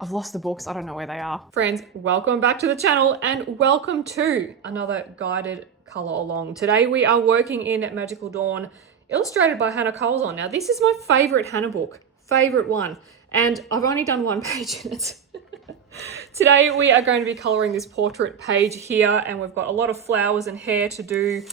I've lost the books. I don't know where they are. Friends, welcome back to the channel and welcome to another guided color along. Today we are working in Magical Dawn, illustrated by Hanna Karlzon. Now this is my favorite Hanna book, favorite one, and I've only done one page in it. Today we are going to be coloring this portrait page here, and we've got a lot of flowers and hair to do.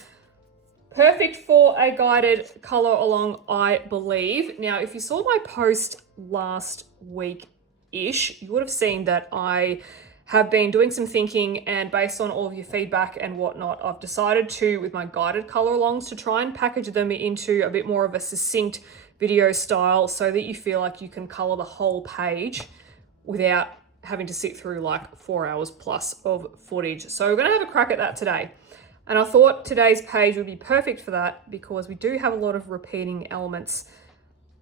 Perfect for a guided color along, I believe. Now, if you saw my post last week-ish, you would have seen that I have been doing some thinking, and based on all of your feedback and whatnot, I've decided to, with my guided color alongs, to try and package them into a bit more of a succinct video style so that you feel like you can color the whole page without having to sit through like 4 hours plus of footage. So we're gonna have a crack at that today. And I thought today's page would be perfect for that because we do have a lot of repeating elements,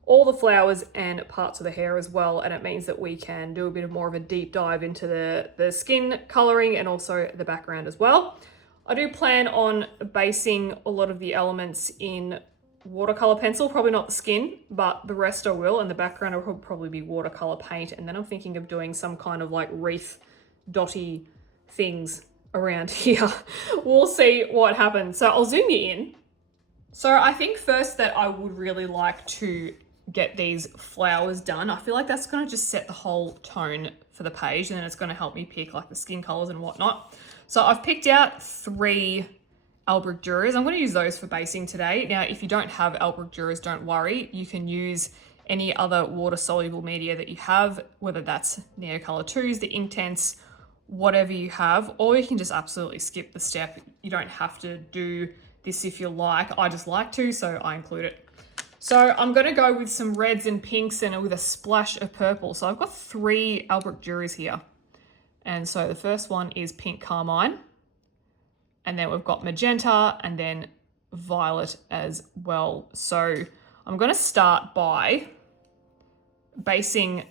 all the flowers and parts of the hair as well. And it means that we can do a bit of more of a deep dive into the skin coloring and also the background as well. I do plan on basing a lot of the elements in watercolor pencil, probably not the skin, but the rest I will. And the background will probably be watercolor paint. And then I'm thinking of doing some kind of like wreath dotty things around here. We'll see what happens. So I'll zoom you in. So I think first that I would really like to get these flowers done. I feel like that's going to just set the whole tone for the page, and then it's going to help me pick like the skin colors and whatnot. So I've picked out 3 Albrecht Durers. I'm going to use those for basing today. Now, if you don't have Albrecht Durers, don't worry. You can use any other water soluble media that you have, whether that's Neocolor 2s, the Inktense, whatever you have, or you can just absolutely skip the step. You don't have to do this if you like. I just like to, so I include it. So I'm going to go with some reds and pinks and with a splash of purple. So I've got 3 Albrecht Durers here. And so the first one is pink carmine. And then we've got magenta and then violet as well. So I'm going to start by basing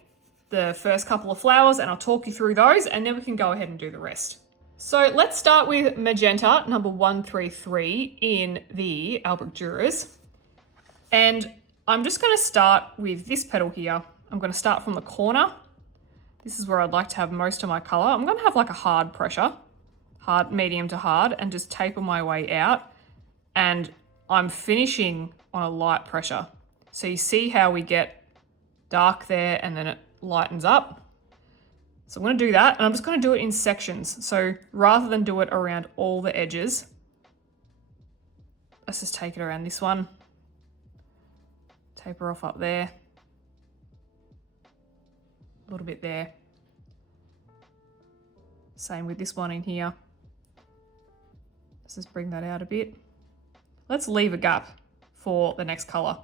the first couple of flowers, and I'll talk you through those, and then we can go ahead and do the rest. So let's start with magenta, number 133 in the Albrecht Durers. And I'm just going to start with this petal here. I'm going to start from the corner. This is where I'd like to have most of my color. I'm going to have like a hard pressure, hard, medium to hard, and just taper my way out. And I'm finishing on a light pressure. So you see how we get dark there and then it lightens up. So I'm going to do that, and I'm just going to do it in sections. So rather than do it around all the edges, let's just take it around this one, taper off up there, a little bit there. Same with this one in here. Let's just bring that out a bit. Let's leave a gap for the next color.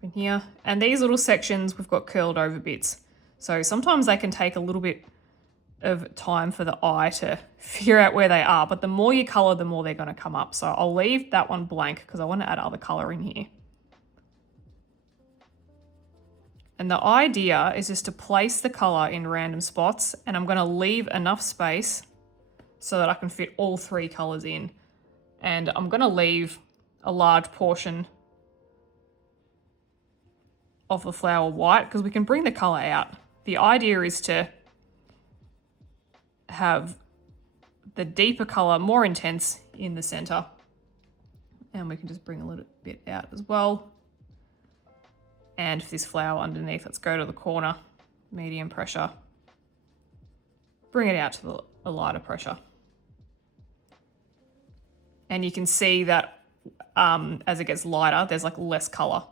In here, and these little sections we've got curled over bits, so sometimes they can take a little bit of time for the eye to figure out where they are, but the more you color, the more they're going to come up. So I'll leave that one blank because I want to add other color in here. And the idea is just to place the color in random spots, and I'm going to leave enough space so that I can fit all 3 colors in, and I'm going to leave a large portion of the flower white because we can bring the color out. The idea is to have the deeper color more intense in the center, and we can just bring a little bit out as well. And for this flower underneath, let's go to the corner, medium pressure, bring it out to a lighter pressure. And you can see that as it gets lighter, there's like less color.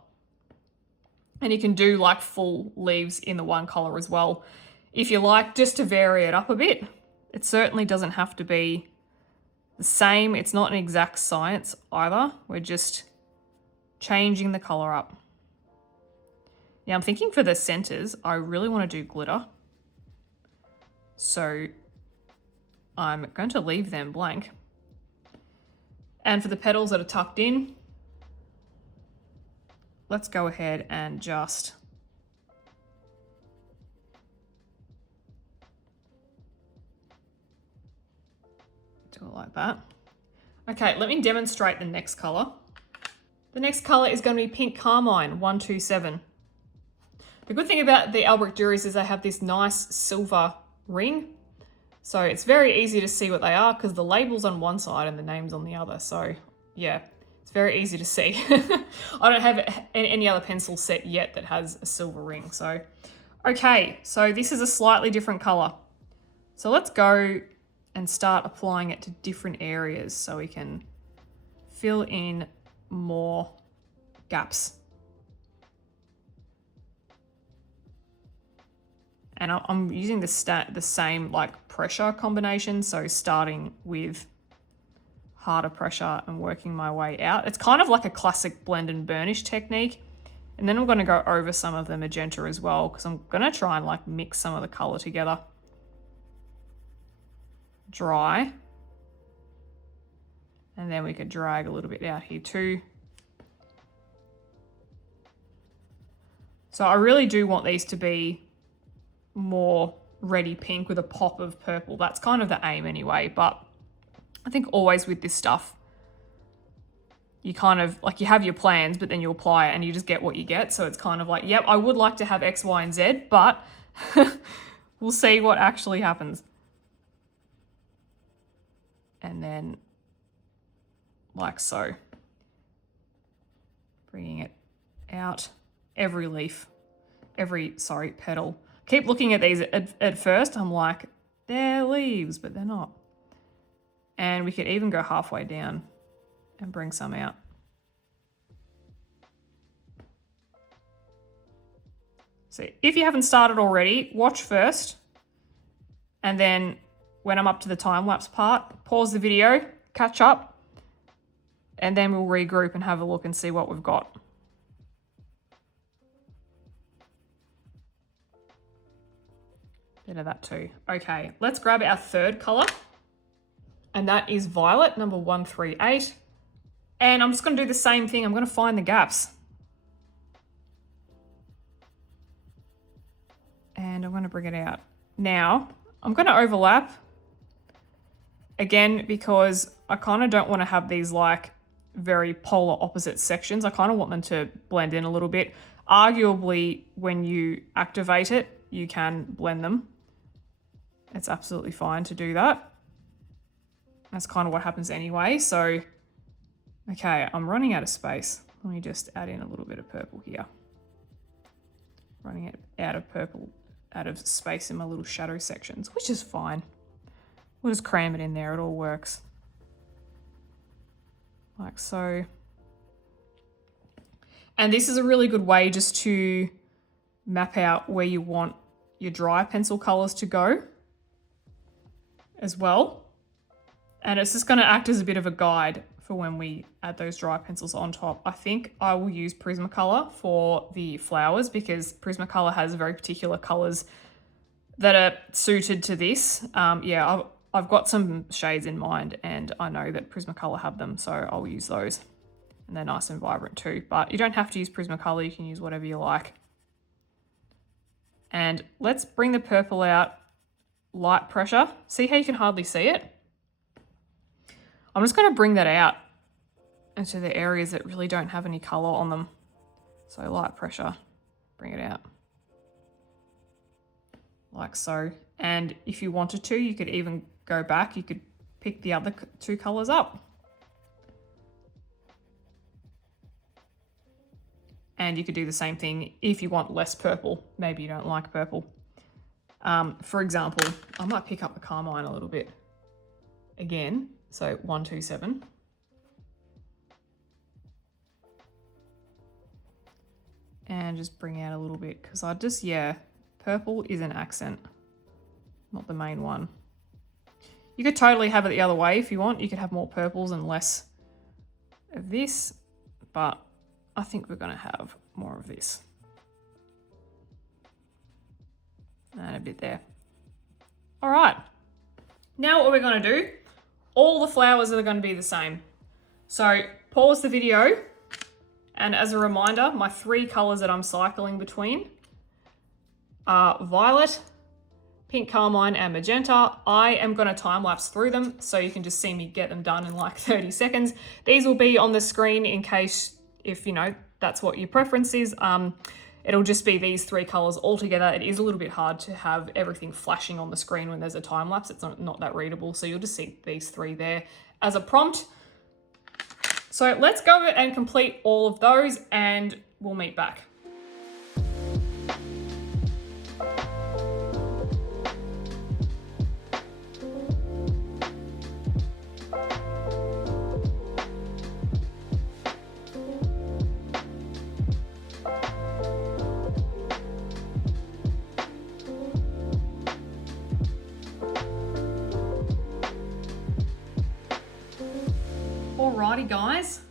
And you can do like full leaves in the one color as well, if you like, just to vary it up a bit. It certainly doesn't have to be the same. It's not an exact science either. We're just changing the color up. Now I'm thinking for the centers, I really want to do glitter. So I'm going to leave them blank. And for the petals that are tucked in, let's go ahead and just do it like that. Okay, let me demonstrate the next color. The next color is going to be Pink Carmine 127. The good thing about the Albrecht Durers is they have this nice silver ring. So it's very easy to see what they are because the label's on one side and the name's on the other. So yeah, it's very easy to see. I don't have any other pencil set yet that has a silver ring. So, okay, so this is a slightly different color. So let's go and start applying it to different areas so we can fill in more gaps. And I'm using the same like pressure combination. So starting with harder pressure and working my way out. It's kind of like a classic blend and burnish technique. And then I'm going to go over some of the magenta as well because I'm going to try and like mix some of the color together. Dry. And then we could drag a little bit out here too. So I really do want these to be more reddy pink with a pop of purple. That's kind of the aim anyway, but I think always with this stuff, you kind of like you have your plans, but then you apply it and you just get what you get. So it's kind of like, yep, I would like to have X, Y, and Z, but we'll see what actually happens. And then like so, bringing it out, every leaf, petal. Keep looking at these at first. I'm like, they're leaves, but they're not. And we could even go halfway down and bring some out. So if you haven't started already, watch first. And then when I'm up to the time-lapse part, pause the video, catch up, and then we'll regroup and have a look and see what we've got. Bit of that too. Okay, let's grab our third color. And that is violet, number 138. And I'm just going to do the same thing. I'm going to find the gaps. And I'm going to bring it out. Now, I'm going to overlap. Again, because I kind of don't want to have these like very polar opposite sections. I kind of want them to blend in a little bit. Arguably, when you activate it, you can blend them. It's absolutely fine to do that. That's kind of what happens anyway. So, okay, I'm running out of space. Let me just add in a little bit of purple here. Running it out of purple, out of space in my little shadow sections, which is fine. We'll just cram it in there. It all works. Like so. And this is a really good way just to map out where you want your dry pencil colors to go as well. And it's just going to act as a bit of a guide for when we add those dry pencils on top. I think I will use Prismacolor for the flowers because Prismacolor has very particular colors that are suited to this. Yeah, I've got some shades in mind and I know that Prismacolor have them, so I'll use those. And they're nice and vibrant too, but you don't have to use Prismacolor, you can use whatever you like. And let's bring the purple out, light pressure. See how you can hardly see it? I'm just going to bring that out into the areas that really don't have any color on them. So light pressure, bring it out. Like so. And if you wanted to, you could even go back. You could pick the other two colors up. And you could do the same thing if you want less purple. Maybe you don't like purple. For example, I might pick up the carmine a little bit. Again, so 127. And just bring out a little bit because I just, yeah, purple is an accent, not the main one. You could totally have it the other way if you want. You could have more purples and less of this, but I think we're going to have more of this. And a bit there. All right. Now what we're going to do, all the flowers are going to be the same. So pause the video. And as a reminder, my three colors that I'm cycling between are violet, pink carmine, and magenta. I am going to time lapse through them so you can just see me get them done in like 30 seconds. These will be on the screen in case if you know that's what your preference is. It'll just be these 3 colors all together. It is a little bit hard to have everything flashing on the screen when there's a time lapse. It's not that readable. So you'll just see these 3 there as a prompt. So let's go and complete all of those and we'll meet back. Alrighty guys,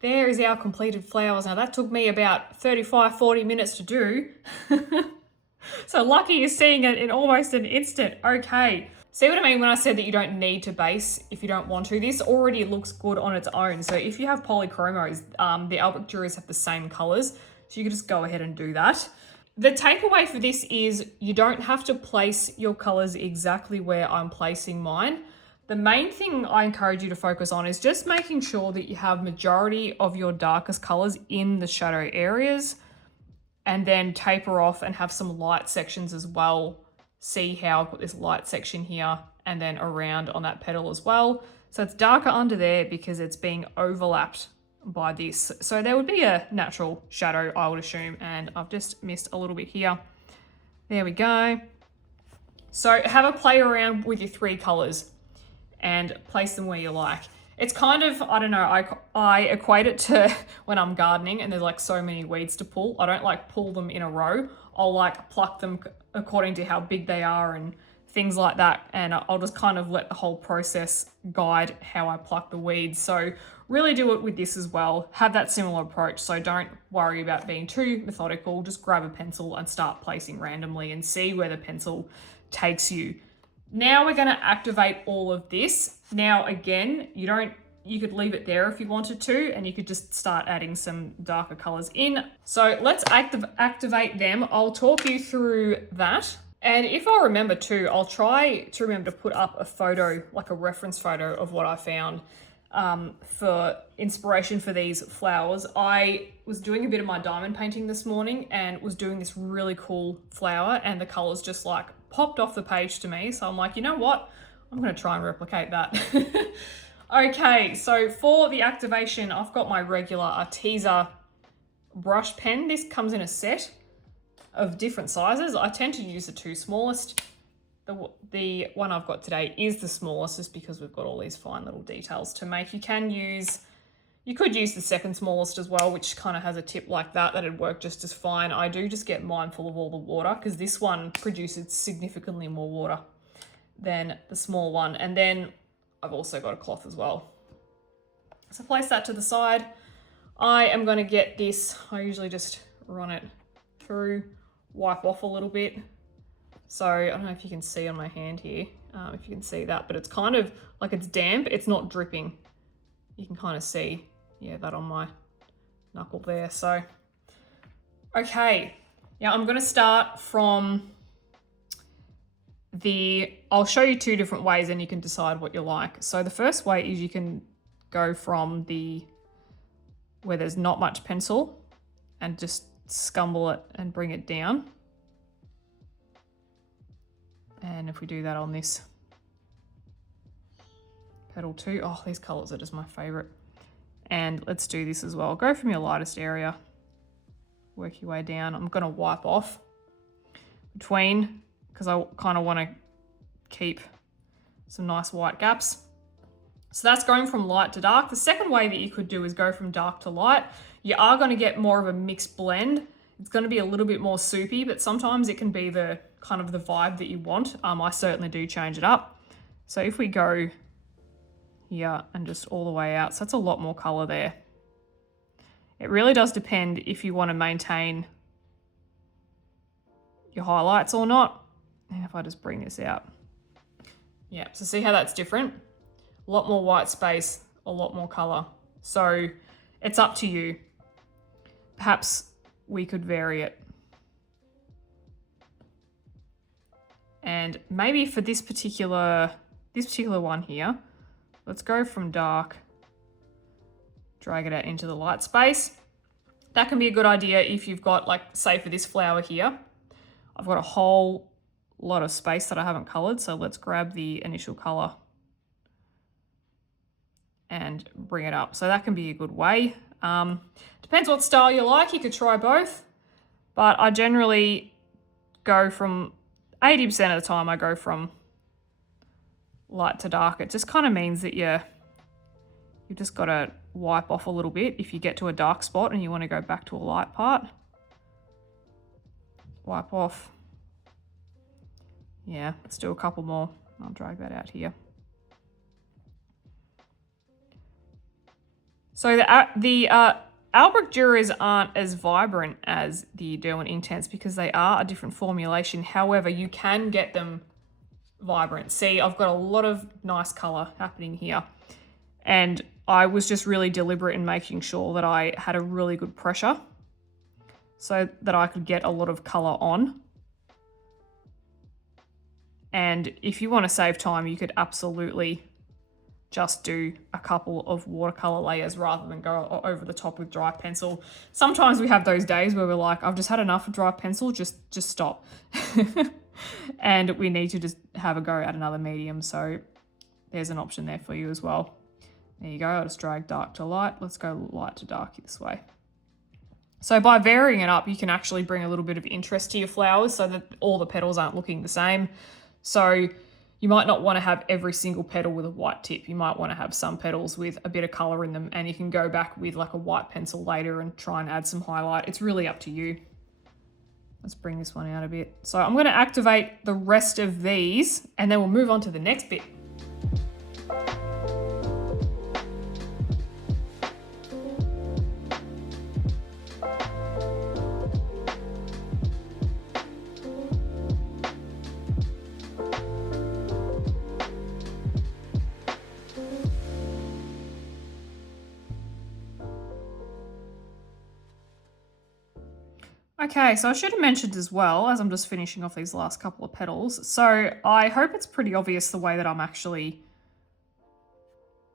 there is our completed flowers. Now that took me about 35-40 minutes to do. So lucky you're seeing it in almost an instant. Okay, see what I mean when I said that you don't need to base if you don't want to. This already looks good on its own. So if you have polychromos, the Albrecht Durers have the same colors, so you can just go ahead and do that. The takeaway for this is you don't have to place your colors exactly where I'm placing mine. The main thing I encourage you to focus on is just making sure that you have majority of your darkest colors in the shadow areas, and then taper off and have some light sections as well. See how I put this light section here and then around on that petal as well. So it's darker under there because it's being overlapped by this. So there would be a natural shadow, I would assume, and I've just missed a little bit here. There we go. So have a play around with your 3 colors and place them where you like. It's kind of, I don't know, I equate it to when I'm gardening and there's like so many weeds to pull. I don't like pull them in a row. I'll like pluck them according to how big they are and things like that. And I'll just kind of let the whole process guide how I pluck the weeds. So really do it with this as well. Have that similar approach. So don't worry about being too methodical. Just grab a pencil and start placing randomly and see where the pencil takes you. Now we're going to activate all of this. Now again, you could leave it there if you wanted to, and you could just start adding some darker colors in. So let's activate them. I'll talk you through that. And if I remember too, I'll try to remember to put up a photo, like a reference photo of what I found for inspiration for these flowers. I was doing a bit of my diamond painting this morning and was doing this really cool flower, and the colors just like popped off the page to me. So I'm like, you know what? I'm going to try and replicate that. Okay, so for the activation, I've got my regular Arteza brush pen. This comes in a set of different sizes. I tend to use the 2 smallest. The one I've got today is the smallest, just because we've got all these fine little details to make. You could use the second smallest as well, which kind of has a tip like that. That'd work just as fine. I do just get mindful of all the water because this one produces significantly more water than the small one. And then I've also got a cloth as well. So place that to the side. I am going to get this, I usually just run it through, wipe off a little bit. So I don't know if you can see on my hand here, if you can see that, but it's kind of like it's damp. It's not dripping. You can kind of see, yeah, that on my knuckle there. So, okay. Now I'm going to start from I'll show you 2 different ways and you can decide what you like. So the first way is you can go from where there's not much pencil and just scumble it and bring it down. And if we do that on this petal too, oh, these colors are just my favorite. And let's do this as well. Go from your lightest area, work your way down. I'm going to wipe off between, because I kind of want to keep some nice white gaps. So that's going from light to dark. The second way that you could do is go from dark to light. You are going to get more of a mixed blend. It's going to be a little bit more soupy, but sometimes it can be the kind of the vibe that you want. I certainly do change it up. So if we go here and just all the way out, so that's a lot more color there. It really does depend if you want to maintain your highlights or not. And if I just bring this out. Yeah, so see how that's different? A lot more white space, a lot more color. So it's up to you. Perhaps we could vary it. And maybe for this particular one here, let's go from dark drag it out into the light space. That can be a good idea if you've got, like, say for this flower here, I've got a whole lot of space that I haven't colored. So let's grab the initial color and bring it up. So that can be a good way. Depends what style you like. You could try both, but I generally go from 80% of the time I go from light to dark. It just kind of means that you've just got to wipe off a little bit if you get to a dark spot and you want to go back to a light part. Wipe off. Yeah, let's do a couple more. I'll drag that out here. So the Albrecht Durers aren't as vibrant as the Derwent Intense because they are a different formulation. However, you can get them vibrant. See, I've got a lot of nice color happening here. And I was just really deliberate in making sure that I had a really good pressure so that I could get a lot of color on. And if you want to save time, you could absolutely just do a couple of watercolor layers rather than go over the top with dry pencil. Sometimes we have those days where we're like, I've just had enough of dry pencil, just stop. And we need to just have a go at another medium. So there's an option there for you as well. There you go. I'll just drag dark to light. Let's go light to dark this way. So by varying it up, you can actually bring a little bit of interest to your flowers so that all the petals aren't looking the same. So you might not want to have every single petal with a white tip. You might want to have some petals with a bit of color in them, and you can go back with like a white pencil later and try and add some highlight. It's really up to you. Let's bring this one out a bit. So I'm going to activate the rest of these and then we'll move on to the next bit. Okay, so I should have mentioned as well, as I'm just finishing off these last couple of petals. So I hope it's pretty obvious the way that I'm actually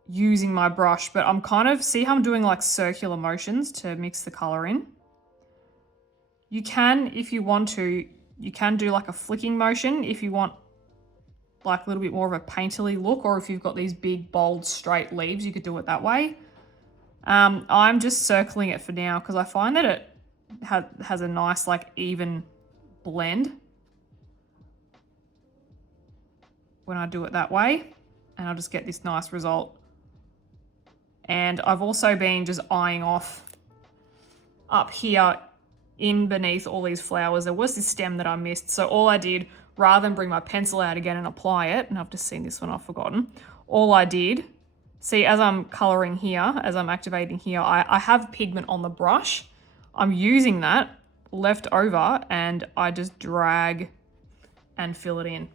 using my brush, but I'm kind of, see how I'm doing like circular motions to mix the color in? You can, if you want to, you can do like a flicking motion if you want like a little bit more of a painterly look, or if you've got these big, bold, straight leaves, you could do it that way. I'm just circling it for now because I find that it has a nice like even blend when I do it that way, and I'll just get this nice result. And I've also been just eyeing off up here in beneath all these flowers. There was this stem that I missed, so all I did, rather than bring my pencil out again and apply it, and I've just seen this one, I've forgotten, all I did, see, as I'm coloring here, as I'm activating here, I have pigment on the brush. I'm using that left over and I just drag and fill it in.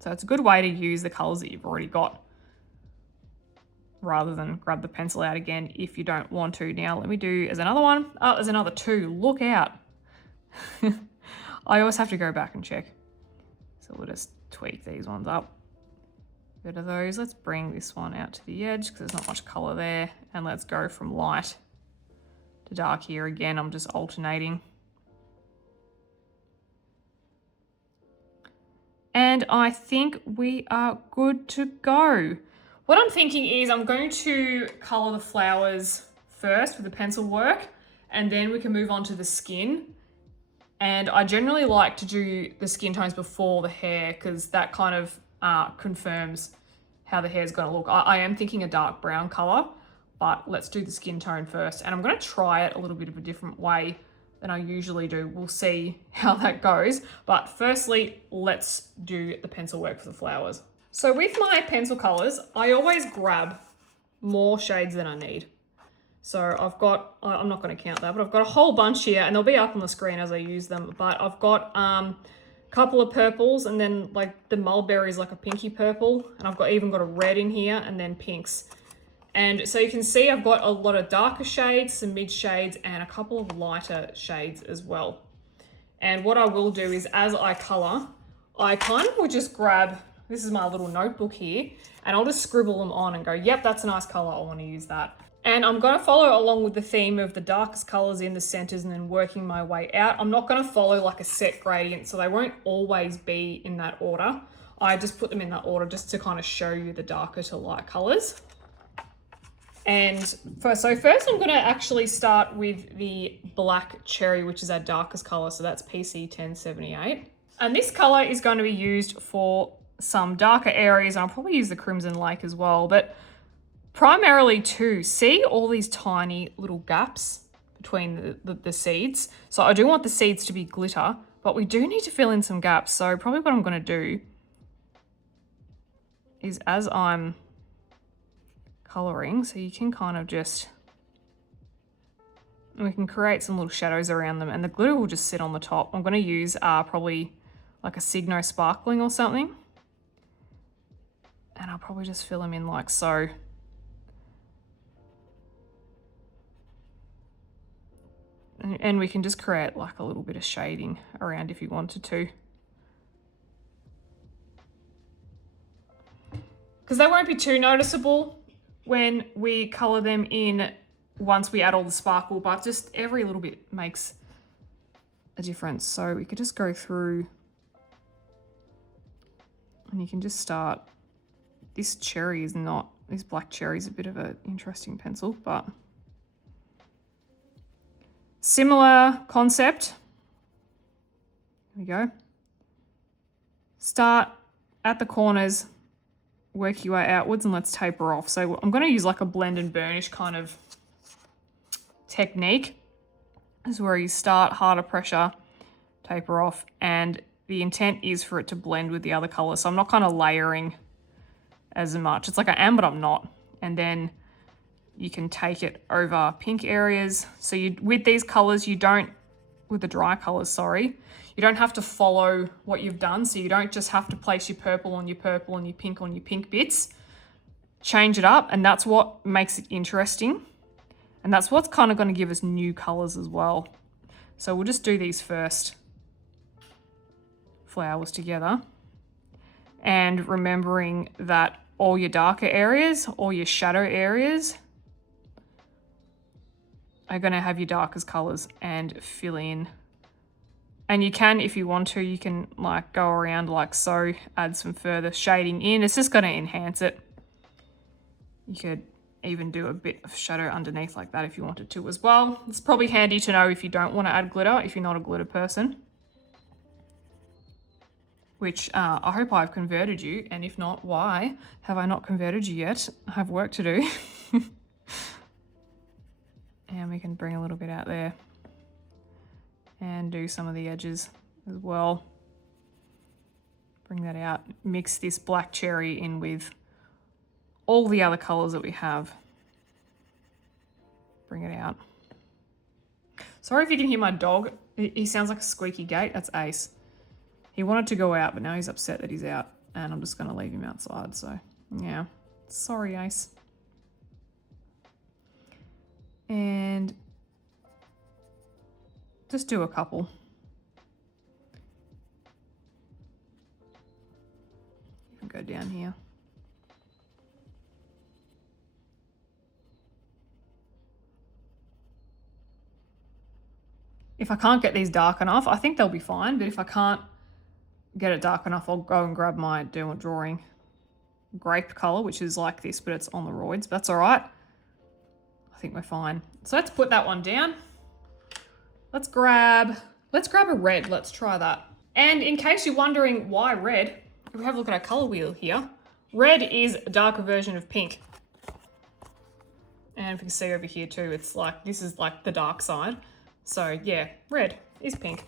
So it's a good way to use the colors that you've already got rather than grab the pencil out again if you don't want to. Now let me do, as another one. Oh, there's another two. Look out. I always have to go back and check. So we'll just tweak these ones up. Bit of those. Let's bring this one out to the edge because there's not much color there. And let's go from light to dark here again. I'm just alternating. And I think we are good to go. What I'm thinking is I'm going to color the flowers first with the pencil work, and then we can move on to the skin. And I generally like to do the skin tones before the hair because that kind of confirms how the hair is going to look. I am thinking a dark brown color, but let's do the skin tone first. And I'm going to try it a little bit of a different way than I usually do. We'll see how that goes. But firstly, let's do the pencil work for the flowers. So with my pencil colors, I always grab more shades than I need. So I've got, I'm not going to count that, but I've got a whole bunch here and they'll be up on the screen as I use them. But I've got a couple of purples and then like the mulberry is like a pinky purple. And I've even got a red in here and then pinks. And so you can see I've got a lot of darker shades, some mid shades, and a couple of lighter shades as well. And what I will do is as I color, I kind of will just grab, this is my little notebook here, and I'll just scribble them on and go, yep, that's a nice color, I want to use that. And I'm going to follow along with the theme of the darkest colors in the centers and then working my way out. I'm not going to follow like a set gradient, so they won't always be in that order. I just put them in that order just to kind of show you the darker to light colors. And first I'm going to actually start with the black cherry, which is our darkest color. So that's PC 1078. And this color is going to be used for some darker areas. And I'll probably use the Crimson Lake as well, but primarily to see all these tiny little gaps between the seeds. So I do want the seeds to be glitter, but we do need to fill in some gaps. So probably what I'm going to do is, as I'm coloring, so you can kind of just, we can create some little shadows around them and the glitter will just sit on the top. I'm going to use probably like a Signo sparkling or something, and I'll probably just fill them in like so. And we can just create like a little bit of shading around if you wanted to. Because they won't be too noticeable when we colour them in once we add all the sparkle, but just every little bit makes a difference. So we could just go through and you can just start. This cherry is not, this black cherry is a bit of an interesting pencil, but similar concept. There we go. Start at the corners, work your way outwards, and let's taper off. So I'm going to use like a blend and burnish kind of technique. This is where you start, harder pressure, taper off, and the intent is for it to blend with the other colors. So I'm not kind of layering as much. It's like I am, but I'm not. And then you can take it over pink areas. So you, with these colors, you don't, with the dry colors, sorry, you don't have to follow what you've done. So you don't just have to place your purple on your purple and your pink on your pink bits. Change it up, and that's what makes it interesting. And that's what's kind of going to give us new colors as well. So we'll just do these first flowers together. And remembering that all your darker areas, all your shadow areas are going to have your darkest colors and fill in. And you can, if you want to, you can like go around like so, add some further shading in. It's just going to enhance it. You could even do a bit of shadow underneath like that if you wanted to as well. It's probably handy to know if you don't want to add glitter, if you're not a glitter person. Which I hope I've converted you, and if not, why have I not converted you yet? I have work to do. And we can bring a little bit out there and do some of the edges as well. Bring that out, mix this black cherry in with all the other colors that we have. Bring it out. Sorry if you can hear my dog. He sounds like a squeaky gate. That's Ace. He wanted to go out, but now he's upset that he's out, and I'm just going to leave him outside. So, yeah. Sorry, Ace. And just do a couple. You can go down here. If I can't get these dark enough, I think they'll be fine, but if I can't get it dark enough, I'll go and grab my Derwent Drawing grape color, which is like this, but it's on the roids. But that's all right. I think we're fine. So let's put that one down. Let's grab a red. Let's try that. And in case you're wondering why red, if we have a look at our color wheel here, red is a darker version of pink. And if you can see over here too, it's like, this is like the dark side. So yeah, red is pink.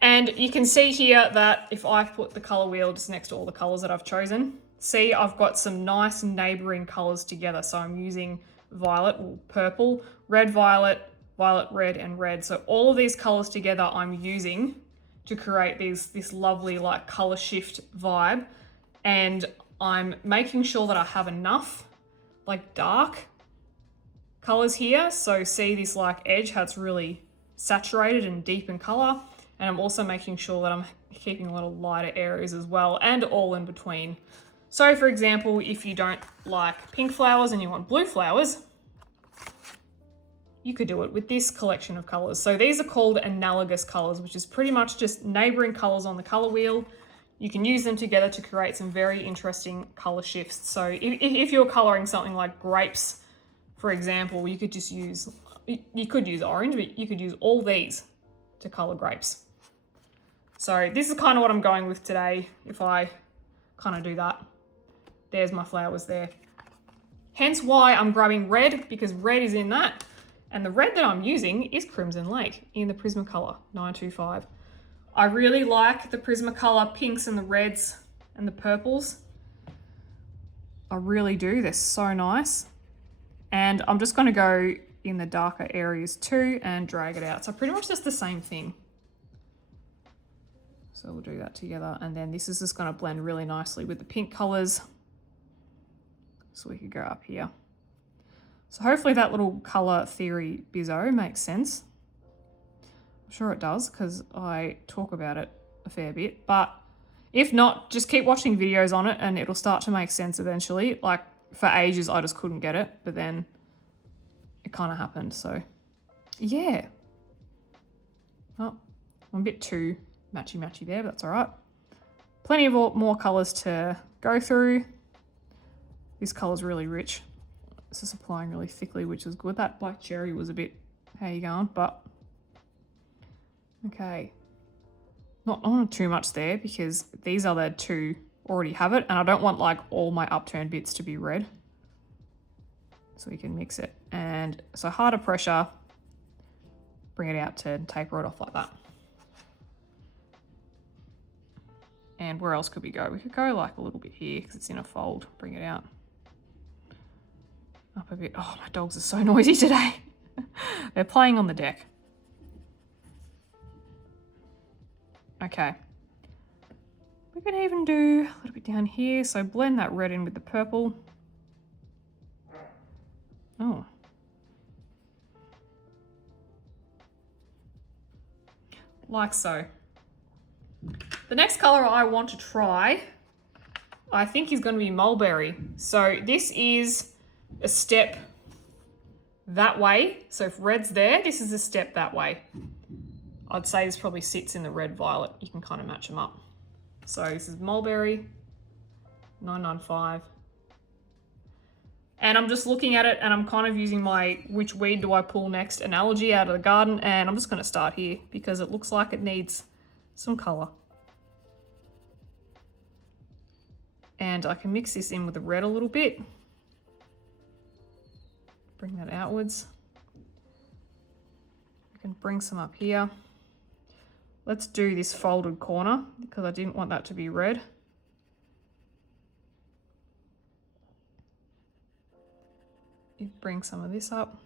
And you can see here that if I put the color wheel just next to all the colors that I've chosen, see I've got some nice neighboring colors together. So I'm using violet or purple, red, violet, violet, red, and red. So all of these colors together I'm using to create this lovely like color shift vibe. And I'm making sure that I have enough like dark colors here. So see this like edge, how it's really saturated and deep in color. And I'm also making sure that I'm keeping a little lighter areas as well, and all in between. So for example, if you don't like pink flowers and you want blue flowers, you could do it with this collection of colors. So these are called analogous colors, which is pretty much just neighboring colors on the color wheel. You can use them together to create some very interesting color shifts. So if you're coloring something like grapes, for example, you could use orange, but you could use all these to color grapes. So this is kind of what I'm going with today. If I kind of do that, there's my flowers there. Hence why I'm grabbing red, because red is in that. And the red that I'm using is Crimson Lake in the Prismacolor 925. I really like the Prismacolor pinks and the reds and the purples. I really do, they're so nice. And I'm just gonna go in the darker areas too and drag it out. So pretty much just the same thing. So we'll do that together. And then this is just gonna blend really nicely with the pink colors. So we could go up here. So hopefully that little color theory bizzo makes sense. I'm sure it does because I talk about it a fair bit, but if not, just keep watching videos on it and it'll start to make sense eventually. Like for ages, I just couldn't get it, but then it kind of happened. So yeah. Oh, I'm a bit too matchy there, but that's all right. Plenty of more colors to go through. This color's really rich. It's just applying really thickly, which is good. That black cherry was a bit, how you going? But, okay. Not too much there because these other two already have it and I don't want like all my upturned bits to be red. So we can mix it. And so harder pressure, bring it out to taper it off like that. And where else could we go? We could go like a little bit here because it's in a fold, bring it out. Up a bit. Oh, my dogs are so noisy today. They're playing on the deck. Okay. We can even do a little bit down here. So blend that red in with the purple. Oh. Like so. The next color I want to try, I think is going to be mulberry. So this is a step that way. So if red's there, this is a step that way. I'd say this probably sits in the red violet. You can kind of match them up. So this is mulberry 995. And I'm just looking at it and I'm kind of using my which weed do I pull next analogy out of the garden. And I'm just going to start here because it looks like it needs some color. And I can mix this in with the red a little bit. Bring that outwards. I can bring some up here. Let's do this folded corner because I didn't want that to be red. You bring some of this up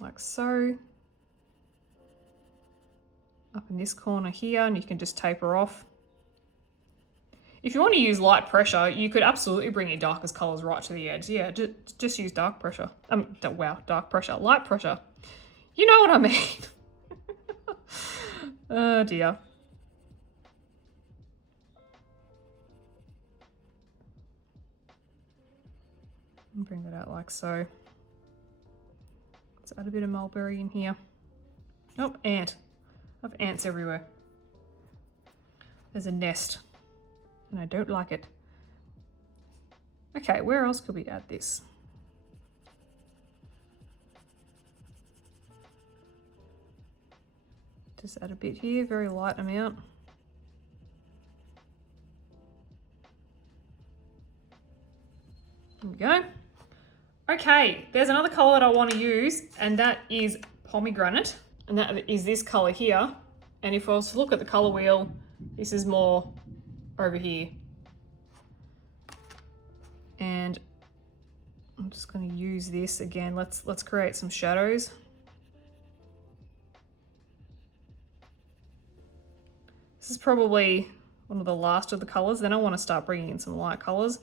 like so. Up in this corner here, and you can just taper off. If you want to use light pressure, you could absolutely bring your darkest colors right to the edge. Yeah, just use dark pressure. Dark pressure, light pressure. You know what I mean. Oh dear. Bring that out like so. Let's add a bit of mulberry in here. Oh, ant. I have ants everywhere. There's a nest. And I don't like it. Okay, where else could we add this? Just add a bit here, very light amount. There we go. Okay, there's another color that I want to use, and that is pomegranate. And that is this color here. And if I was to look at the color wheel, this is more over here. And I'm just going to use this again. Let's create some shadows. This is probably one of the last of the colors. Then I want to start bringing in some light colors.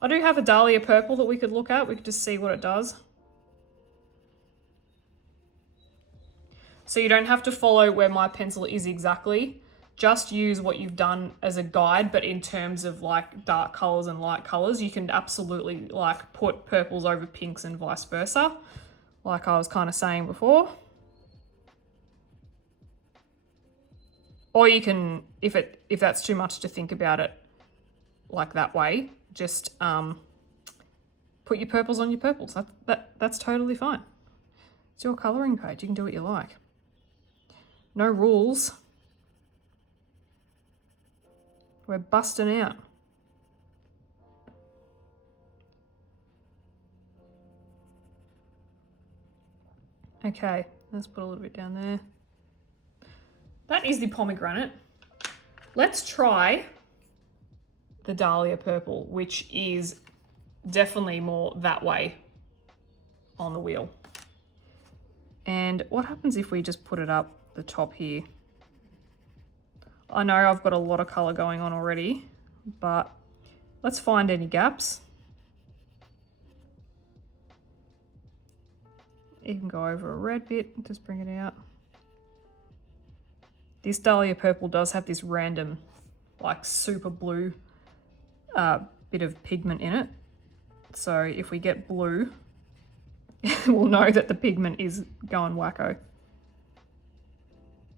I do have a Dahlia purple that we could look at. We could just see what it does. So you don't have to follow where my pencil is exactly. Just use what you've done as a guide, but in terms of like dark colors and light colors, you can absolutely like put purples over pinks and vice versa. like I was kind of saying before. Or you can, if that's too much to think about it like that way, just put your purples on your purples. That's totally fine. It's your colouring page. You can do what you like. No rules. We're busting out. Okay, let's put a little bit down there. That is the pomegranate. Let's try the dahlia purple, which is definitely more that way on the wheel. And what happens if we just put it up the top here? I know I've got a lot of colour going on already, but let's find any gaps. You can go over a red bit, just bring it out. This dahlia purple does have this random, like super blue bit of pigment in it. So if we get blue, we'll know that the pigment is going wacko.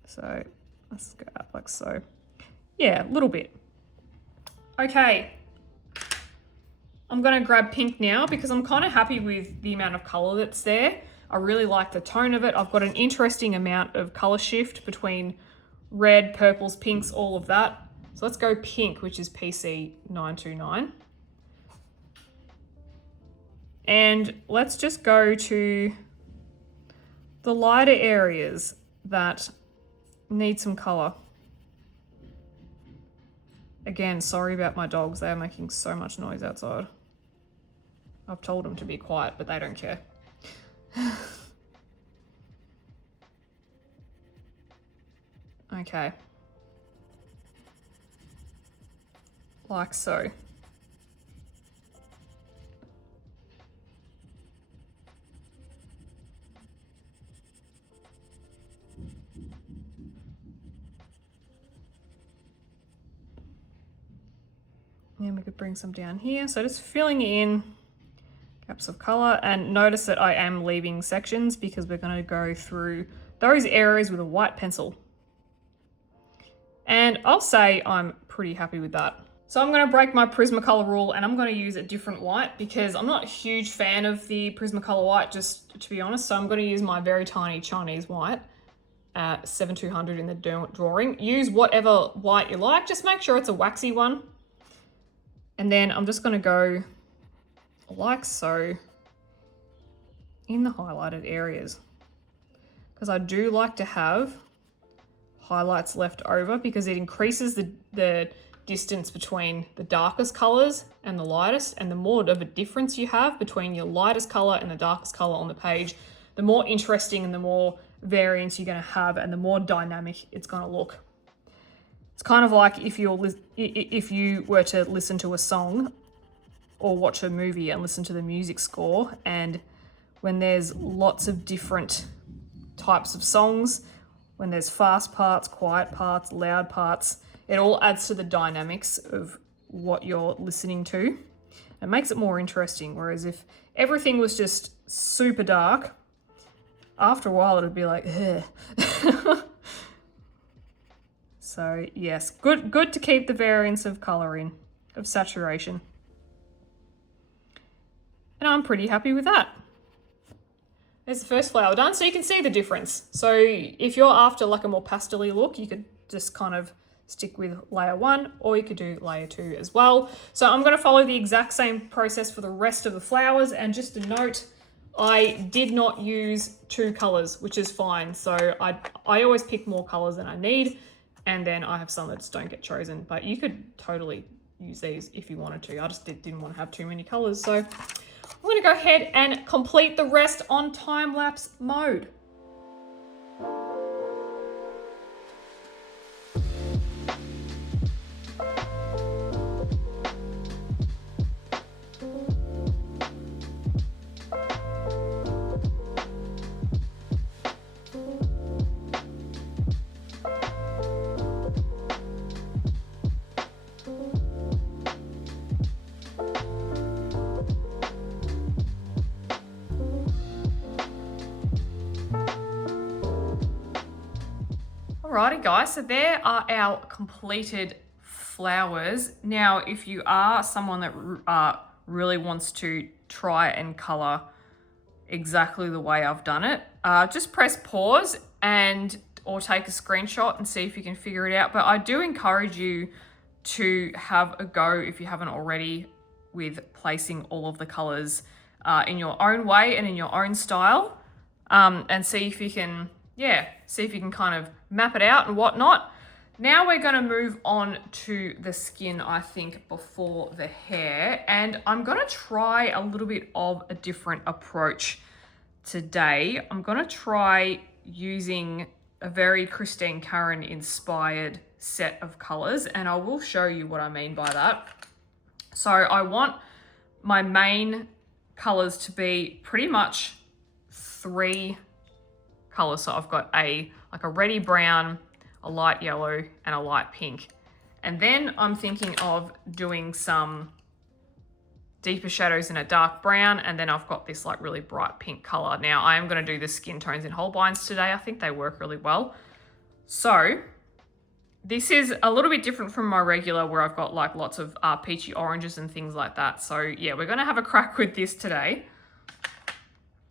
So let's go up like so. Yeah, a little bit. Okay. I'm gonna grab pink now because I'm kind of happy with the amount of color that's there. I really like the tone of it. I've got an interesting amount of color shift between red, purples, pinks, all of that. So let's go pink, which is PC 929. And let's just go to the lighter areas that need some color. Again, sorry about my dogs. They are making so much noise outside. I've told them to be quiet, but they don't care. Okay. Like so. And we could bring some down here. So just filling in gaps of color, and notice that I am leaving sections because we're going to go through those areas with a white pencil. And I'll say I'm pretty happy with that. So I'm going to break my Prismacolor rule and I'm going to use a different white because I'm not a huge fan of the Prismacolor white, just to be honest. So I'm going to use my very tiny Chinese white, 7200 in the Derwent Drawing. Use whatever white you like, just make sure it's a waxy one. And then I'm just going to go like so in the highlighted areas, because I do like to have highlights left over because it increases the distance between the darkest colors and the lightest, and the more of a difference you have between your lightest color and the darkest color on the page, the more interesting and the more variance you're going to have and the more dynamic it's going to look. It's kind of like if you were to listen to a song or watch a movie and listen to the music score, and when there's lots of different types of songs, when there's fast parts, quiet parts, loud parts, it all adds to the dynamics of what you're listening to. It makes it more interesting, whereas if everything was just super dark, after a while it'd be like, ugh. So yes, good to keep the variance of color in, of saturation. And I'm pretty happy with that. There's the first flower done, so you can see the difference. So if you're after like a more pastel-y look, you could just kind of stick with layer 1, or you could do layer 2 as well. So I'm going to follow the exact same process for the rest of the flowers. And just a note, I did not use 2 colors, which is fine. So I always pick more colors than I need, and then I have some that just don't get chosen, but you could totally use these if you wanted to. I just didn't want to have too many colors. So I'm going to go ahead and complete the rest on time-lapse mode. Alrighty guys, so there are our completed flowers. Now, if you are someone that really wants to try and color exactly the way I've done it, just press pause or take a screenshot and see if you can figure it out. But I do encourage you to have a go, if you haven't already, with placing all of the colors in your own way and in your own style, and see if you can kind of map it out and whatnot. Now we're going to move on to the skin, I think, before the hair. And I'm going to try a little bit of a different approach today. I'm going to try using a very Christine Curran inspired set of colors, and I will show you what I mean by that. So I want my main colors to be pretty much 3 colors. So I've got a reddy brown, a light yellow, and a light pink. And then I'm thinking of doing some deeper shadows in a dark brown, and then I've got this like really bright pink color. Now I am going to do the skin tones in Holbeins today. I think they work really well. So this is a little bit different from my regular, where I've got like lots of peachy oranges and things like that. So yeah, we're going to have a crack with this today.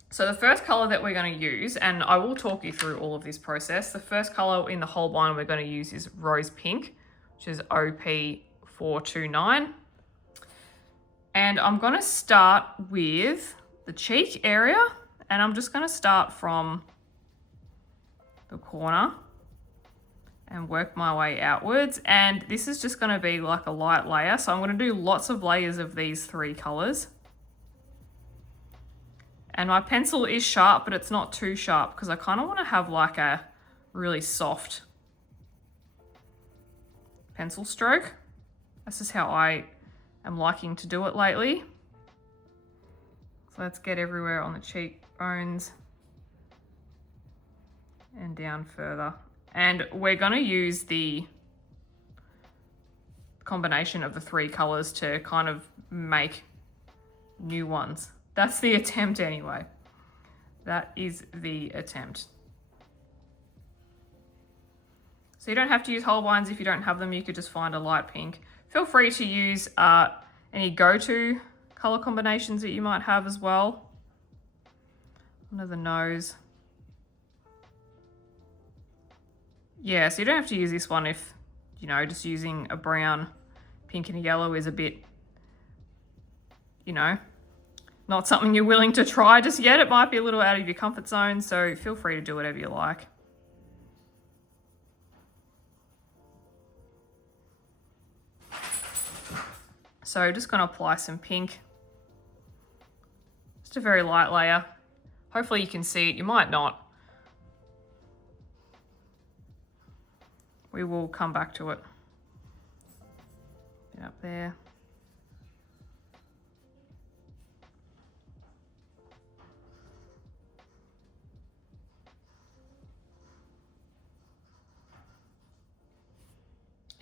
So the first color that we're going to use, and I will talk you through all of this process, the first color in the Holbein we're going to use is Rose Pink, which is OP429. And I'm going to start with the cheek area, and I'm just going to start from the corner and work my way outwards. And this is just going to be like a light layer. So I'm going to do lots of layers of these 3 colors. And my pencil is sharp, but it's not too sharp because I kind of want to have like a really soft pencil stroke. This is how I am liking to do it lately. So let's get everywhere on the cheekbones and down further. And we're going to use the combination of the 3 colors to kind of make new ones. That's the attempt anyway. That is the attempt. So you don't have to use Holbeins if you don't have them. You could just find a light pink. Feel free to use any go-to color combinations that you might have as well. Under the nose. Yeah, so you don't have to use this one if, you know, just using a brown, pink and a yellow is a bit, you know, not something you're willing to try just yet. It might be a little out of your comfort zone, so feel free to do whatever you like. So just going to apply some pink. Just a very light layer. Hopefully you can see it. You might not. We will come back to it. Get up there.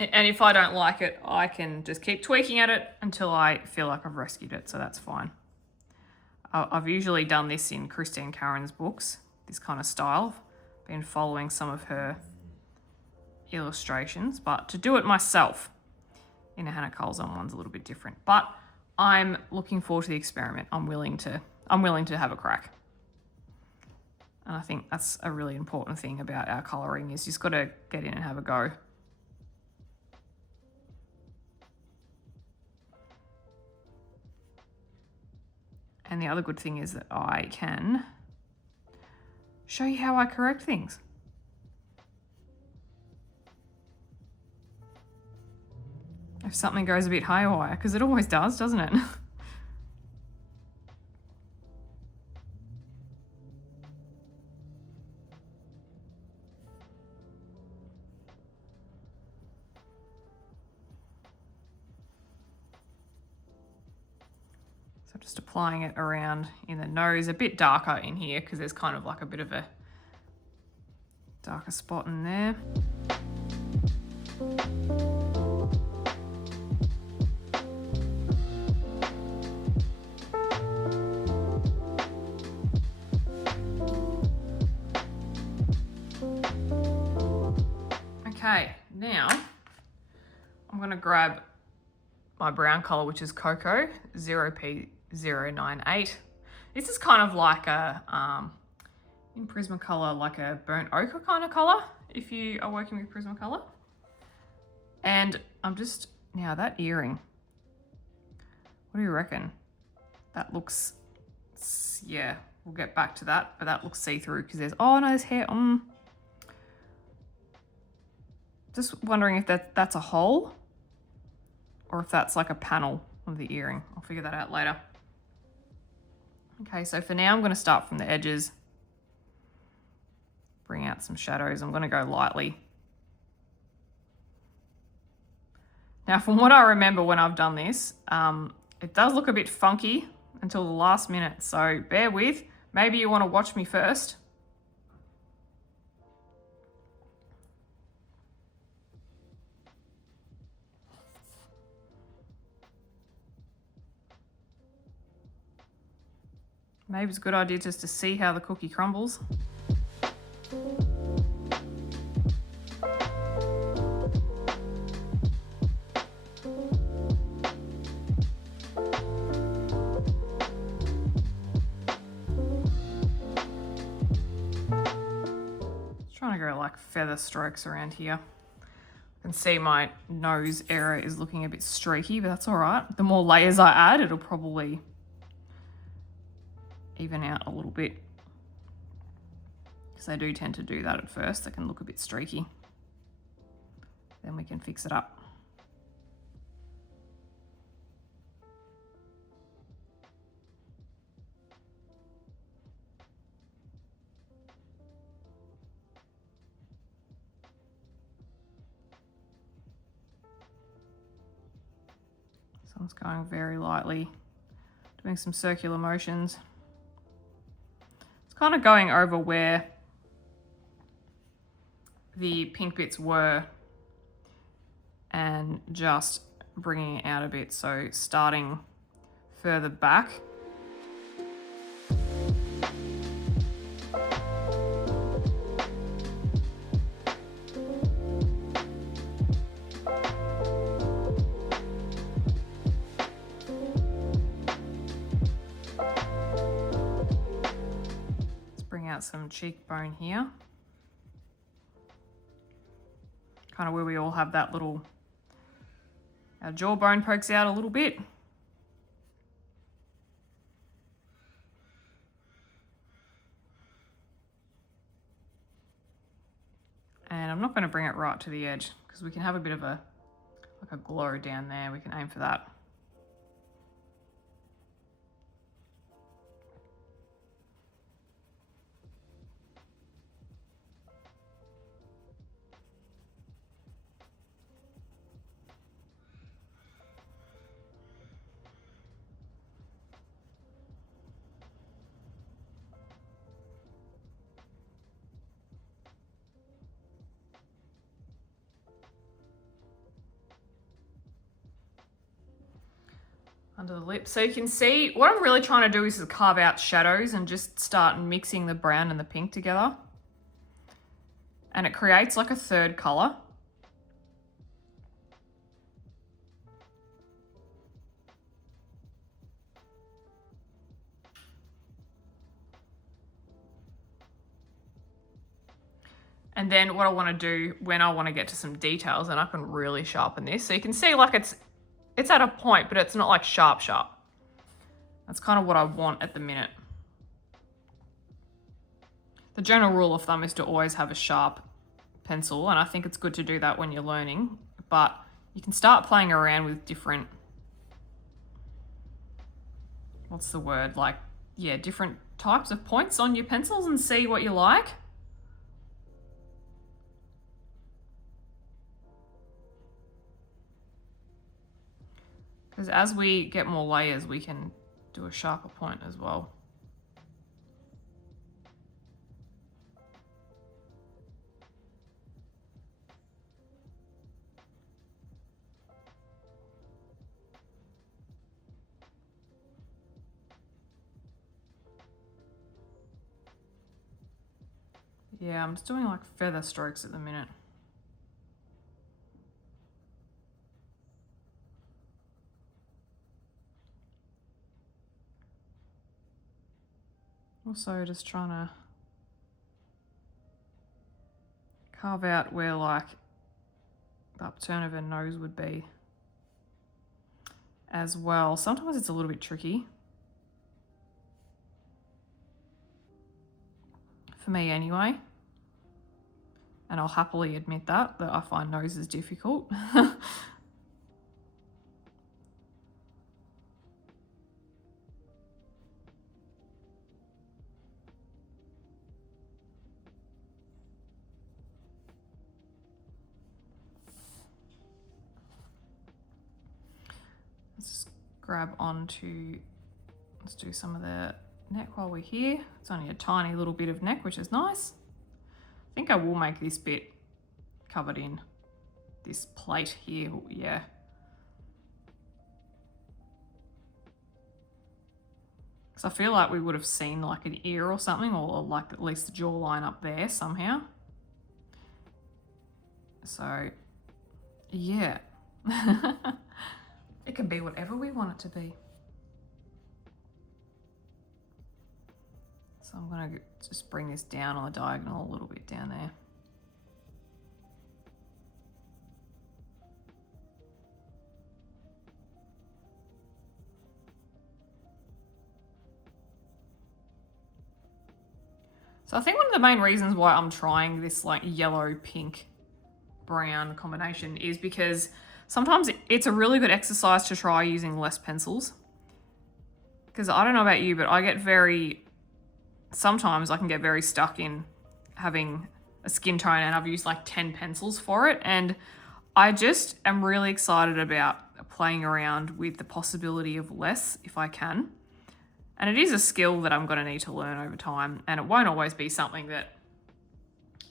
And if I don't like it, I can just keep tweaking at it until I feel like I've rescued it, so that's fine. I've usually done this in Christine Curran's books, this kind of style. Been following some of her illustrations, but to do it myself in a Hanna Karlzon one's a little bit different. But I'm looking forward to the experiment. I'm willing to have a crack. And I think that's a really important thing about our colouring, is you just got to get in and have a go. And the other good thing is that I can show you how I correct things. If something goes a bit haywire, because it always does, doesn't it? So just applying it around in the nose, a bit darker in here because there's kind of like a bit of a darker spot in there. Okay, now I'm gonna grab my brown color, which is Cocoa 0P098. This is kind of like a, in Prismacolor, like a burnt ochre kind of color, if you are working with Prismacolor. And I'm just, now that earring, what do you reckon? That looks, yeah, we'll get back to that, but that looks see-through because there's, oh no, there's hair. Just wondering if that's a hole or if that's like a panel of the earring. I'll figure that out later. Okay, so for now I'm going to start from the edges, bring out some shadows. I'm going to go lightly. Now, from what I remember when I've done this, it does look a bit funky until the last minute, so bear with. Maybe you want to watch me first. Maybe it's a good idea just to see how the cookie crumbles. Trying to go like feather strokes around here. You can see my nose area is looking a bit streaky, but that's all right. The more layers I add, it'll probably even out a little bit. Because they do tend to do that at first. They can look a bit streaky. Then we can fix it up. So I'm just going very lightly, doing some circular motions. It's kind of going over where the pink bits were and just bringing it out a bit. So starting further back. Some cheekbone here, kind of where we all have that little, our jawbone pokes out a little bit. And I'm not going to bring it right to the edge because we can have a bit of a, like a glow down there. We can aim for that. Under the lip. So you can see what I'm really trying to do is to carve out shadows and just start mixing the brown and the pink together. And it creates like a third color. And then what I want to do when I want to get to some details, and I can really sharpen this. So you can see like it's at a point, but it's not like sharp. That's kind of what I want at the minute. The general rule of thumb is to always have a sharp pencil, and I think it's good to do that when you're learning, but you can start playing around with different, what's the word, like, yeah, different types of points on your pencils and see what you like. Because as we get more layers, we can do a sharper point as well. Yeah, I'm just doing like feather strokes at the minute. Also just trying to carve out where like the upturn of her nose would be as well. Sometimes it's a little bit tricky. For me anyway. And I'll happily admit that I find noses difficult. Let's just grab onto, let's do some of the neck while we're here. It's only a tiny little bit of neck, which is nice. I think I will make this bit covered in this plate here, yeah. Because I feel like we would have seen like an ear or something, or like at least the jawline up there somehow. So, yeah. It can be whatever we want it to be. So I'm going to just bring this down on the diagonal a little bit down there. So I think one of the main reasons why I'm trying this like yellow, pink, brown combination is because sometimes it's a really good exercise to try using less pencils. Because I don't know about you, but sometimes I can get very stuck in having a skin tone and I've used like 10 pencils for it. And I just am really excited about playing around with the possibility of less if I can. And it is a skill that I'm going to need to learn over time. And it won't always be something that,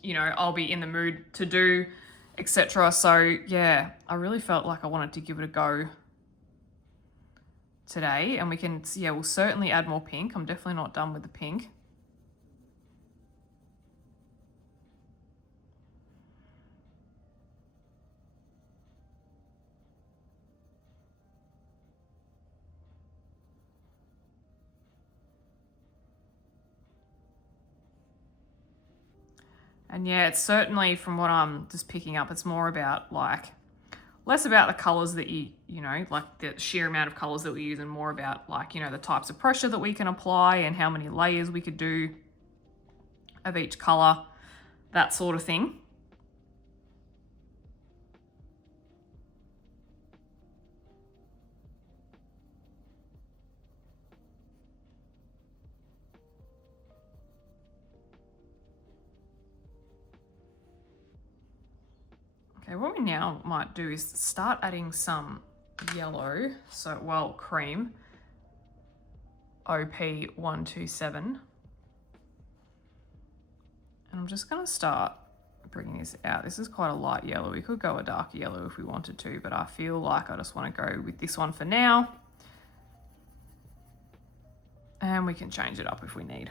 you know, I'll be in the mood to do, etc. So yeah, I really felt like I wanted to give it a go today. And we can, yeah, we'll certainly add more pink. I'm definitely not done with the pink. And yeah, it's certainly, from what I'm just picking up, it's more about like, less about the colors that you know, like the sheer amount of colors that we use, and more about like, you know, the types of pressure that we can apply and how many layers we could do of each color, that sort of thing. Okay, what we now might do is start adding some yellow. So, well, cream, OP127. And I'm just going to start bringing this out. This is quite a light yellow. We could go a dark yellow if we wanted to, but I feel like I just want to go with this one for now. And we can change it up if we need.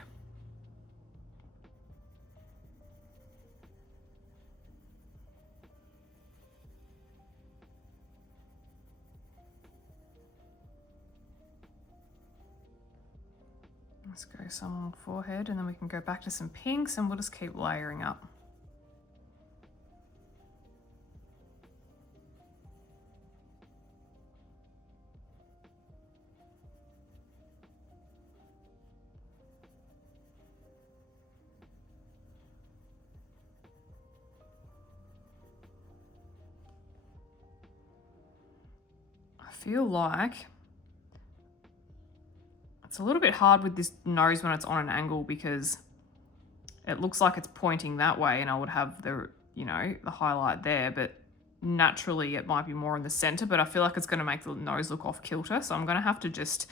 Let's go some on forehead, and then we can go back to some pinks, and we'll just keep layering up. I feel like it's a little bit hard with this nose when it's on an angle, because it looks like it's pointing that way and I would have the, you know, the highlight there, but naturally it might be more in the center, but I feel like it's going to make the nose look off kilter. So I'm going to have to just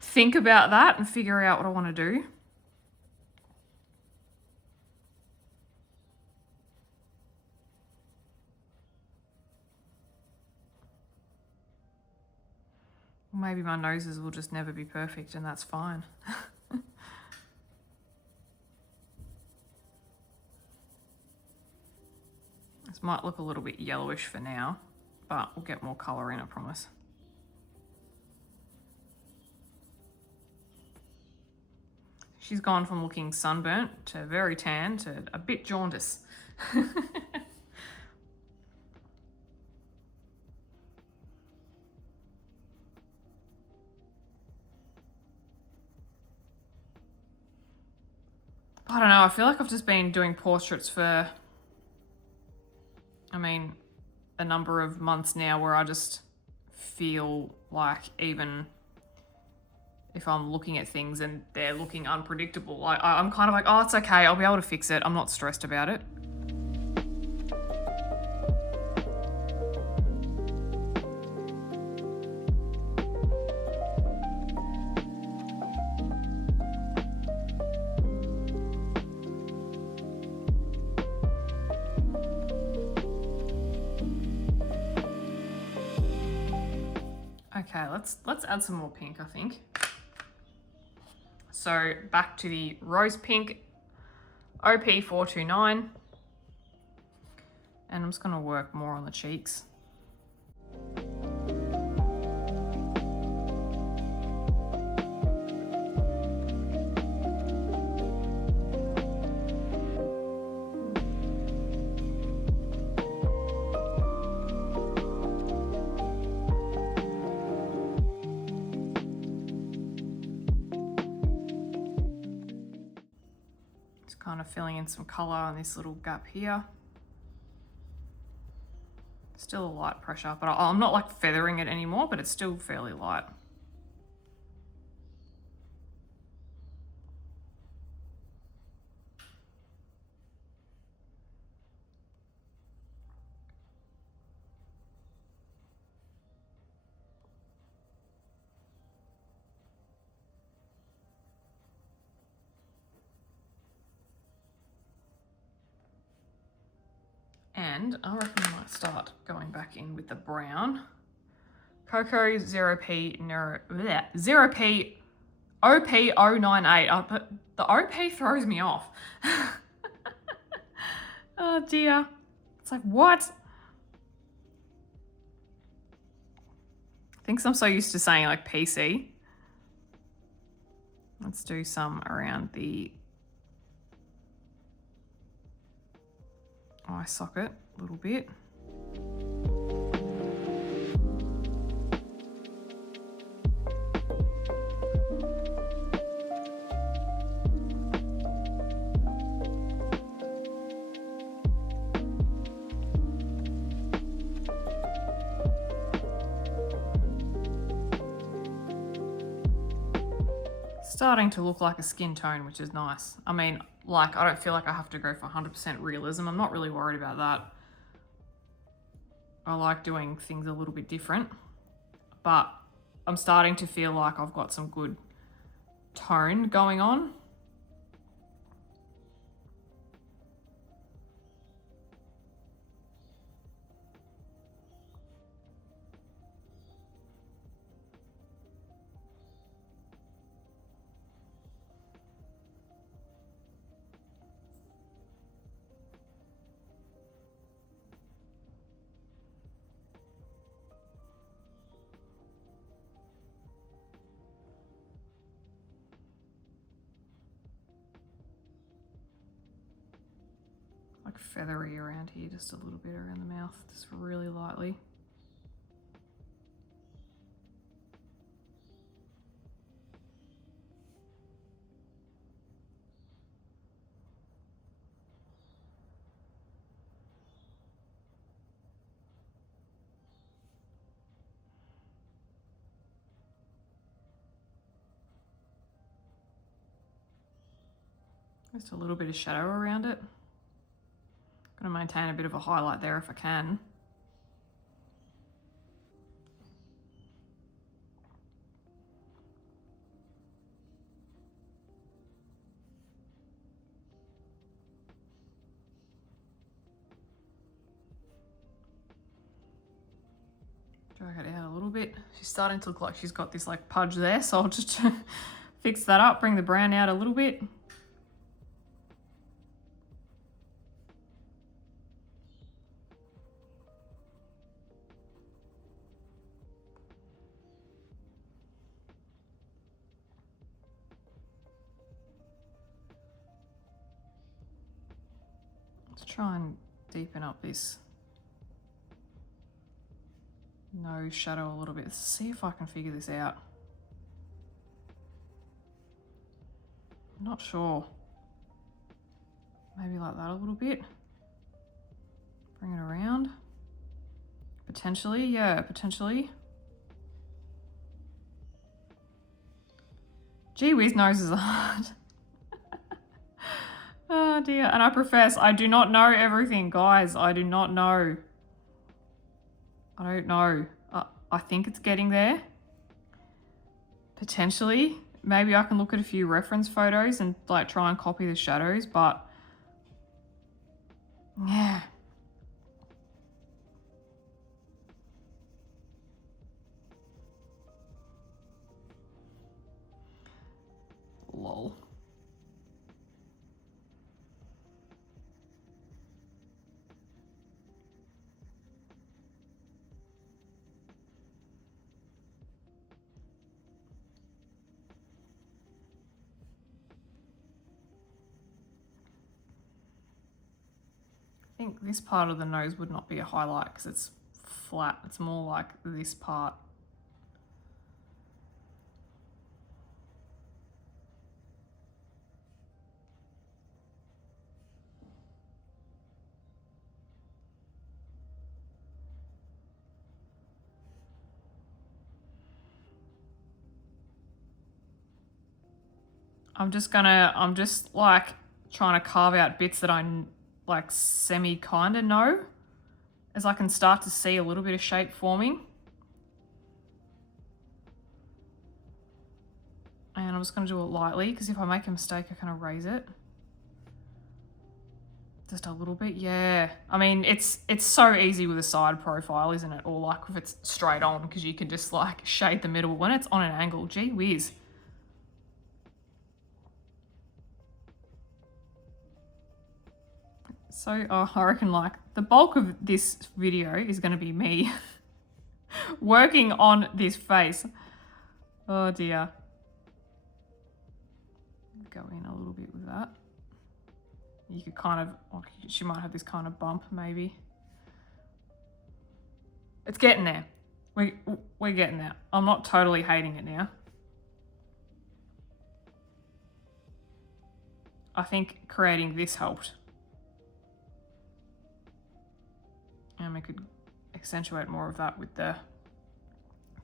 think about that and figure out what I want to do. Maybe my noses will just never be perfect, and that's fine. This might look a little bit yellowish for now, but we'll get more colour in, I promise. She's gone from looking sunburnt to very tan to a bit jaundice. I don't know, I feel like I've just been doing portraits for, I mean, a number of months now where I just feel like even if I'm looking at things and they're looking unpredictable, I'm kind of like, oh, it's okay, I'll be able to fix it. I'm not stressed about it. Okay, let's add some more pink, I think. So back to the rose pink OP429, and I'm just going to work more on the cheeks. Kind of filling in some colour on this little gap here. Still a light pressure, but I'm not like feathering it anymore, but it's still fairly light. And I reckon I might start going back in with the brown. Cocoa 0P Neuro, 0P OP098. But the OP throws me off. Oh dear. It's like, what? I think I'm so used to saying like PC. Let's do some around the eye socket a little bit. Starting to look like a skin tone, which is nice. I mean, like, I don't feel like I have to go for 100% realism. I'm not really worried about that. I like doing things a little bit different, but I'm starting to feel like I've got some good tone going on. Like feathery around here, just a little bit around the mouth, just really lightly. Just a little bit of shadow around it. Gonna maintain a bit of a highlight there if I can. Drag it out a little bit. She's starting to look like she's got this like pudge there, so I'll just fix that up, bring the brown out a little bit. Let's try and deepen up this nose shadow a little bit. Let's see if I can figure this out. I'm not sure. Maybe like that a little bit. Bring it around. Potentially, yeah, potentially. Gee whiz, noses are hard. Oh dear, and I profess I do not know everything, guys. I do not know. I don't know. I think it's getting there. Potentially. Maybe I can look at a few reference photos and like try and copy the shadows, but yeah. Lol. I think this part of the nose would not be a highlight because it's flat. It's more like this part. I'm just like trying to carve out bits that I like semi kind of know, as I can start to see a little bit of shape forming. And I'm just going to do it lightly because if I make a mistake I can erase it. Just a little bit, yeah. I mean, it's so easy with a side profile, isn't it? Or like if it's straight on, because you can just like shade the middle when it's on an angle. Gee whiz. So I reckon like the bulk of this video is going to be me working on this face. Oh dear. Go in a little bit with that. You could kind of, like, she might have this kind of bump maybe. It's getting there. We're getting there. I'm not totally hating it now. I think creating this helped. And we could accentuate more of that with the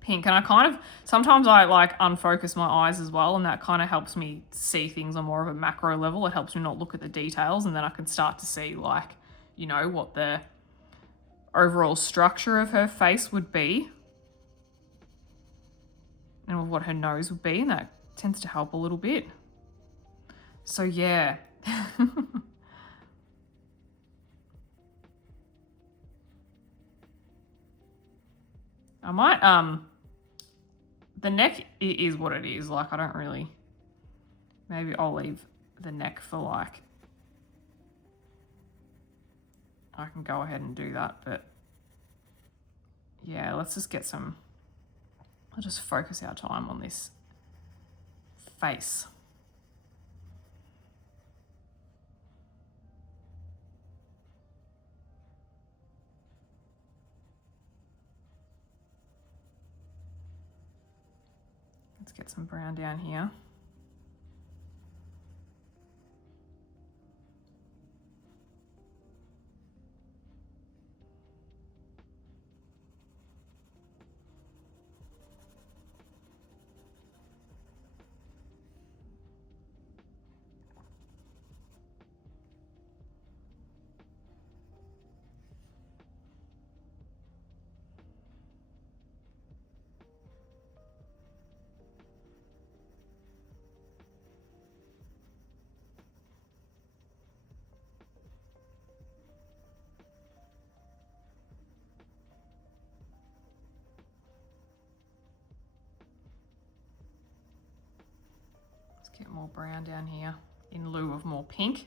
pink. And I kind of, sometimes I like unfocus my eyes as well, and that kind of helps me see things on more of a macro level. It helps me not look at the details, and then I can start to see like, you know, what the overall structure of her face would be and what her nose would be, and that tends to help a little bit. So yeah. I might, the neck is what it is. Like, I don't really, maybe I'll leave the neck for like, I can go ahead and do that, but yeah, let's just get some, I'll just focus our time on this face. Let's get some brown down here. Get more brown down here in lieu of more pink.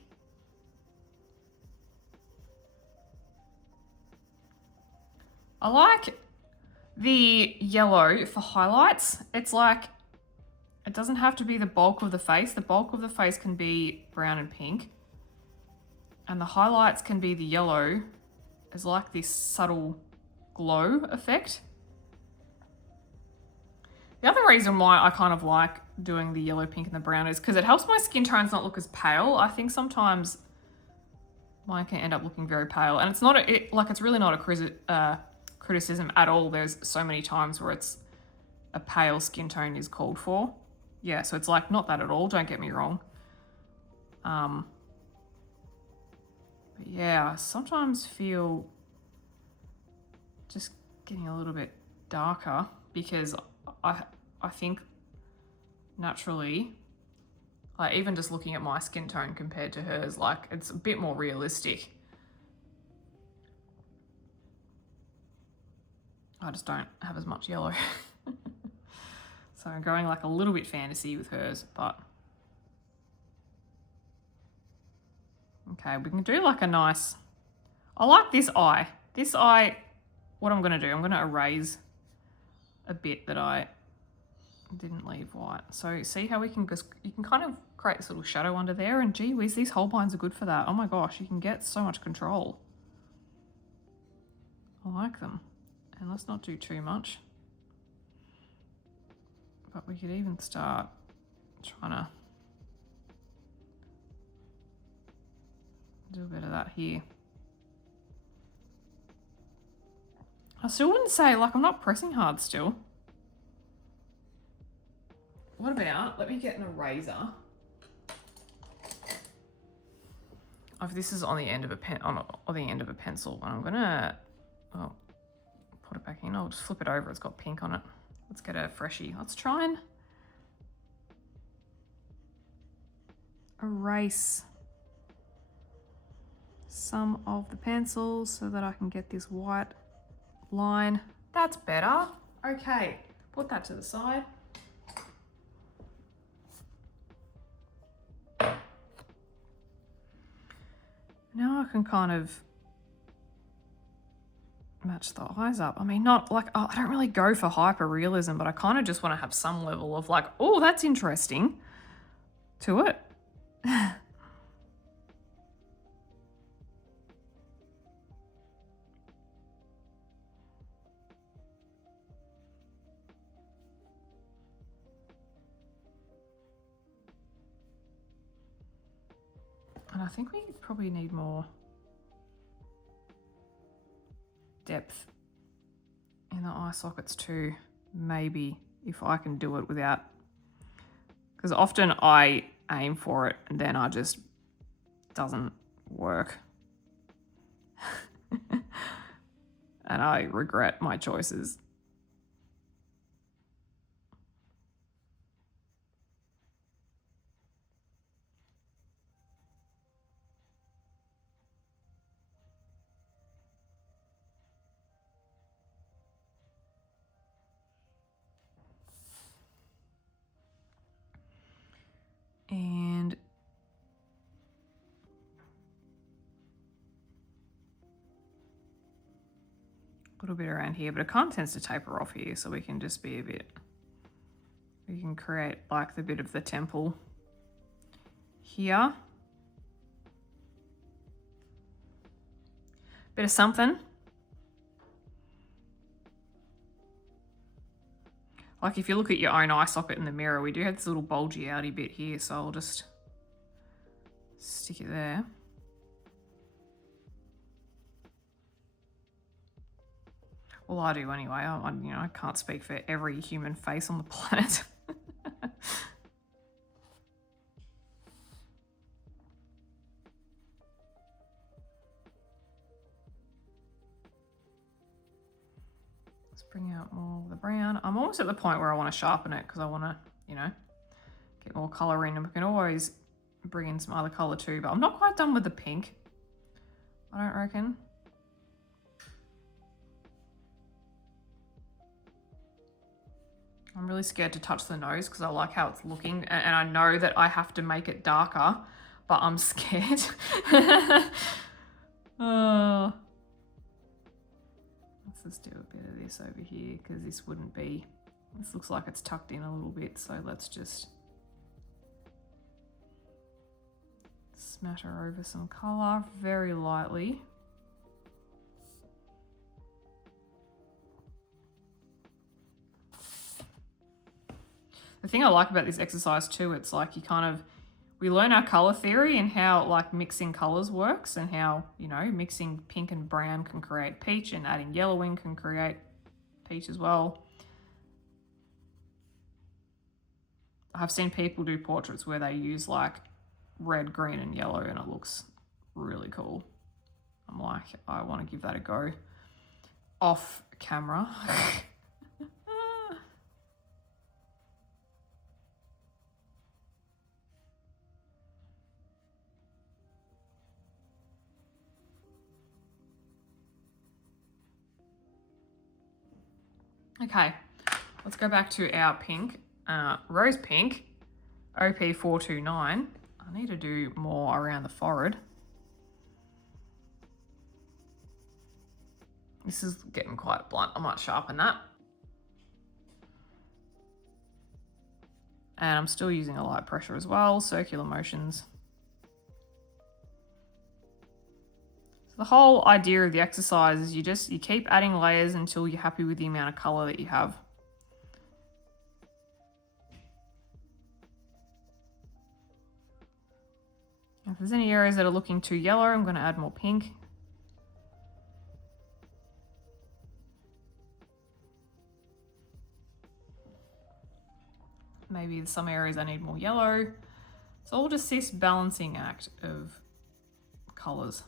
I like the yellow for highlights. It's like, it doesn't have to be the bulk of the face. The bulk of the face can be brown and pink. And the highlights can be the yellow. There's like this subtle glow effect. The other reason why I kind of like doing the yellow, pink, and the brown is because it helps my skin tones not look as pale. I think sometimes mine can end up looking very pale, and it's not it's really not a criticism at all. There's so many times where it's a pale skin tone is called for. Yeah, so it's like not that at all. Don't get me wrong. But yeah, I sometimes feel just getting a little bit darker because I think naturally, like even just looking at my skin tone compared to hers, like it's a bit more realistic. I just don't have as much yellow. So I'm going like a little bit fantasy with hers, but okay, we can do like a nice, I like this eye. This eye, what I'm gonna do, I'm gonna erase a bit that I didn't leave white. So see how we can just, you can kind of create this little shadow under there, and gee whiz, these Holbeins are good for that. Oh my gosh, you can get so much control. I like them. And let's not do too much. But we could even start trying to do a bit of that here. I still wouldn't say, like, I'm not pressing hard still. What about, let me get an eraser. Oh, this is on the end of a pen, on the end of a pencil, and I'm gonna, oh, put it back in. I'll just flip it over. It's got pink on it. Let's get a freshie. Let's try and erase some of the pencils so that I can get this white line. That's better. Okay, put that to the side. Now I can kind of match the eyes up. I mean, not like, I don't really go for hyper realism, but I kind of just want to have some level of like, oh, that's interesting to it. And I think we probably need more depth in the eye sockets too, maybe, if I can do it without, because often I aim for it and then I just doesn't work. And I regret my choices. And a little bit around here, but it kind of tends to taper off here, so we can just be a bit, we can create like the bit of the temple here. Bit of something. Like if you look at your own eye socket in the mirror, we do have this little bulgy outy bit here, so I'll just stick it there. Well, I do anyway. I can't speak for every human face on the planet. Let's bring out more of the brown. I'm almost at the point where I want to sharpen it because I want to, get more colour in, and we can always bring in some other colour too, but I'm not quite done with the pink, I don't reckon. I'm really scared to touch the nose because I like how it's looking, and I know that I have to make it darker, but I'm scared. Oh. Let's just do a bit of this over here because this wouldn't be, this looks like it's tucked in a little bit, so let's just smatter over some colour very lightly. The thing I like about this exercise too, it's like we learn our colour theory and how like mixing colours works, and how, you know, mixing pink and brown can create peach, and adding yellowing can create peach as well. I've seen people do portraits where they use like red, green and yellow, and it looks really cool. I'm like, I want to give that a go off camera. Okay, let's go back to our pink, rose pink, OP429. I need to do more around the forehead. This is getting quite blunt. I might sharpen that. And I'm still using a light pressure as well, circular motions. The whole idea of the exercise is you keep adding layers until you're happy with the amount of colour that you have. If there's any areas that are looking too yellow, I'm going to add more pink. Maybe some areas I need more yellow. It's all just this balancing act of colours.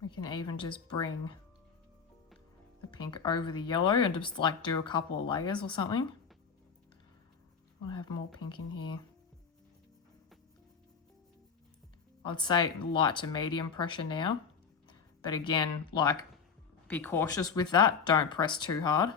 We can even just bring the pink over the yellow and just like do a couple of layers or something. I want to have more pink in here. I'd say light to medium pressure now, but again, like, be cautious with that. Don't press too hard.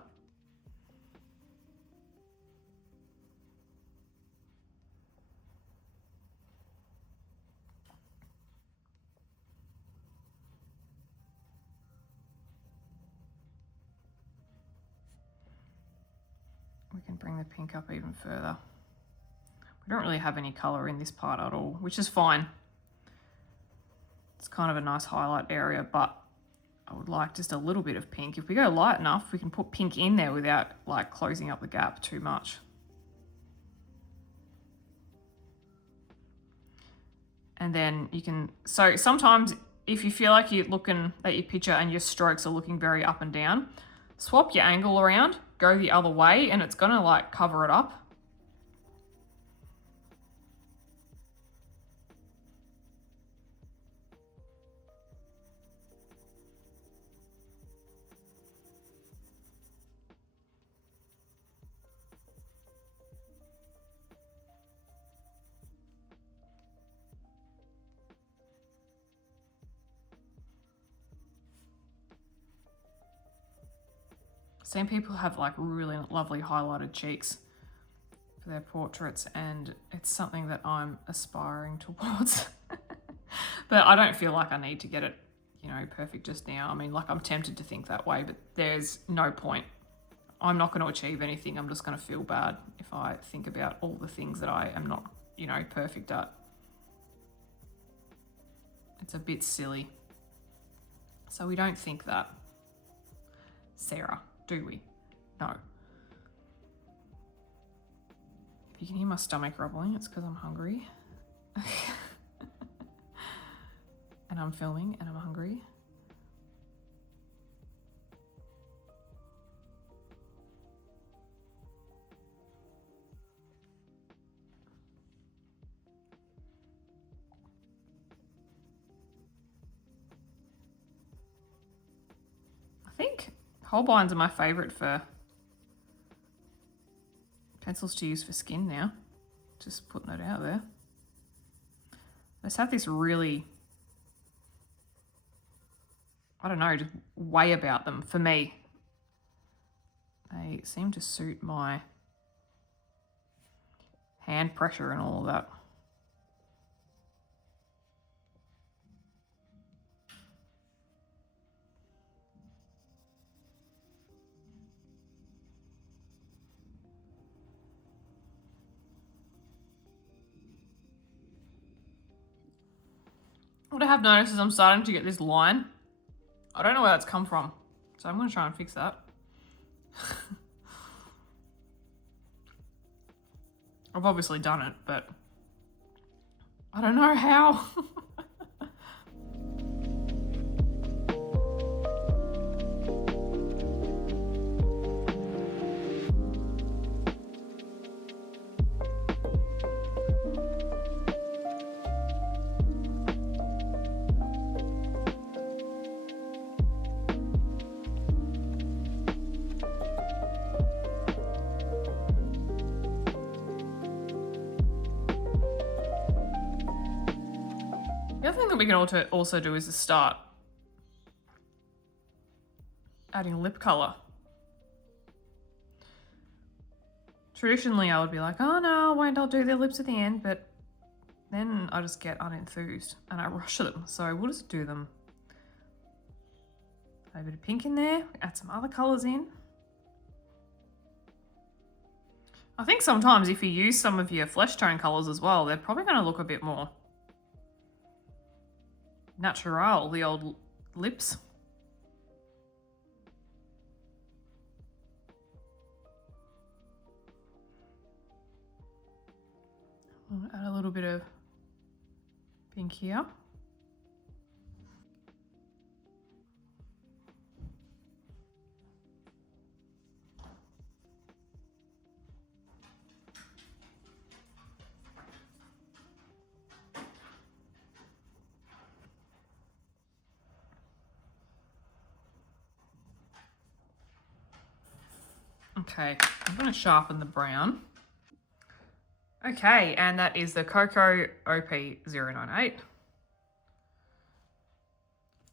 We can bring the pink up even further. We don't really have any colour in this part at all, which is fine. It's kind of a nice highlight area, but I would like just a little bit of pink. If we go light enough, we can put pink in there without like closing up the gap too much. And then you can, so sometimes if you feel like you're looking at your picture and your strokes are looking very up and down, swap your angle around, go the other way, and it's gonna like cover it up. Seen people have like really lovely highlighted cheeks for their portraits, and it's something that I'm aspiring towards. But I don't feel like I need to get it, you know, perfect just now. I mean, like, I'm tempted to think that way, but there's no point. I'm not going to achieve anything. I'm just going to feel bad if I think about all the things that I am not, you know, perfect at. It's a bit silly. So we don't think that. Sarah. Do we? No. If you can hear my stomach rumbling, it's because I'm hungry. And I'm filming and I'm hungry. I think Holbeins are my favourite for pencils to use for skin now. Just putting it out there. They just have this really, I don't know, just way about them for me. They seem to suit my hand pressure and all of that. What I have noticed is I'm starting to get this line. I don't know where that's come from, so I'm going to try and fix that. I've obviously done it, but I don't know how. The other thing that we can also do is to start adding lip colour. Traditionally, I would be like, oh no, I'll do their lips at the end, but then I just get unenthused and I rush them. So we'll just do them. Add a bit of pink in there, add some other colours in. I think sometimes if you use some of your flesh tone colours as well, they're probably going to look a bit more natural, the old lips. I'll add a little bit of pink here. Okay, I'm going to sharpen the brown. Okay, and that is the Cocoa OP098.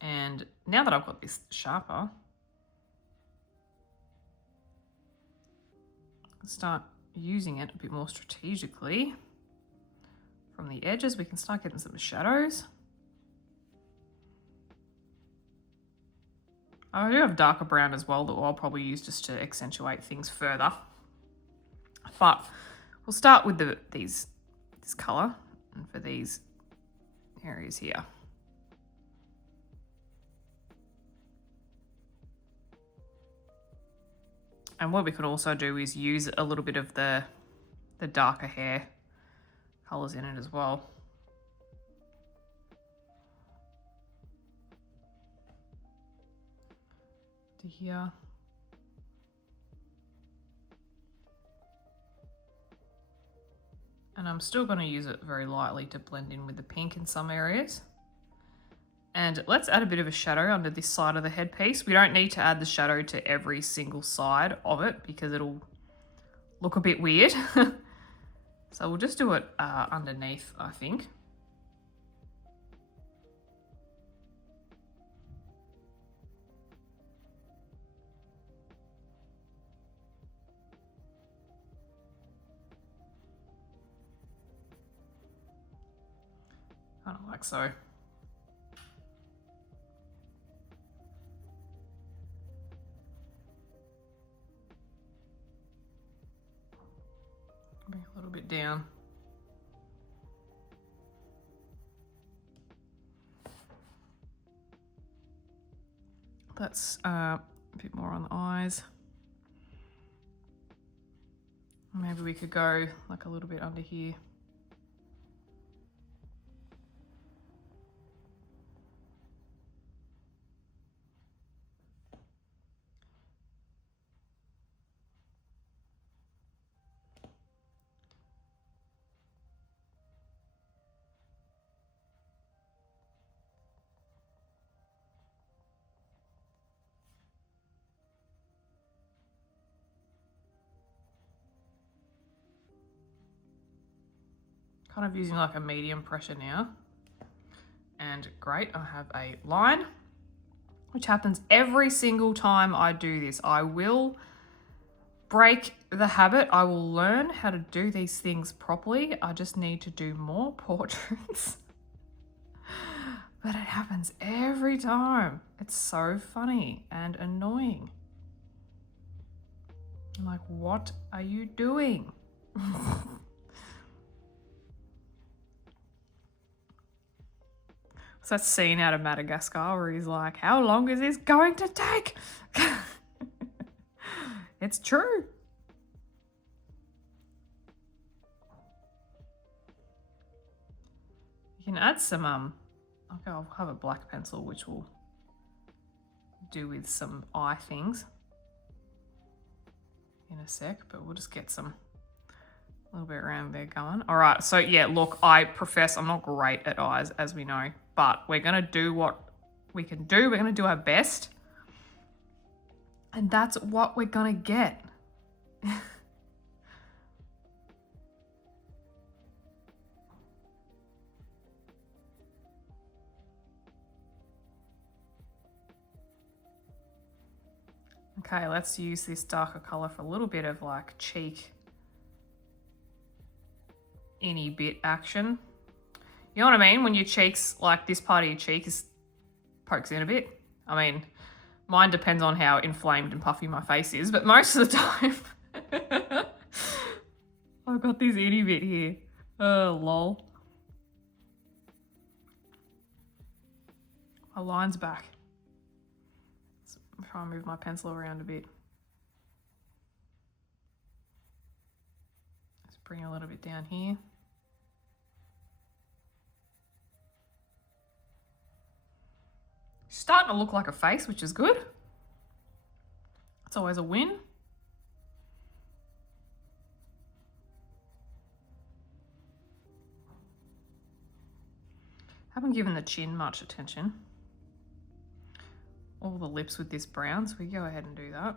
And now that I've got this sharper, I'll start using it a bit more strategically. From the edges, we can start getting some shadows. I do have darker brown as well that I'll probably use just to accentuate things further. But we'll start with this colour and for these areas here. And what we could also do is use a little bit of the darker hair colours in it as well. To here. And I'm still going to use it very lightly to blend in with the pink in some areas. And let's add a bit of a shadow under this side of the headpiece. We don't need to add the shadow to every single side of it because it'll look a bit weird. So we'll just do it underneath, I think. Kind of like so. Bring a little bit down. That's a bit more on the eyes. Maybe we could go like a little bit under here. Kind of using like a medium pressure now. And great, I have a line, which happens every single time I do this. I will break the habit. I will learn how to do these things properly. I just need to do more portraits. But it happens every time. It's so funny and annoying. I'm like, what are you doing? So that scene out of Madagascar where he's like, how long is this going to take? It's true. You can add some, okay, I'll have a black pencil, which will do with some eye things in a sec, but we'll just get some, a little bit around there going. All right, so yeah, look, I profess I'm not great at eyes, as we know, but we're gonna do what we can do. We're gonna do our best. And that's what we're gonna get. Okay, let's use this darker color for a little bit of like cheek, any bit action. You know what I mean? When your cheeks, like this part of your cheek pokes in a bit. I mean, mine depends on how inflamed and puffy my face is, but most of the time, I've got this itty bit here. Oh, lol. My line's back. Let's try and move my pencil around a bit. Let's bring a little bit down here. Starting to look like a face, which is good. It's always a win. Haven't given the chin much attention. All the lips with this brown, so we go ahead and do that.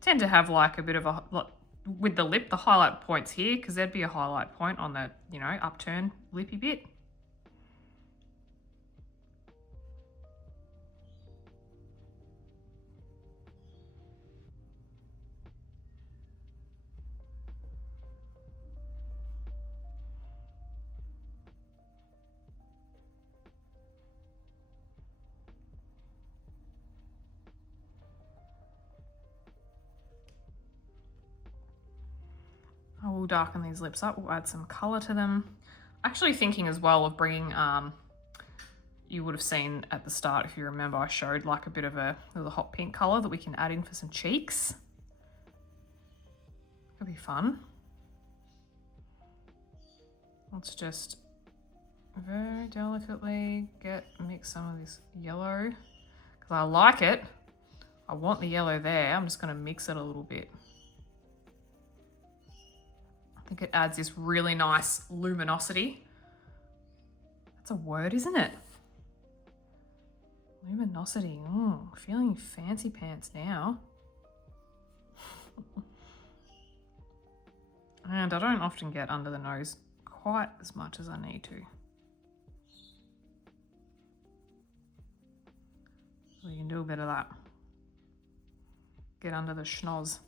Tend to have like a bit of a, with the lip, the highlight points here, because there'd be a highlight point on the, you know, upturn lippy bit. I will darken these lips up. We'll add some color to them. Actually thinking as well of bringing, you would have seen at the start, if you remember, I showed like a bit of a hot pink color that we can add in for some cheeks. Could be fun. Let's just very delicately mix some of this yellow, because I like it. I want the yellow there. I'm just going to mix it a little bit. I think it adds this really nice luminosity. That's a word, isn't it? Luminosity. Feeling fancy pants now. And I don't often get under the nose quite as much as I need to. So we can do a bit of that. Get under the schnoz.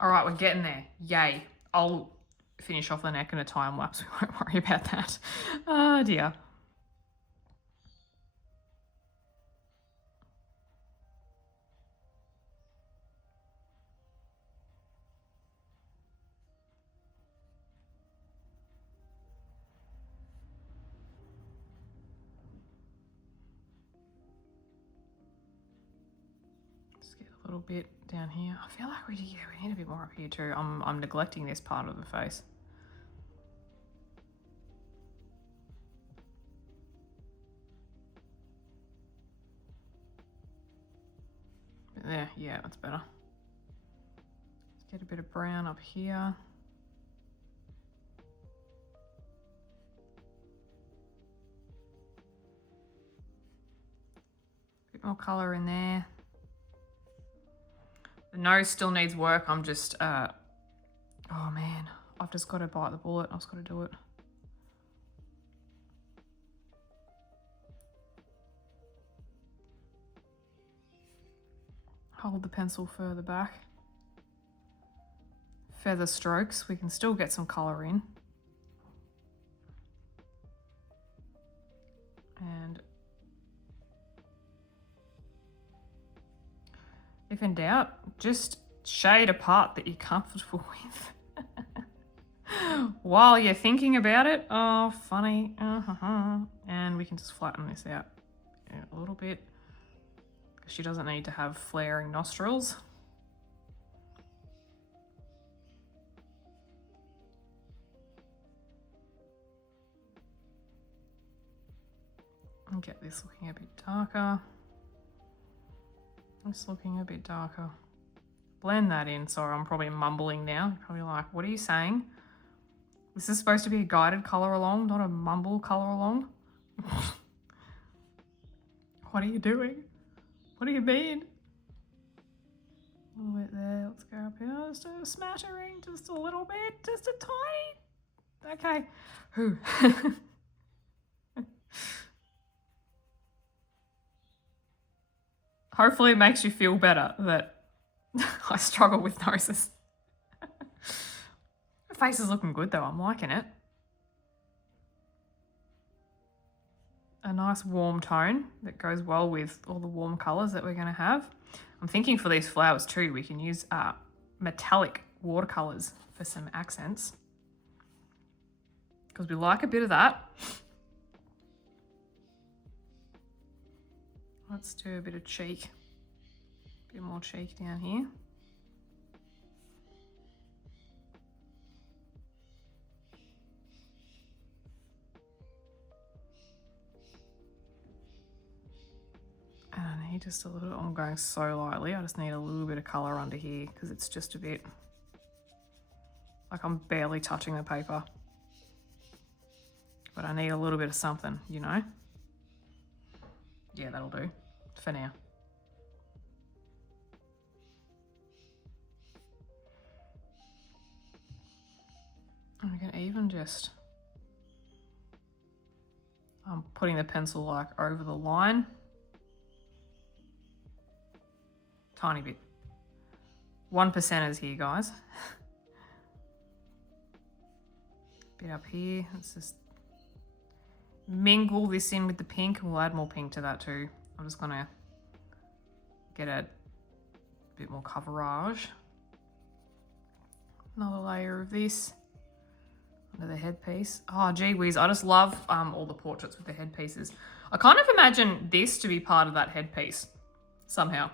All right, we're getting there. Yay. I'll finish off the neck in a time lapse. We won't worry about that. Oh dear. Just get a little bit down here. I feel like we need a bit more up here too. I'm neglecting this part of the face. But there, yeah, that's better. Let's get a bit of brown up here. more colour in there. The nose still needs work. I'm just, oh man, I've just got to bite the bullet. I've just got to do it. Hold the pencil further back. Feather strokes, we can still get some colour in. And if in doubt, just shade a part that you're comfortable with. While you're thinking about it, oh, funny. And we can just flatten this out a little bit. She doesn't need to have flaring nostrils. And get this looking a bit darker. This looking a bit darker. Blend that in. Sorry, I'm probably mumbling now. You're probably like, what are you saying? This is supposed to be a guided colour along, not a mumble colour along. What are you doing? What do you mean? A little bit there. Let's go up here. Just a smattering, just a little bit, just a tiny. Okay. Whew. Hopefully it makes you feel better that I struggle with noses. The face is looking good though. I'm liking it. A nice warm tone that goes well with all the warm colours that we're going to have. I'm thinking for these flowers too, we can use metallic watercolours for some accents. Because we like a bit of that. Let's do a bit of cheek. A bit more cheek down here. And I need just a little, I'm going so lightly, I just need a little bit of colour under here because it's just a bit, like I'm barely touching the paper. But I need a little bit of something, you know? Yeah, that'll do for now. And we can even just, I'm putting the pencil like over the line. Tiny bit. 1%ers here, guys. Bit up here. Let's just mingle this in with the pink, and we'll add more pink to that too. I'm just gonna get a bit more coverage. Another layer of this under the headpiece. Oh, gee whiz, I just love all the portraits with the headpieces. I kind of imagine this to be part of that headpiece somehow.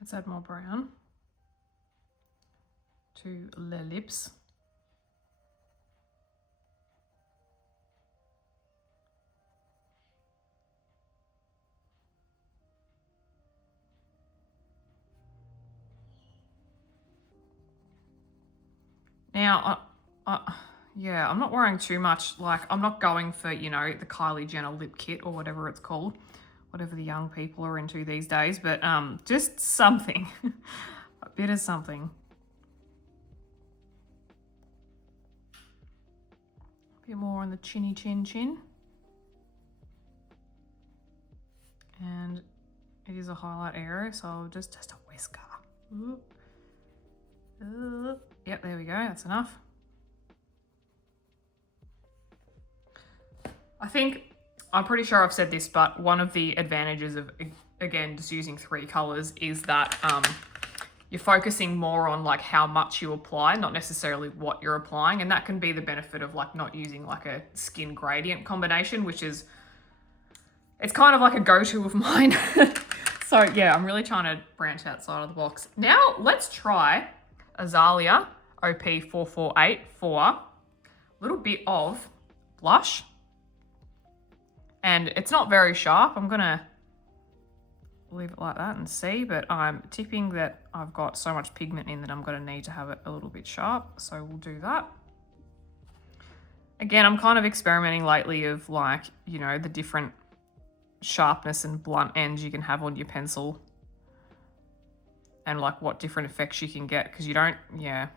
Let's add more brown to the lips. Now, yeah, I'm not worrying too much. Like, I'm not going for, you know, the Kylie Jenner lip kit or whatever it's called. Whatever the young people are into these days, but just something, a bit of something. A bit more on the chinny chin. And it is a highlight area, so just a whisker. Yep, there we go, that's enough. I think, I'm pretty sure I've said this, but one of the advantages of, again, just using 3 colours is that you're focusing more on like how much you apply, not necessarily what you're applying. And that can be the benefit of like not using like a skin gradient combination, which is, it's kind of like a go-to of mine. So yeah, I'm really trying to branch outside of the box. Now let's try Azalea OP448 for a little bit of blush. And it's not very sharp. I'm gonna leave it like that and see, but I'm tipping that I've got so much pigment in that I'm gonna need to have it a little bit sharp. So we'll do that. Again, I'm kind of experimenting lately of like, you know, the different sharpness and blunt ends you can have on your pencil and like what different effects you can get, because you don't, yeah.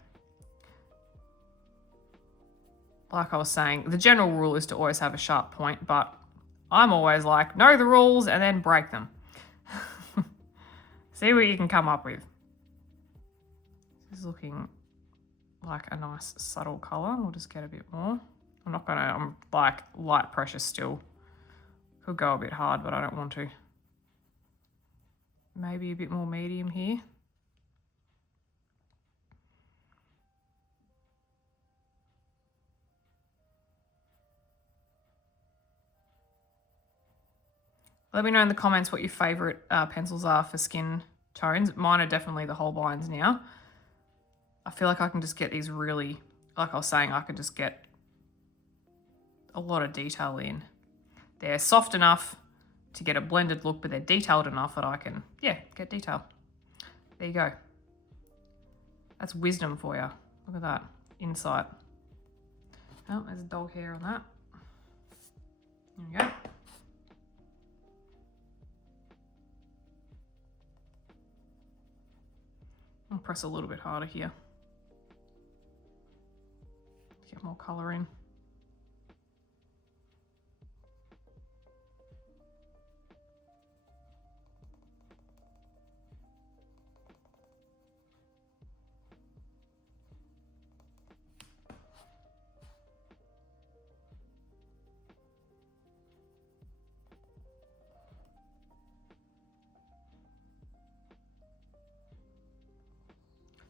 Like I was saying, the general rule is to always have a sharp point, but I'm always like, know the rules and then break them. See what you can come up with. This is looking like a nice subtle color. We'll just get a bit more. I'm like light pressure still. Could go a bit hard, but I don't want to. Maybe a bit more medium here. Let me know in the comments what your favourite pencils are for skin tones. Mine are definitely the Holbeins now. I feel like I can just get these really, like I was saying, I could just get a lot of detail in. They're soft enough to get a blended look, but they're detailed enough that I can, yeah, get detail. There you go. That's wisdom for you. Look at that, insight. Oh, there's a dog hair on that. There we go. I'll press a little bit harder here. Get more colour in.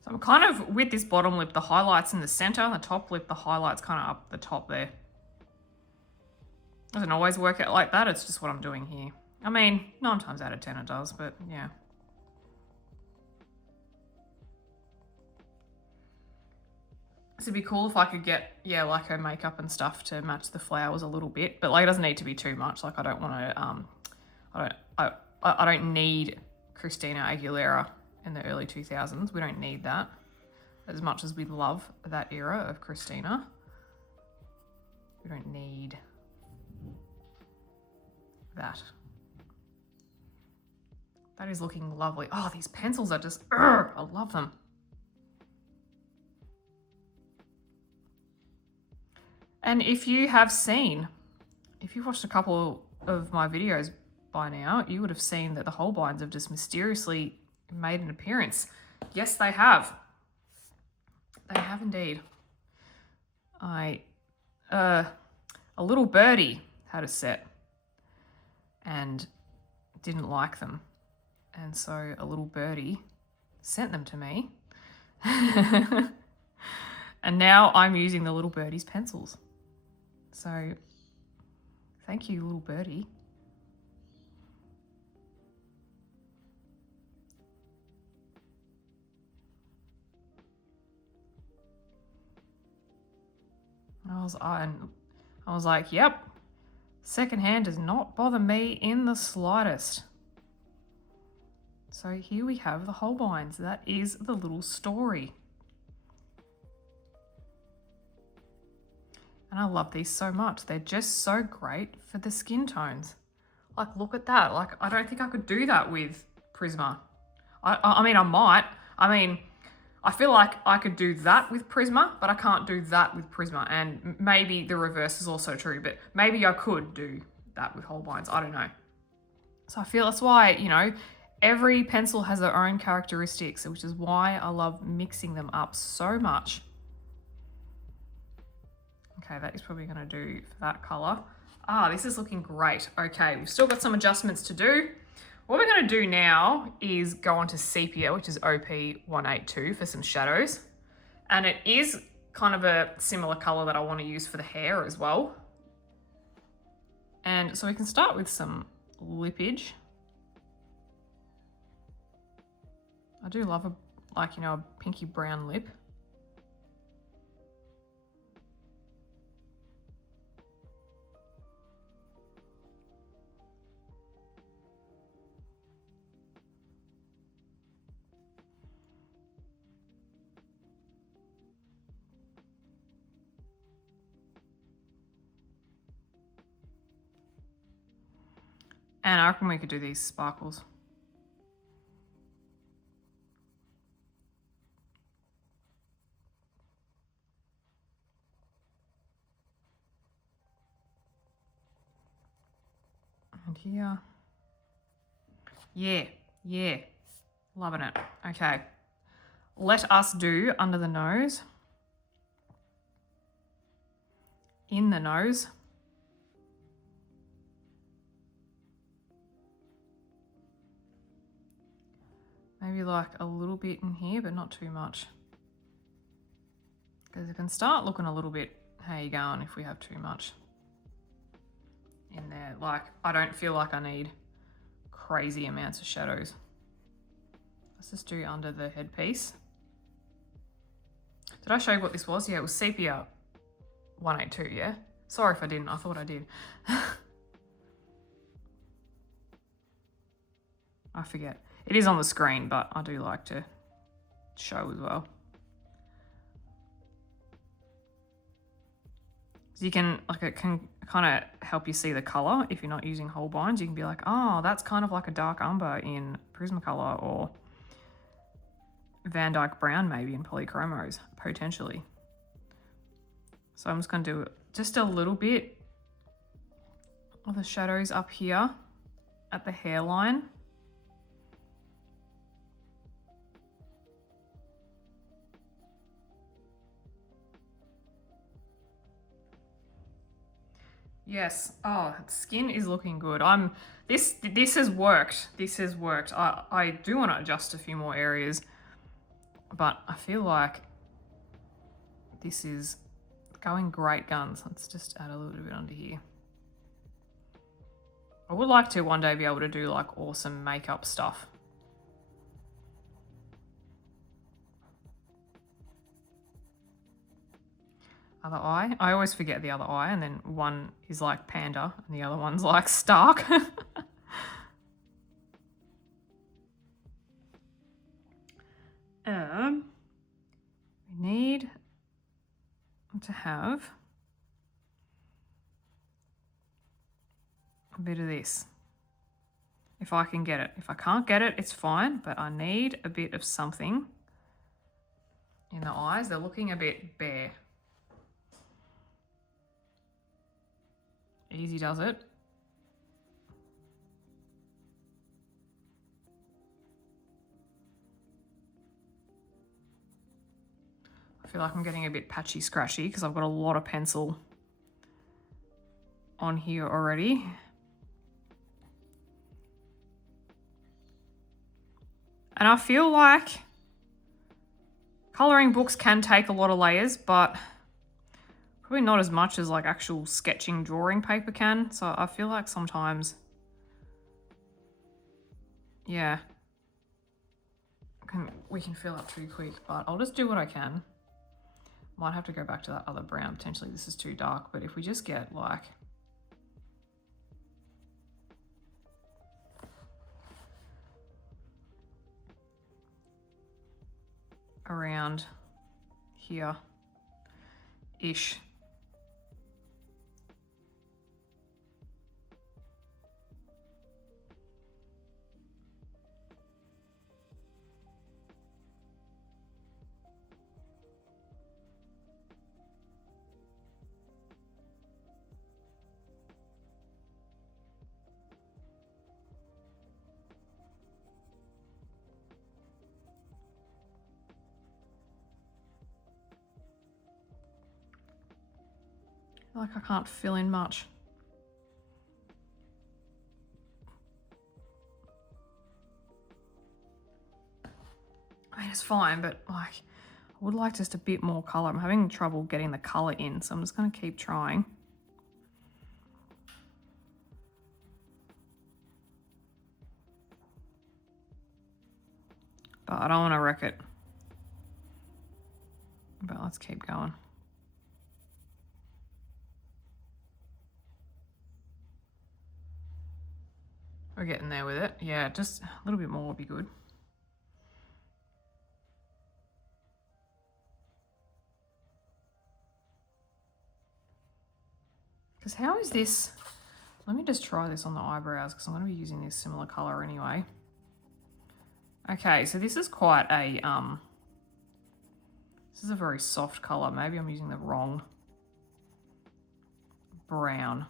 So I'm kind of, with this bottom lip, the highlight's in the center, the top lip, the highlight's kind of up the top there. Doesn't always work out like that, it's just what I'm doing here. I mean, 9 times out of 10 it does, but yeah. So it'd be cool if I could get, yeah, like her makeup and stuff to match the flowers a little bit, but like it doesn't need to be too much. Like I don't want to, I don't need Christina Aguilera in the early 2000s. We don't need that as much as we love that era of Christina. We don't need that. That is looking lovely. Oh, these pencils are just, I love them. And if you've watched a couple of my videos by now, you would have seen that the Holbeins have just mysteriously made an appearance. Yes, they have. They have indeed. A little birdie had a set and didn't like them. And so a little birdie sent them to me. And now I'm using the little birdie's pencils. So thank you, little birdie. I was like, yep, secondhand does not bother me in the slightest. So here we have the Holbeins. That is the little story. And I love these so much. They're just so great for the skin tones. Like, look at that. Like, I don't think I could do that with Prisma. I mean, I might. I mean, I feel like I could do that with Prisma, but I can't do that with Prisma. And maybe the reverse is also true, but maybe I could do that with Holbeins. I don't know. So I feel that's why, you know, every pencil has their own characteristics, which is why I love mixing them up so much. Okay, that is probably going to do for that color. Ah, this is looking great. Okay, we've still got some adjustments to do. What we're going to do now is go on to Sepia, which is OP182 for some shadows. And it is kind of a similar color that I want to use for the hair as well. And so we can start with some lippage. I do love a pinky brown lip. And I reckon we could do these sparkles. And here. Yeah. Loving it. Okay. Let us do under the nose. In the nose. Maybe like a little bit in here, but not too much. Because it can start looking a little bit, how you going if we have too much in there. Like, I don't feel like I need crazy amounts of shadows. Let's just do under the headpiece. Did I show you what this was? Yeah, it was Sepia 182, yeah? Sorry if I didn't, I thought I did. I forget. It is on the screen, but I do like to show as well. So you can, like, it can kind of help you see the color if you're not using Holbeins. You can be like, oh, that's kind of like a dark umber in Prismacolor, or Van Dyke Brown maybe in Polychromos, potentially. So I'm just going to do just a little bit of the shadows up here at the hairline. Yes. Oh, skin is looking good. This has worked. This has worked. I do want to adjust a few more areas, but I feel like this is going great guns. Let's just add a little bit under here. I would like to one day be able to do like awesome makeup stuff. Other eye. I always forget the other eye, and then one is like panda and the other one's like stark. We need to have a bit of this. If I can get it. If I can't get it, it's fine, but I need a bit of something in the eyes. They're looking a bit bare. Easy does it. I feel like I'm getting a bit patchy scratchy because I've got a lot of pencil on here already. And I feel like colouring books can take a lot of layers, but probably not as much as like actual sketching drawing paper can. So I feel like sometimes, yeah, we can fill up too quick, but I'll just do what I can. Might have to go back to that other brown. Potentially this is too dark, but if we just get like around here-ish. Like I can't fill in much. I mean, it's fine, but like, I would like just a bit more color. I'm having trouble getting the color in, so I'm just going to keep trying. but I don't want to wreck it. But let's keep going. We're getting there with it. Yeah, just a little bit more would be good. Because how is this? Let me just try this on the eyebrows because I'm going to be using this similar color anyway. Okay, so this is quite a, this is a very soft color. Maybe I'm using the wrong brown.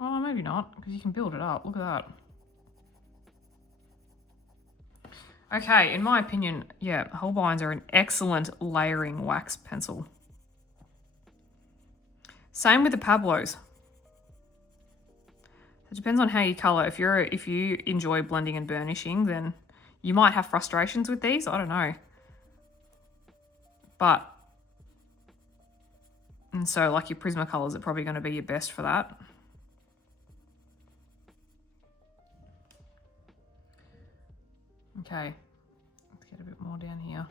Oh, maybe not, because you can build it up. Look at that. Okay, in my opinion, yeah, Holbeins are an excellent layering wax pencil. Same with the Pablos. It depends on how you colour. If you enjoy blending and burnishing, then you might have frustrations with these. I don't know. But, and so like your Prismacolors are probably going to be your best for that. Okay, let's get a bit more down here.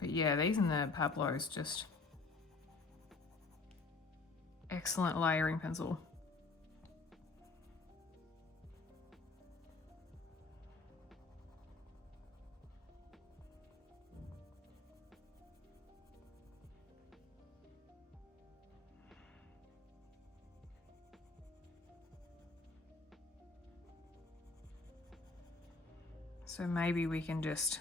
But yeah, these and the Pablos, just excellent layering pencil. So maybe we can just,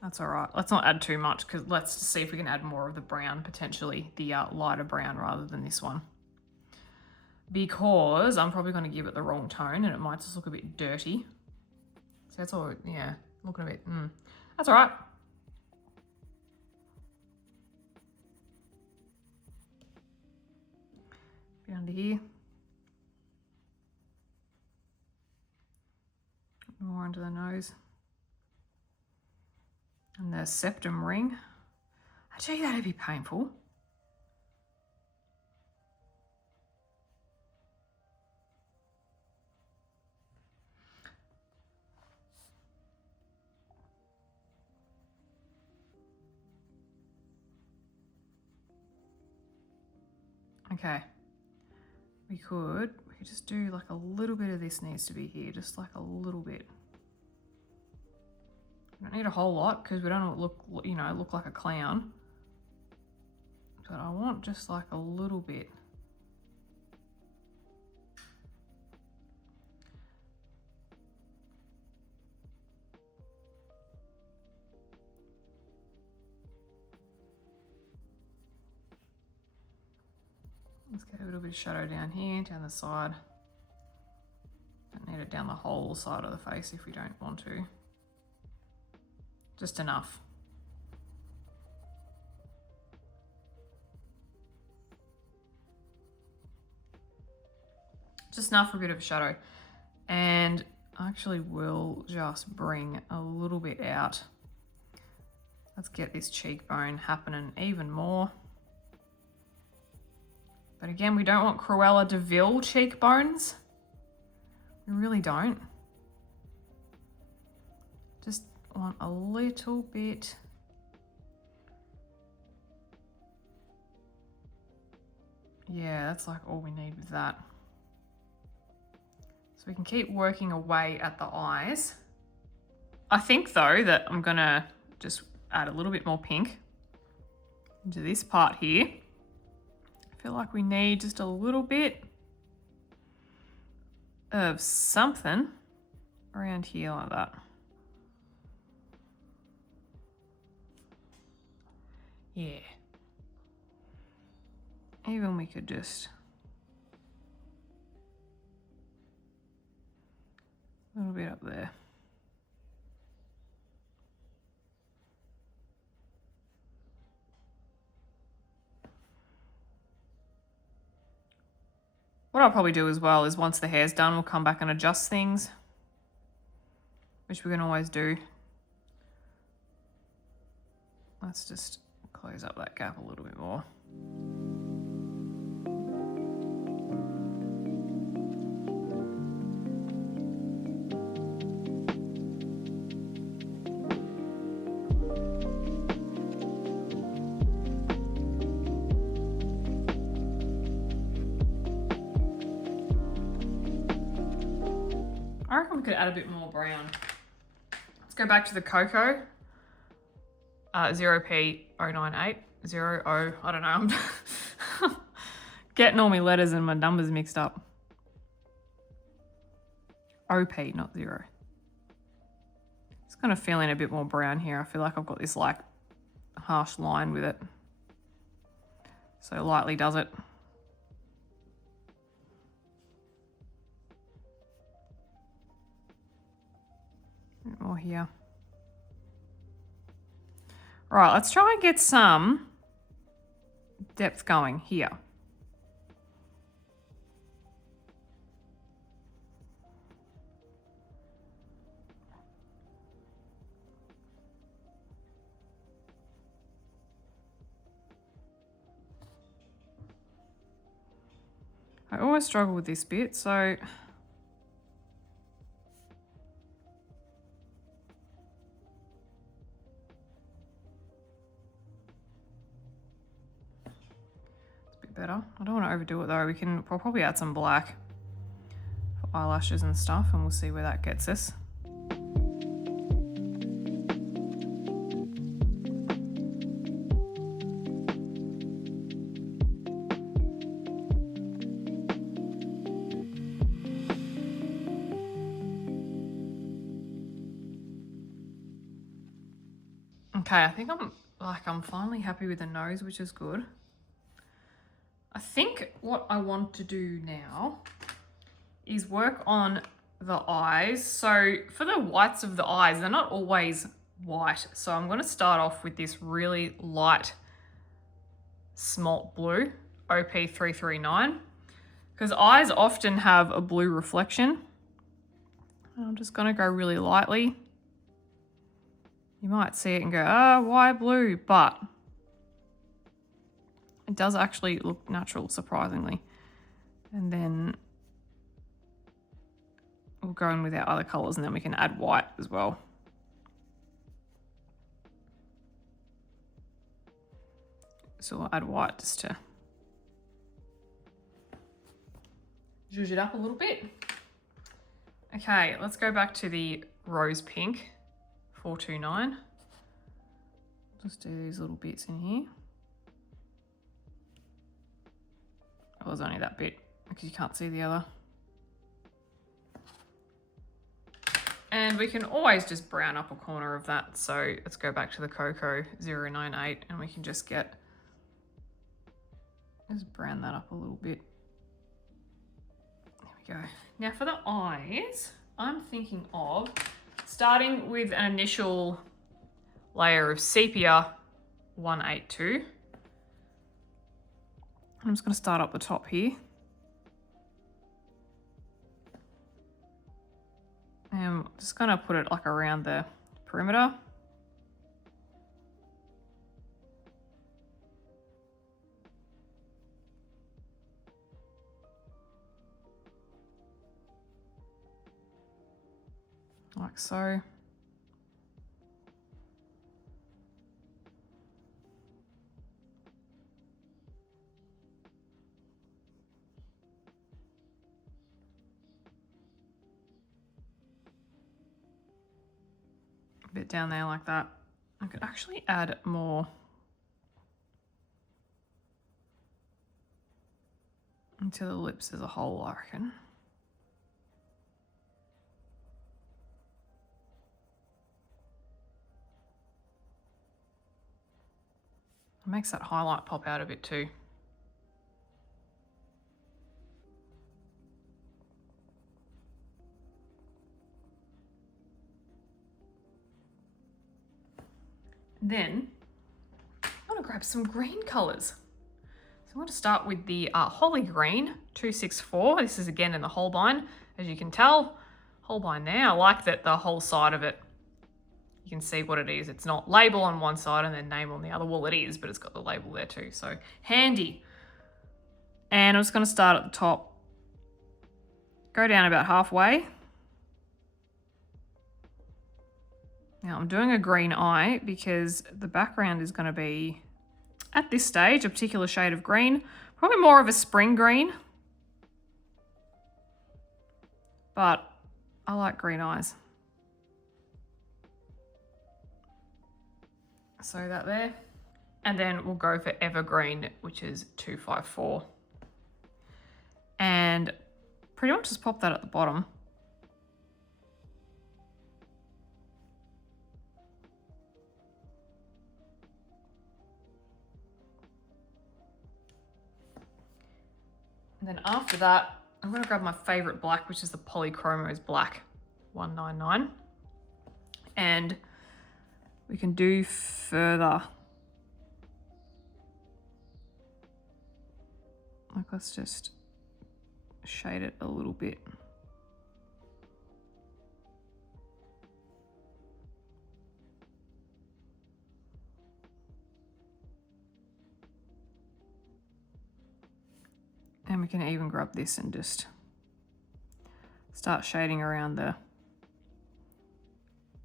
that's all right. Let's not add too much because let's see if we can add more of the brown, potentially the lighter brown rather than this one. Because I'm probably going to give it the wrong tone and it might just look a bit dirty. So that's all, yeah, looking a bit, that's all right. Bit under here. More under the nose. And the septum ring. I tell you, that'd be painful. Okay. We could just do like a little bit of this needs to be here, just like a little bit. We don't need a whole lot because we don't look, you know, look like a clown. But I want just like a little bit. Let's get a little bit of shadow down here, down the side. Don't need it down the whole side of the face if we don't want to. Just enough. Just enough for a bit of a shadow. And I actually will just bring a little bit out. Let's get this cheekbone happening even more. But again, we don't want Cruella de Vil cheekbones. We really don't. Just want a little bit. Yeah, that's like all we need with that. So we can keep working away at the eyes. I think though that I'm gonna just add a little bit more pink into this part here. I feel like we need just a little bit of something around here like that. Yeah. Even we could just a little bit up there. What I'll probably do as well is once the hair's done, we'll come back and adjust things, which we can always do. let's just close up that gap a little bit more. I reckon we could add a bit more brown. Let's go back to the cocoa. 0P098. 00, I don't know. I'm getting all my letters and my numbers mixed up. OP, not 0. Just kind of feeling a bit more brown here. I feel like I've got this like harsh line with it. So lightly does it. A bit more here. All right, let's try and get some depth going here. I always struggle with this bit, so better. I don't want to overdo it though. We'll probably add some black for eyelashes and stuff, and we'll see where that gets us. Okay, I think I'm finally happy with the nose, which is good. I think what I want to do now is work on the eyes. So for the whites of the eyes, they're not always white. So I'm going to start off with this really light smalt blue, OP339, because eyes often have a blue reflection. I'm just going to go really lightly. You might see it and go, oh, why blue? But it does actually look natural, surprisingly. And then we'll go in with our other colours and then we can add white as well. So we'll add white just to zhuzh it up a little bit. Okay, let's go back to the rose pink, 429. Just do these little bits in here. It was only that bit because you can't see the other. And we can always just brown up a corner of that. So let's go back to the cocoa 098 and we can just brown that up a little bit. There we go. Now for the eyes, I'm thinking of starting with an initial layer of sepia 182. I'm just going to start up the top here. And I'm just going to put it like around the perimeter. Like so. Bit down there like that. I could actually add more into the lips as a whole, I reckon. It makes that highlight pop out a bit too. Then I'm going to grab some green colours. So I'm going to start with the Holly Green 264. This is again in the Holbein. As you can tell, Holbein there. I like that the whole side of it you can see what it is. It's not label on one side and then name on the other. Well, it is, but it's got the label there too. So handy. And I'm just going to start at the top. Go down about halfway. Now I'm doing a green eye because the background is going to be, at this stage, a particular shade of green. Probably more of a spring green. But I like green eyes. So that there. And then we'll go for evergreen, which is 254. And pretty much just pop that at the bottom. And then after that, I'm going to grab my favorite black, which is the Polychromos Black 199. And we can do further. Like, let's just shade it a little bit. And we can even grab this and just start shading around the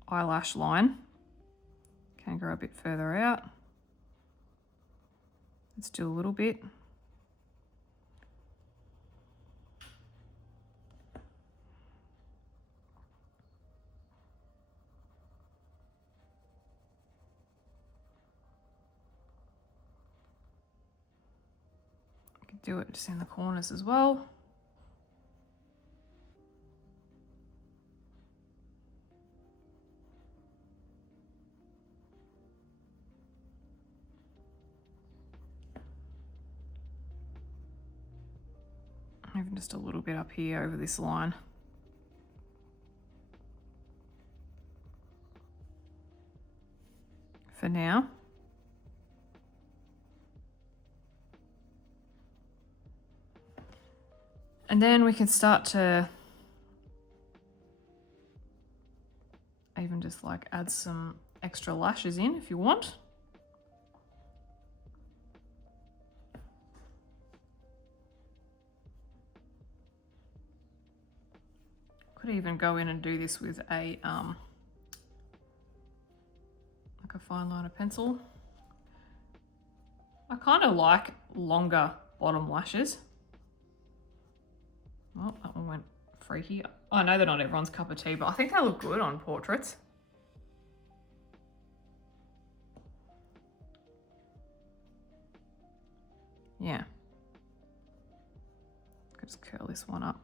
eyelash line. Can go a bit further out. Let's do a little bit. Do it just in the corners as well. Even just a little bit up here over this line. For now. And then we can start to even just like add some extra lashes in if you want. Could even go in and do this with a like a fine liner pencil. I kind of like longer bottom lashes. Oh, that one went freaky. I know they're not everyone's cup of tea, but I think they look good on portraits. Yeah. Could just curl this one up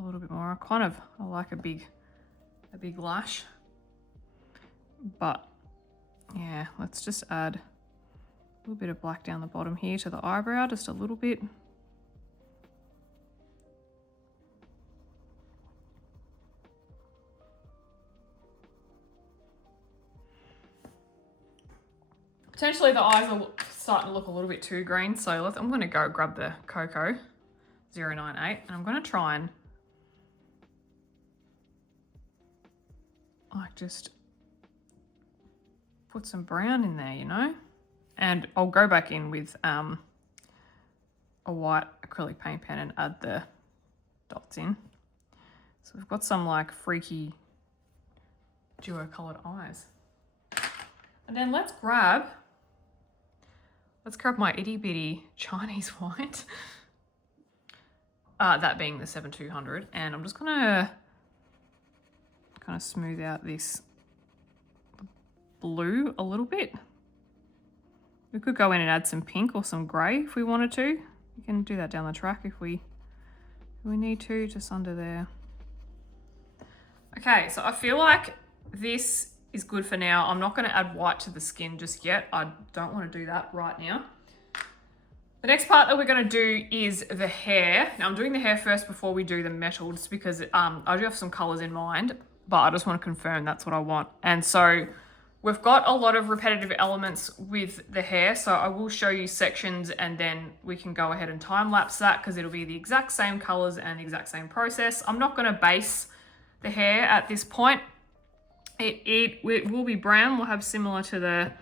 a little bit more. I like a big lash. But yeah, let's just add a little bit of black down the bottom here to the eyebrow, just a little bit. Potentially the eyes are starting to look a little bit too green, so I'm going to go grab the Cocoa 098 and I'm going to try and like just put some brown in there, you know? And I'll go back in with a white acrylic paint pen and add the dots in. So we've got some like freaky duo coloured eyes. And then let's grab my itty bitty Chinese white. That being the 7200. And I'm just gonna kind of smooth out this blue a little bit. We could go in and add some pink or some grey if we wanted to. We can do that down the track if we need to, just under there. Okay, so I feel like this is good for now. I'm not going to add white to the skin just yet. I don't want to do that right now. The next part that we're going to do is the hair. Now I'm doing the hair first before we do the metal, just because I do have some colours in mind, but I just want to confirm that's what I want. And so we've got a lot of repetitive elements with the hair, so I will show you sections and then we can go ahead and time lapse that because it'll be the exact same colours and the exact same process. I'm not going to base the hair at this point. It will be brown. We'll have similar to the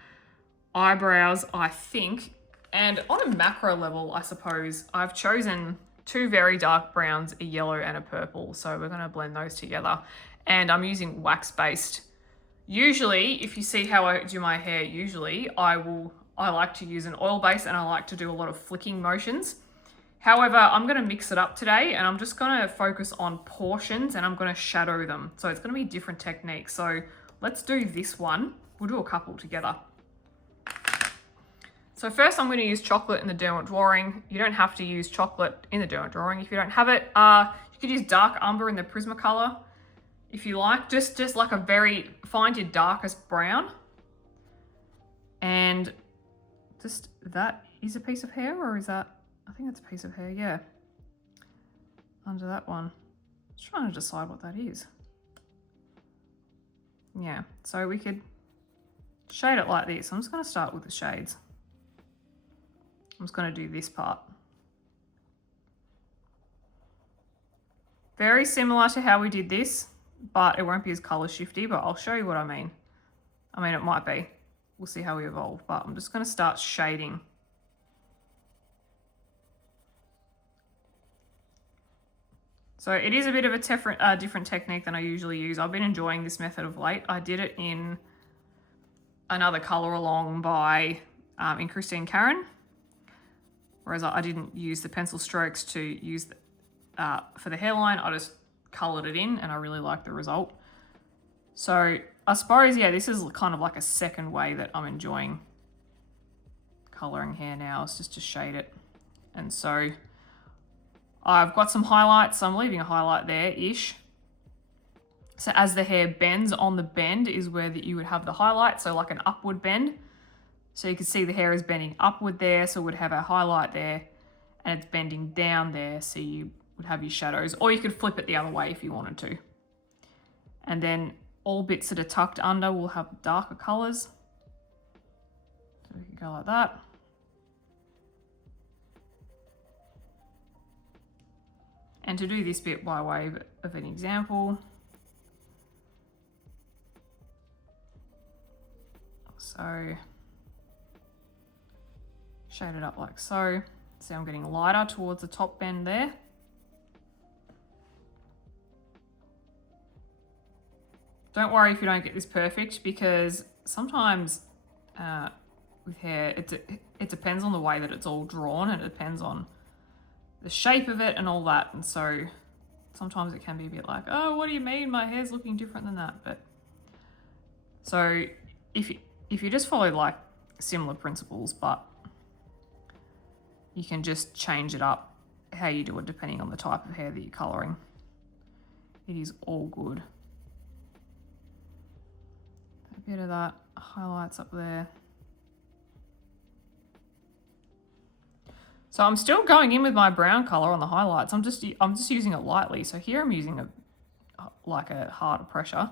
eyebrows, I think. And on a macro level, I suppose, I've chosen two very dark browns, a yellow and a purple. So we're going to blend those together. And I'm using wax-based. Usually, if you see how I do my hair, I like to use an oil base and I like to do a lot of flicking motions. However, I'm going to mix it up today and I'm just going to focus on portions and I'm going to shadow them. So it's going to be different techniques. So let's do this one. We'll do a couple together. So first I'm going to use chocolate in the Derwent Drawing. You don't have to use chocolate in the Derwent Drawing if you don't have it. You could use dark umber in the Prismacolor if you like. Just like find your darkest brown. And just, that is a piece of hair, or is that, I think that's a piece of hair, yeah. Under that one. Just trying to decide what that is. Yeah, so we could shade it like this. I'm just going to start with the shades. I'm just going to do this part. Very similar to how we did this, but it won't be as color shifty, but I'll show you what I mean. I mean, it might be. We'll see how we evolve, but I'm just going to start shading. So it is a bit of a different technique than I usually use. I've been enjoying this method of late. I did it in another color along by in Christine Karen. Whereas I didn't use the pencil strokes to use for the hairline. I just colored it in and I really like the result. So I suppose, yeah, this is kind of like a second way that I'm enjoying coloring hair now, is just to shade it. And so I've got some highlights. So I'm leaving a highlight there-ish. So as the hair bends, on the bend is where you would have the highlight. So like an upward bend. So you can see the hair is bending upward there, so we'd have a highlight there, and it's bending down there, so you would have your shadows, or you could flip it the other way if you wanted to. And then all bits that are tucked under will have darker colors. So we can go like that. And to do this bit by way of an example, so shade it up like so. See, I'm getting lighter towards the top bend there. Don't worry if you don't get this perfect, because sometimes with hair, it depends on the way that it's all drawn, and it depends on the shape of it and all that. And so sometimes it can be a bit like, oh, what do you mean my hair's looking different than that? But so if you just follow like similar principles, but you can just change it up how you do it depending on the type of hair that you're colouring. It is all good. A bit of that highlights up there. So I'm still going in with my brown colour on the highlights. I'm just using it lightly. So here I'm using a harder pressure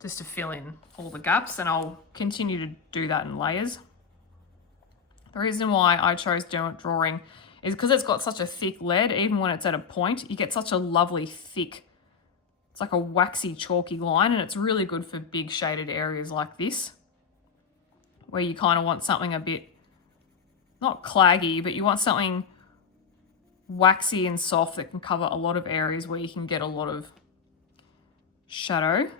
just to fill in all the gaps, and I'll continue to do that in layers. The reason why I chose Derwent Drawing is because it's got such a thick lead. Even when it's at a point, you get such a lovely thick, it's like a waxy, chalky line, and it's really good for big shaded areas like this, where you kind of want something a bit, not claggy, but you want something waxy and soft that can cover a lot of areas where you can get a lot of shadow.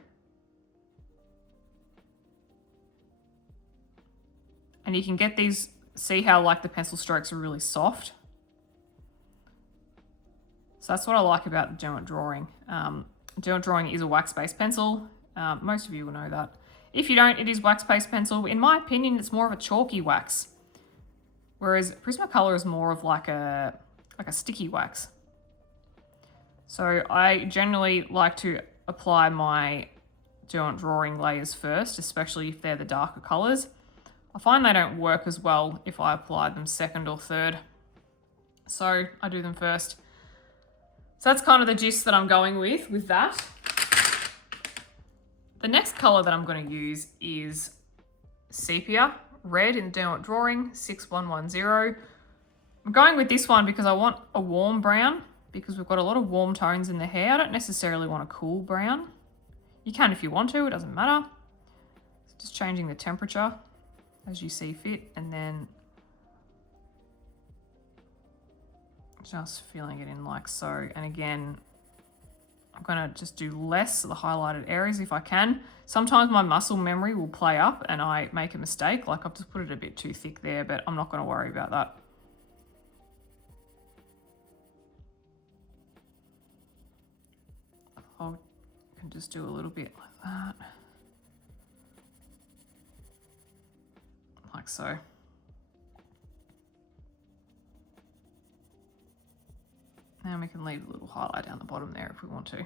And you can get these, see how like the pencil strokes are really soft. So that's what I like about the Derwent Drawing. Derwent Drawing is a wax-based pencil. Most of you will know that. If you don't, it is wax-based pencil. In my opinion, it's more of a chalky wax. Whereas Prismacolor is more of like a sticky wax. So I generally like to apply my Derwent Drawing layers first, especially if they're the darker colors. I find they don't work as well if I apply them second or third. So I do them first. So that's kind of the gist that I'm going with that. The next color that I'm going to use is Sepia Red in Derwent Drawing 6110. I'm going with this one because I want a warm brown, because we've got a lot of warm tones in the hair. I don't necessarily want a cool brown. You can if you want to, it doesn't matter. Just changing the temperature as you see fit, and then just filling it in like so. And again, I'm gonna just do less of the highlighted areas if I can. Sometimes my muscle memory will play up and I make a mistake, like I've just put it a bit too thick there, but I'm not gonna worry about that. I can just do a little bit like that. Like so. And we can leave a little highlight down the bottom there if we want to.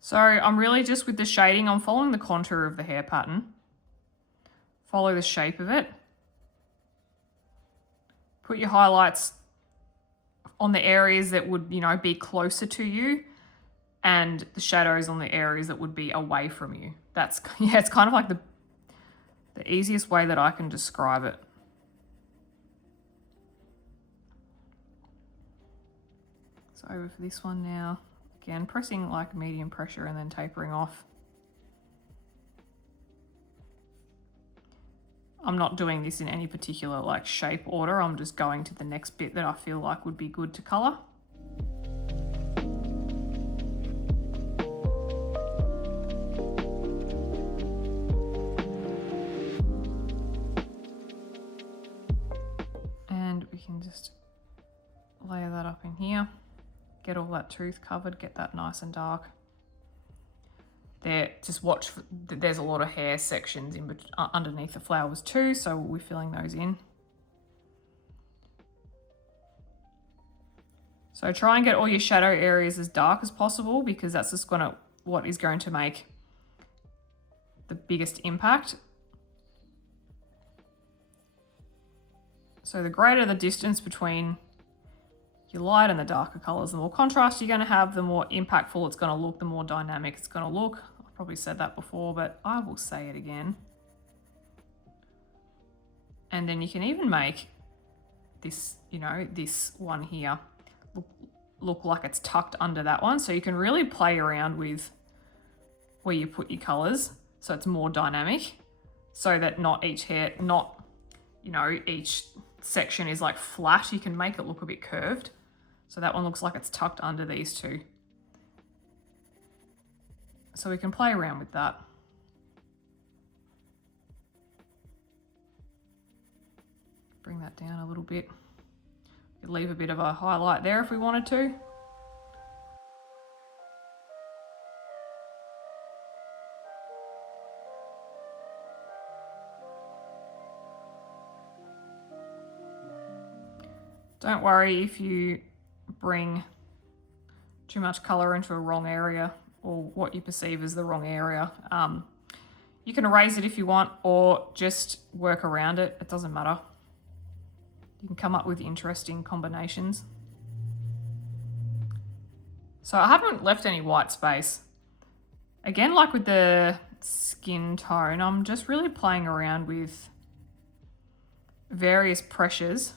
So I'm really just with the shading, I'm following the contour of the hair pattern. Follow the shape of it. Put your highlights on the areas that would, you know, be closer to you, and the shadows on the areas that would be away from you. That's, yeah, it's kind of like the easiest way that I can describe it. So over for this one now. Again, pressing like medium pressure and then tapering off. I'm not doing this in any particular like shape order. I'm just going to the next bit that I feel like would be good to color. And we can just layer that up in here. Get all that tooth covered, get that nice and dark. There, just watch, there's a lot of hair sections in underneath the flowers too, so we'll be filling those in. So try and get all your shadow areas as dark as possible, because that's just what is going to make the biggest impact. So the greater the distance between your light and the darker colors, the more contrast you're going to have, the more impactful it's going to look, the more dynamic it's going to look. I've probably said that before, but I will say it again. And then you can even make this, you know, this one here look like it's tucked under that one. So you can really play around with where you put your colors so it's more dynamic, so that not each hair, not, you know, each section is like flat. You can make it look a bit curved. So that one looks like it's tucked under these two. So we can play around with that. Bring that down a little bit. Could leave a bit of a highlight there if we wanted to. Don't worry if you bring too much color into a wrong area, or what you perceive as the wrong area. You can erase it if you want, or just work around it. It doesn't matter. You can come up with interesting combinations. So I haven't left any white space. Again, like with the skin tone, I'm just really playing around with various pressures.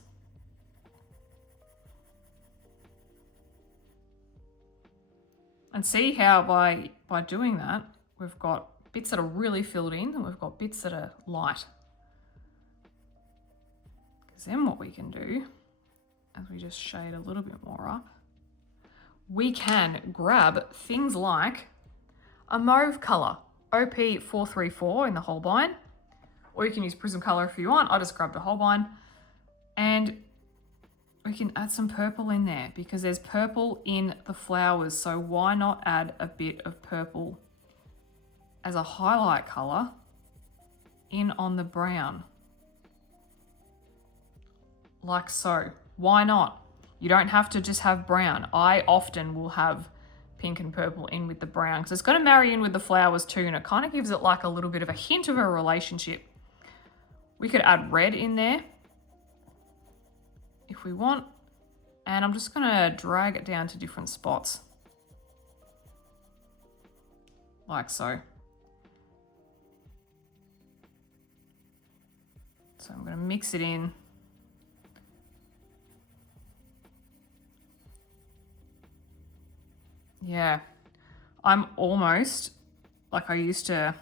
And see how by doing that, we've got bits that are really filled in and we've got bits that are light. Because then what we can do, as we just shade a little bit more up, we can grab things like a mauve color, OP434 in the Holbein, or you can use Prismacolor if you want. I just grabbed a Holbein, and we can add some purple in there because there's purple in the flowers. So why not add a bit of purple as a highlight color in on the brown? Like so. Why not? You don't have to just have brown. I often will have pink and purple in with the brown because it's going to marry in with the flowers too, and it kind of gives it like a little bit of a hint of a relationship. We could add red in there if we want, and I'm just going to drag it down to different spots like so. So I'm going to mix it in Yeah, I'm almost, like I used to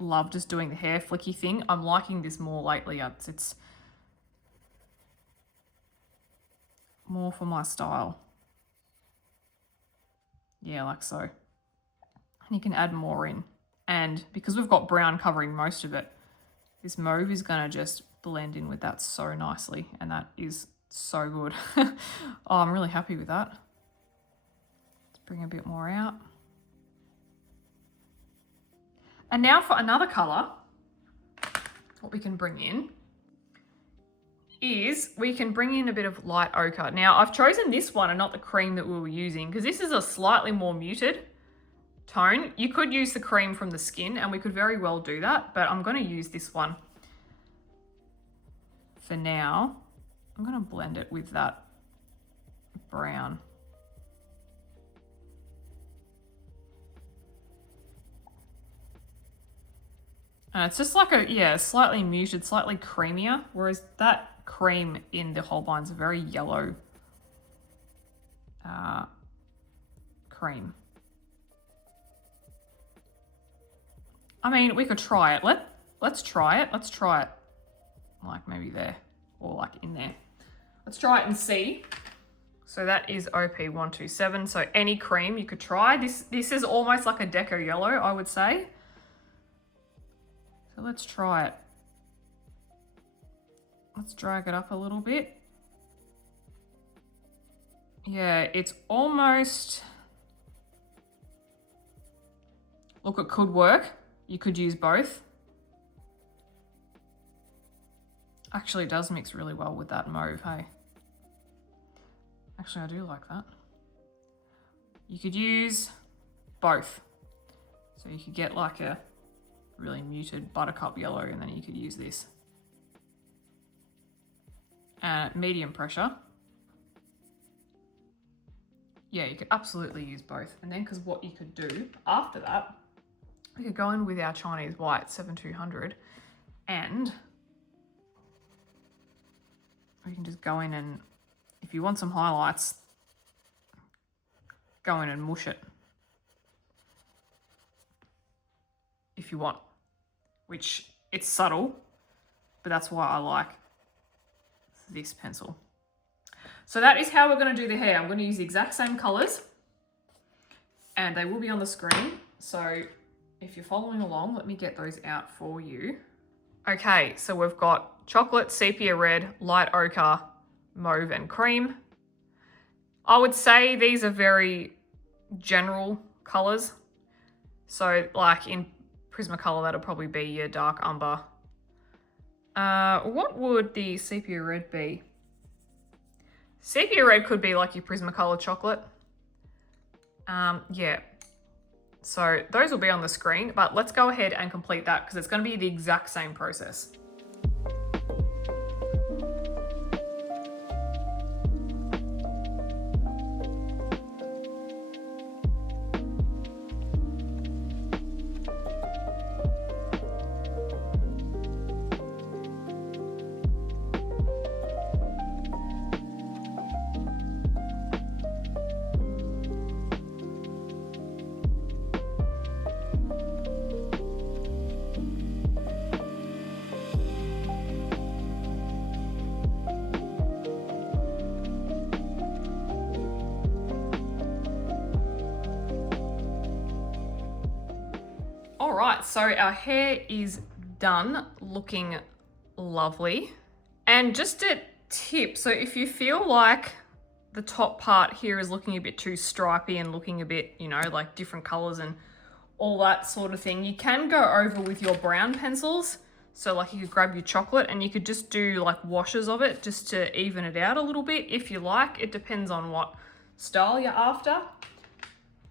love just doing the hair flicky thing. I'm liking this more lately. It's more for my style. Yeah, like so. And you can add more in. And because we've got brown covering most of it, this mauve is going to just blend in with that so nicely. And that is so good. Oh, I'm really happy with that. Let's bring a bit more out. And now for another colour, what we can bring in is we can bring in a bit of light ochre. Now I've chosen this one and not the cream that we were using because this is a slightly more muted tone. You could use the cream from the skin and we could very well do that, but I'm going to use this one for now. I'm going to blend it with that brown. And it's just like a, yeah, slightly muted, slightly creamier, whereas that cream in the Holbein's a very yellow cream. I mean, we could try it. Let's try it. Let's try it like maybe there or like in there. Let's try it and see. So that is OP127. So any cream you could try. This is almost like a deco yellow, I would say. So let's try it. Let's drag it up a little bit. Yeah, it's almost... Look, it could work. You could use both. Actually, it does mix really well with that mauve, hey? Actually, I do like that. You could use both. So you could get like a really muted buttercup yellow and then you could use this. And at medium pressure. Yeah, you could absolutely use both. And then because what you could do after that, we could go in with our Chinese white 7200 and we can just go in and if you want some highlights, go in and mush it. If you want, which it's subtle, but that's why I like this pencil. So that is how we're going to do the hair. I'm going to use the exact same colors and they will be on the screen. So if you're following along, let me get those out for you. Okay, so we've got chocolate, sepia red, light ochre, mauve and cream. I would say these are very general colors. So like in Prismacolor, that'll probably be your dark umber. What would the sepia red be? Sepia red could be like your Prismacolor chocolate. Yeah. So those will be on the screen, but let's go ahead and complete that because it's going to be the exact same process. All right, so our hair is done, looking lovely. And just a tip, so if you feel like the top part here is looking a bit too stripy and looking a bit, you know, like different colors and all that sort of thing, you can go over with your brown pencils. So like you could grab your chocolate and you could just do like washes of it just to even it out a little bit if you like. It depends on what style you're after.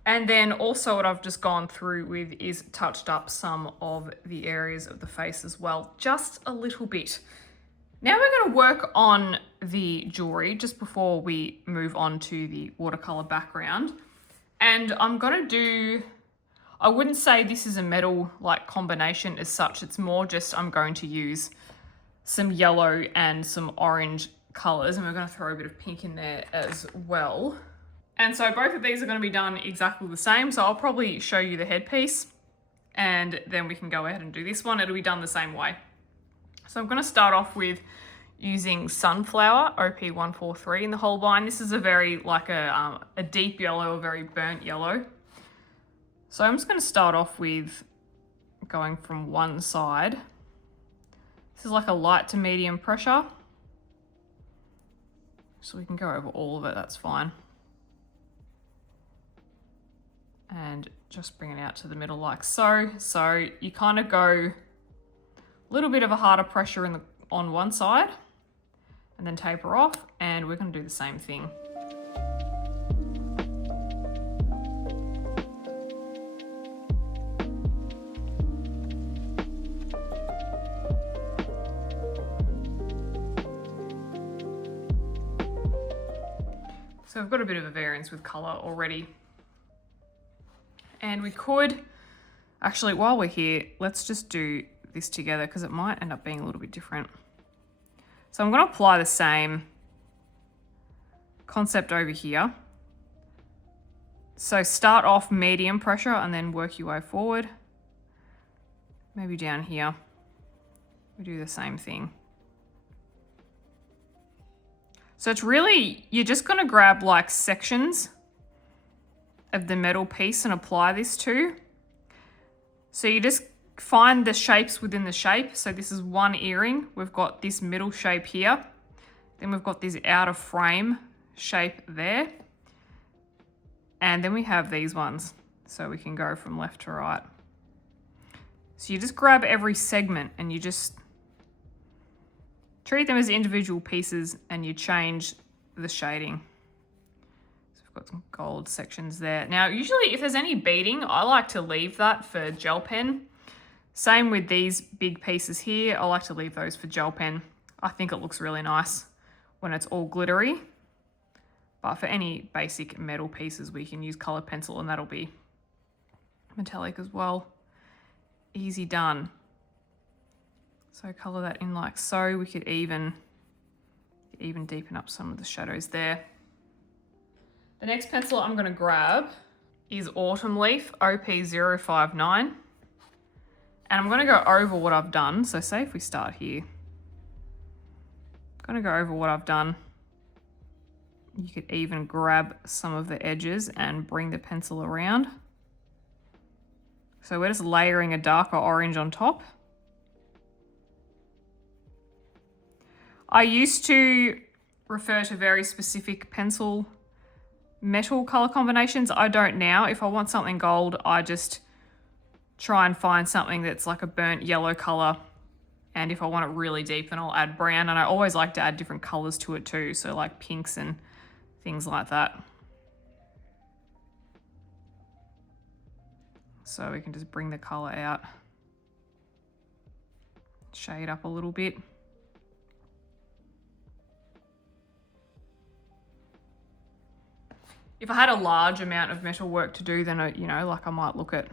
And then also what I've just gone through with is touched up some of the areas of the face as well, just a little bit. Now we're going to work on the jewellery just before we move on to the watercolor background. And I'm going to do, I wouldn't say this is a metal like combination as such, it's more just I'm going to use some yellow and some orange colours and we're going to throw a bit of pink in there as well. And so both of these are going to be done exactly the same. So I'll probably show you the headpiece and then we can go ahead and do this one. It'll be done the same way. So I'm going to start off with using Sunflower OP143 in the Holbein. This is a very like a deep yellow, a very burnt yellow. So I'm just going to start off with going from one side. This is like a light to medium pressure. So we can go over all of it, that's fine. And just bring it out to the middle like so. So you kind of go a little bit of a harder pressure on one side and then taper off, and we're going to do the same thing. So I've got a bit of a variance with colour already. And we could, actually while we're here, let's just do this together because it might end up being a little bit different. So I'm going to apply the same concept over here. So start off medium pressure and then work your way forward. Maybe down here, we do the same thing. So it's really, you're just going to grab like sections of the metal piece and apply this to. So you just find the shapes within the shape. So this is one earring. We've got this middle shape here. Then we've got this outer frame shape there. And then we have these ones. So we can go from left to right. So you just grab every segment and you just treat them as individual pieces and you change the shading. Got some gold sections there. Now, usually if there's any beading, I like to leave that for gel pen. Same with these big pieces here. I like to leave those for gel pen. I think it looks really nice when it's all glittery. But for any basic metal pieces, we can use colored pencil and that'll be metallic as well. Easy done. So color that in like so. We could even deepen up some of the shadows there. The next pencil I'm going to grab is Autumn Leaf OP059. And I'm going to go over what I've done. So say if we start here. I'm going to go over what I've done. You could even grab some of the edges and bring the pencil around. So we're just layering a darker orange on top. I used to refer to very specific pencil metal color combinations. I don't now. If I want something gold, I just try and find something that's like a burnt yellow color. And if I want it really deep, then I'll add brown. And I always like to add different colors to it too. So like pinks and things like that. So we can just bring the color out, shade up a little bit. If I had a large amount of metal work to do, then, you know, like I might look at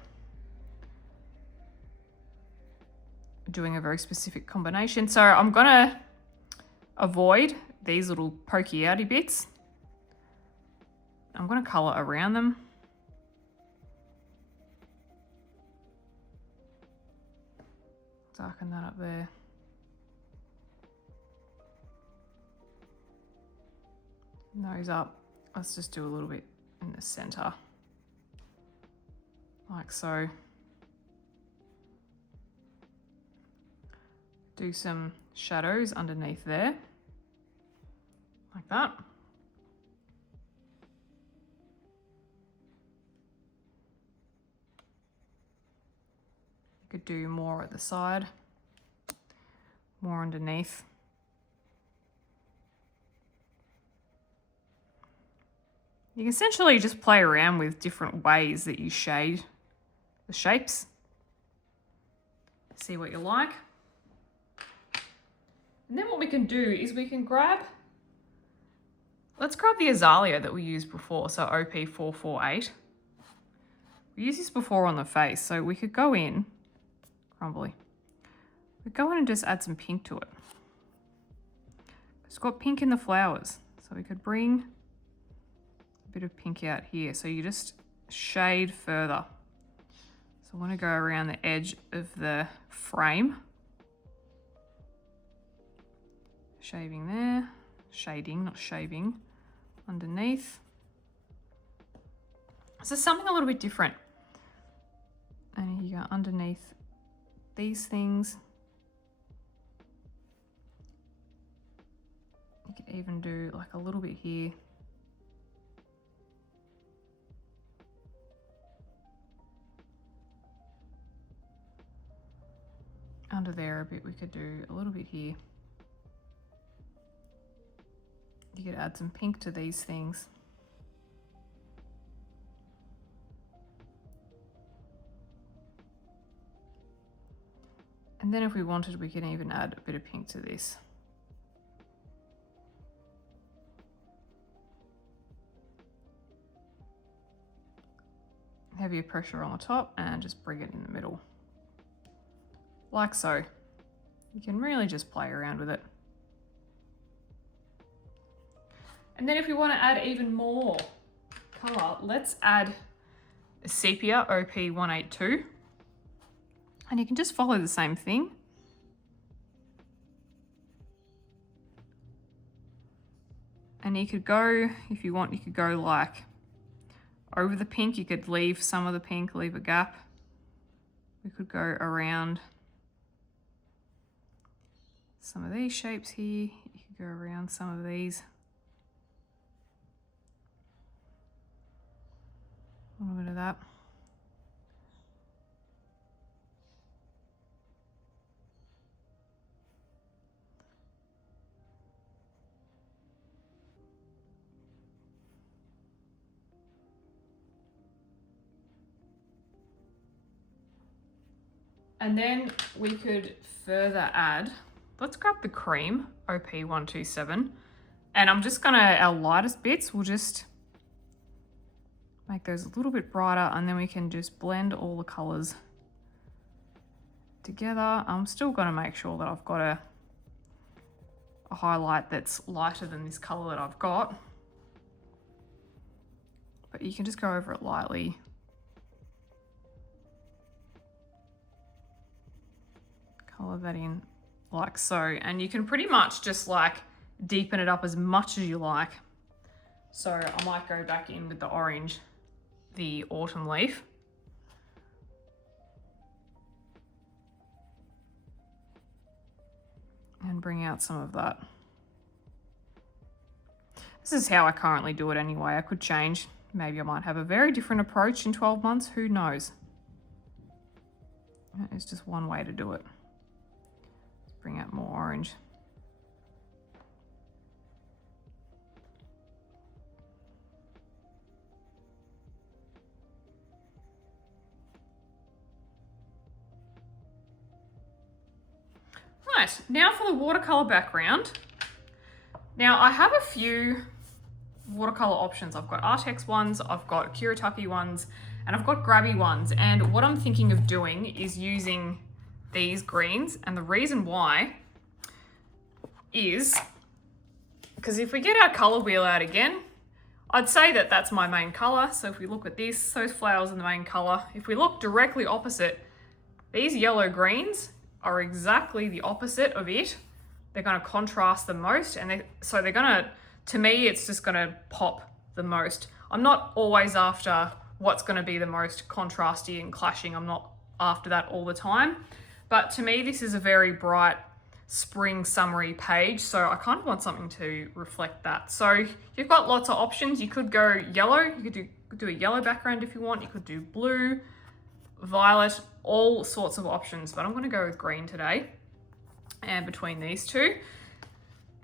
doing a very specific combination. So I'm gonna avoid these little pokey outy bits. I'm gonna color around them. Darken that up there. Nose up. Let's just do a little bit in the center, like so. Do some shadows underneath there, like that. You could do more at the side, more underneath. You can essentially just play around with different ways that you shade the shapes. See what you like. And then what we can do is we can let's grab the azalea that we used before, so OP448. We used this before on the face, so we could go in, crumbly. We'd go in and just add some pink to it. It's got pink in the flowers, so we could bring bit of pink out here. So you just shade further. So I want to go around the edge of the frame. Shaving there, shading, not shaving, underneath. So something a little bit different. And here you go underneath these things. You could even do like a little bit here. Under there a bit, we could do a little bit here. You could add some pink to these things. And then if we wanted, we can even add a bit of pink to this. Heavier pressure on the top and just bring it in the middle. Like so. You can really just play around with it. And then if we want to add even more colour, let's add a sepia OP182. And you can just follow the same thing. And you could go, if you want, you could go like over the pink. You could leave some of the pink, leave a gap. We could go around some of these shapes here. You could go around some of these. A little bit of that. And then we could further add, let's grab the cream, OP127. And I'm just gonna, our lightest bits, we'll just make those a little bit brighter, and then we can just blend all the colors together. I'm still gonna make sure that I've got a highlight that's lighter than this color that I've got. But you can just go over it lightly. Color that in like so, and you can pretty much just like deepen it up as much as you like. So I might go back in with the orange, the autumn leaf. And bring out some of that. This is how I currently do it anyway. I could change. Maybe I might have a very different approach in 12 months, who knows? It's just one way to do it. Bring out more orange. Right, now for the watercolor background. Now I have a few watercolor options. I've got Artex ones, I've got Kuretake ones, and I've got grabby ones. And what I'm thinking of doing is using these greens, and the reason why is because if we get our color wheel out again, I'd say that that's my main color. So if we look at this, those flowers are the main color. If we look directly opposite, these yellow greens are exactly the opposite of it. They're going to contrast the most, and they're going to, to me, it's just going to pop the most. I'm not always after what's going to be the most contrasty and clashing. I'm not after that all the time. But to me, this is a very bright spring summery page, so I kind of want something to reflect that. So you've got lots of options. You could go yellow, you could do a yellow background if you want. You could do blue, violet, all sorts of options, but I'm going to go with green today, and between these two.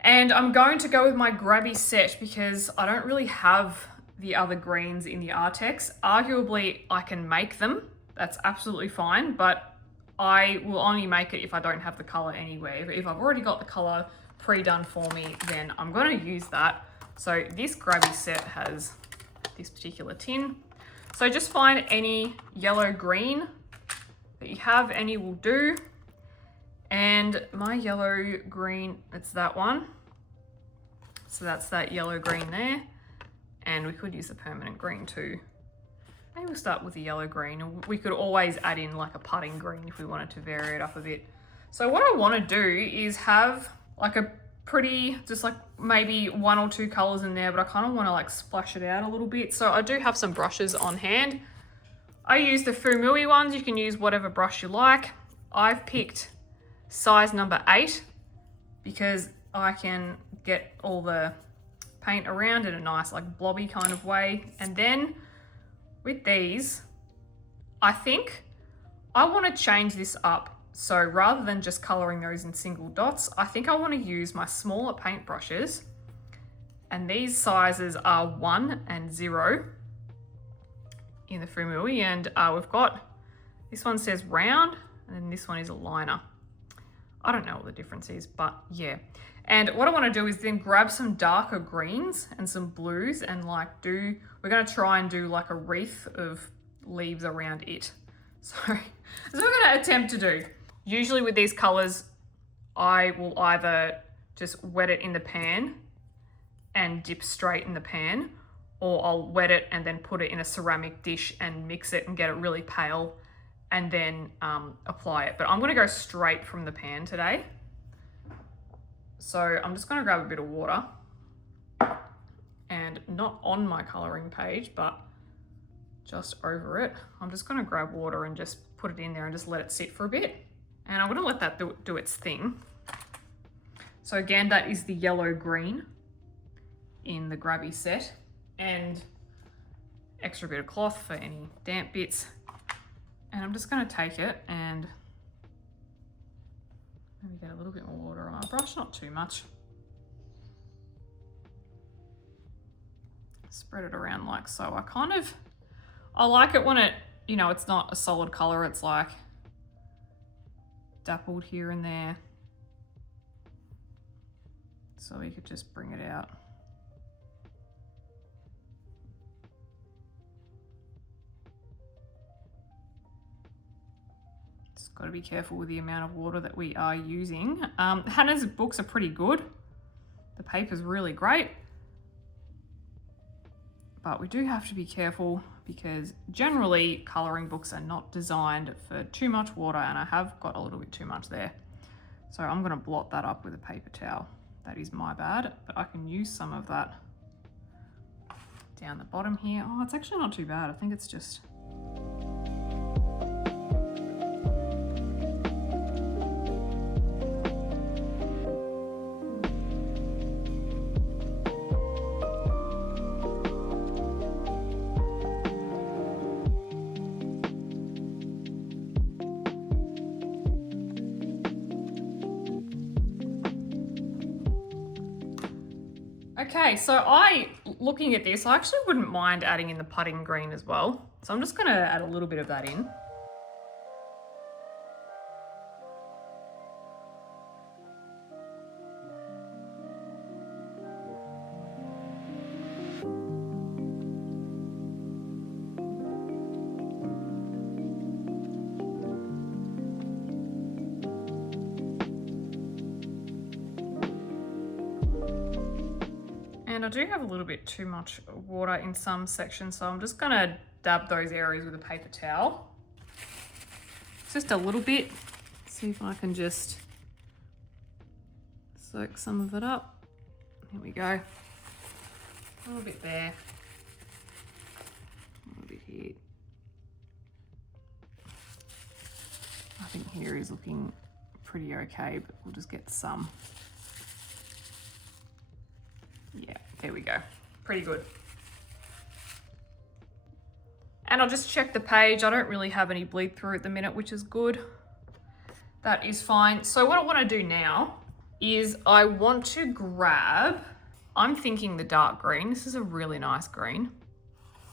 And I'm going to go with my grabby set because I don't really have the other greens in the Artex. Arguably, I can make them. That's absolutely fine, but I will only make it if I don't have the color anywhere. If I've already got the color pre-done for me, then I'm going to use that. So this grabby set has this particular tin. So just find any yellow green that you have, any will do. And my yellow green, it's that one. So that's that yellow green there. And we could use the permanent green too. Maybe we'll start with the yellow green. We could always add in like a putting green if we wanted to vary it up a bit. So what I want to do is have like a pretty, just like maybe 1 or 2 colors in there, but I kind of want to like splash it out a little bit. So I do have some brushes on hand. I use the Fumui ones. You can use whatever brush you like. I've picked size number 8 because I can get all the paint around in a nice like blobby kind of way. And then with these, I think I want to change this up. So rather than just coloring those in single dots, I think I want to use my smaller paint brushes. And these sizes are 1 and 0 in the Fumui. And we've got, this one says round and then this one is a liner. I don't know what the difference is, but yeah. And what I want to do is then grab some darker greens and some blues and like we're going to try and do like a wreath of leaves around it. So that's what we're going to attempt to do. Usually with these colors, I will either just wet it in the pan and dip straight in the pan, or I'll wet it and then put it in a ceramic dish and mix it and get it really pale and then apply it. But I'm going to go straight from the pan today. So I'm just going to grab a bit of water, and not on my coloring page, but just over it. I'm just going to grab water and just put it in there and just let it sit for a bit. And I'm going to let that do its thing. So again, that is the yellow green in the grabby set, and extra bit of cloth for any damp bits. And I'm just going to take it and maybe get a little bit more water on my brush, not too much. Spread it around like so. I like it when it, you know, it's not a solid color, it's like dappled here and there. So you could just bring it out. Just got to be careful with the amount of water that we are using. Hanna's books are pretty good. The paper's really great. But we do have to be careful because generally colouring books are not designed for too much water, and I have got a little bit too much there. So I'm going to blot that up with a paper towel. That is my bad, but I can use some of that down the bottom here. Oh, it's actually not too bad. I think it's just... Okay, so looking at this, I actually wouldn't mind adding in the putting green as well. So I'm just going to add a little bit of that in. And I do have a little bit too much water in some sections, so I'm just going to dab those areas with a paper towel. Just a little bit. See if I can just soak some of it up. Here we go. A little bit there. A little bit here. I think here is looking pretty okay, but we'll just get some. Yeah, there we go. Pretty good. And I'll just check the page. I don't really have any bleed through at the minute, which is good. That is fine. So what I want to do now is I want to grab, I'm thinking the dark green. This is a really nice green.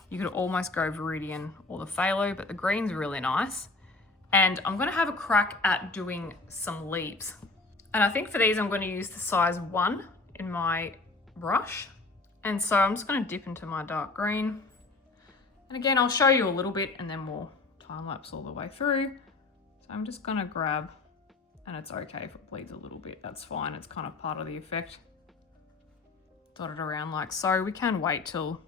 You could almost go Viridian or the Phthalo, but the green's really nice. And I'm going to have a crack at doing some leaves. And I think for these, I'm going to use the size 1 in my brush. And so I'm just going to dip into my dark green. And again, I'll show you a little bit and then we'll time lapse all the way through. So I'm just going to grab, and it's okay if it bleeds a little bit, that's fine. It's kind of part of the effect. Dot it around like so. We can wait till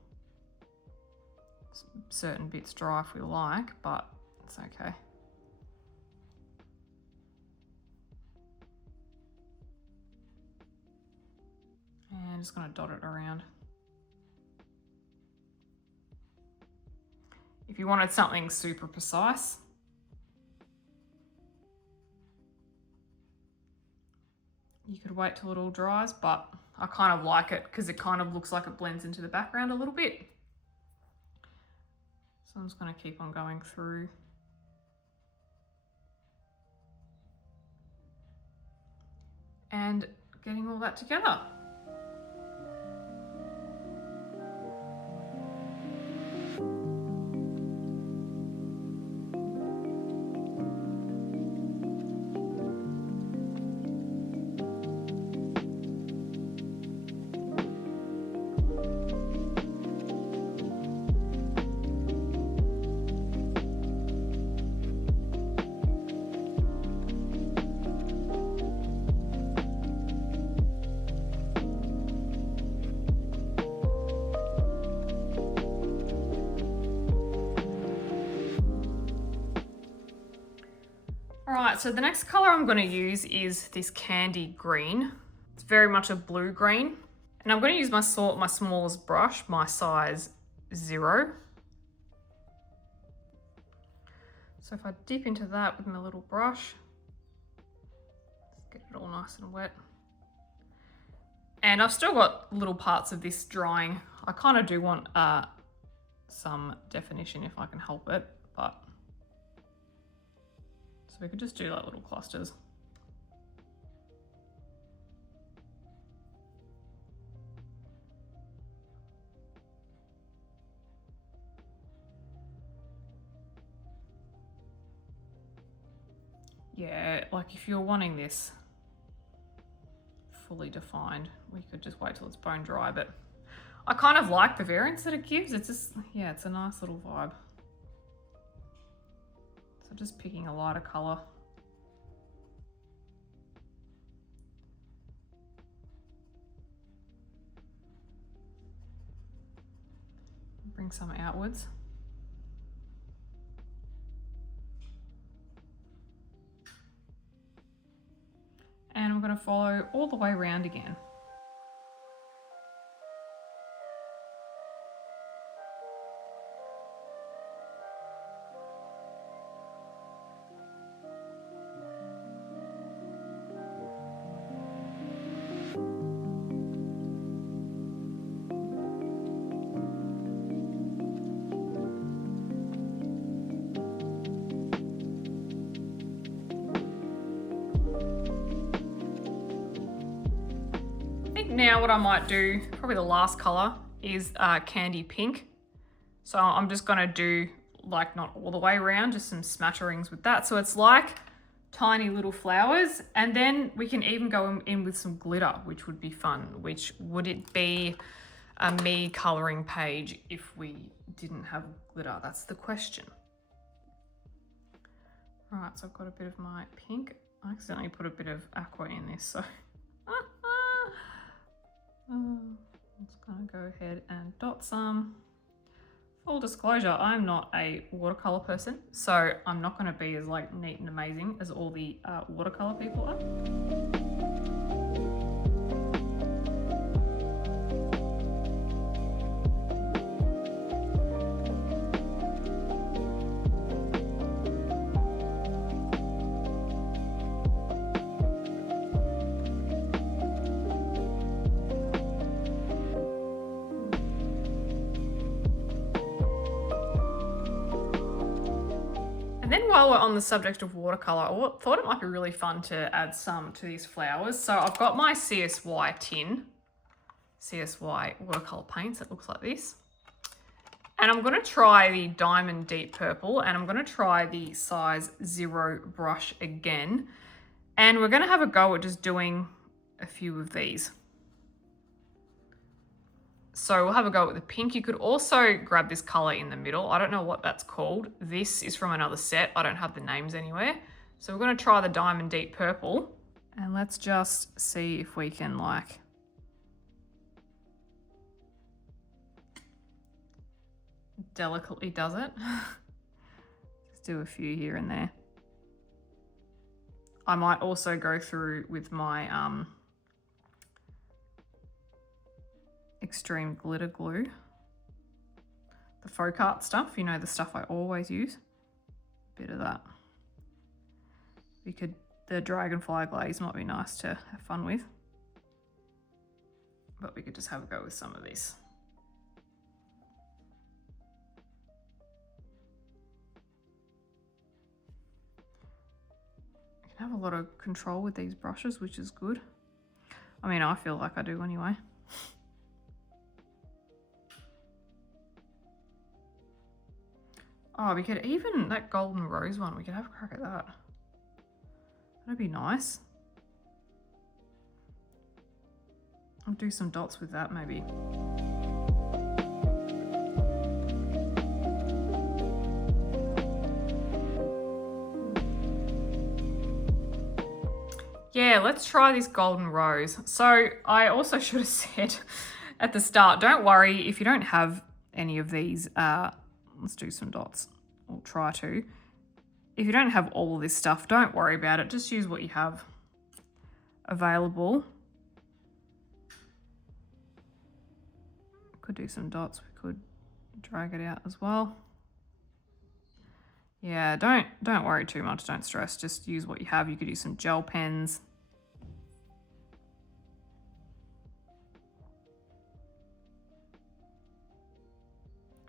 certain bits dry if we like, but it's okay. And just going to dot it around. If you wanted something super precise, you could wait till it all dries, but I kind of like it because it kind of looks like it blends into the background a little bit. So I'm just going to keep on going through. And getting all that together. Alright, so the next colour I'm going to use is this candy green. It's very much a blue green. And I'm going to use my smallest brush, my size 0. So if I dip into that with my little brush, let's get it all nice and wet. And I've still got little parts of this drying. I kind of do want some definition if I can help it, but so we could just do like little clusters. Yeah, like if you're wanting this fully defined, we could just wait till it's bone dry, but I kind of like the variance that it gives. It's just, yeah, it's a nice little vibe. So just picking a lighter colour. Bring some outwards. And I'm going to follow all the way around again. Now what I might do, probably the last colour, is candy pink. So I'm just going to do, like, not all the way around, just some smatterings with that. So it's like tiny little flowers, and then we can even go in with some glitter, which would be fun. Which would it be a me colouring page if we didn't have glitter? That's the question. All right, so I've got a bit of my pink. I accidentally put a bit of aqua in this, so I'm just going to go ahead and dot some. Full disclosure, I'm not a watercolour person, so I'm not going to be as like neat and amazing as all the watercolour people are. And then while we're on the subject of watercolour, I thought it might be really fun to add some to these flowers. So I've got my CSY tin, CSY watercolour paints. It looks like this. And I'm going to try the Diamond Deep Purple, and I'm going to try the size 0 brush again. And we're going to have a go at just doing a few of these. So we'll have a go with the pink. You could also grab this color in the middle. I don't know what that's called. This is from another set. I don't have the names anywhere. So we're going to try the Diamond Deep Purple. And let's just see if we can like delicately does it. Just do a few here and there. I might also go through with my extreme glitter glue, the folk art stuff, you know, the stuff I always use. A bit of that. The dragonfly glaze might be nice to have fun with, but we could just have a go with some of this. You can have a lot of control with these brushes, which is good. I mean, I feel like I do anyway. Oh, we could even, that golden rose one, we could have a crack at that. That'd be nice. I'll do some dots with that maybe. Yeah, let's try this golden rose. So I also should have said at the start, don't worry if you don't have any of these. Let's do some dots. We'll try to. If you don't have all of this stuff, don't worry about it. Just use what you have available. Could do some dots. We could drag it out as well. Yeah, don't worry too much. Don't stress. Just use what you have. You could use some gel pens.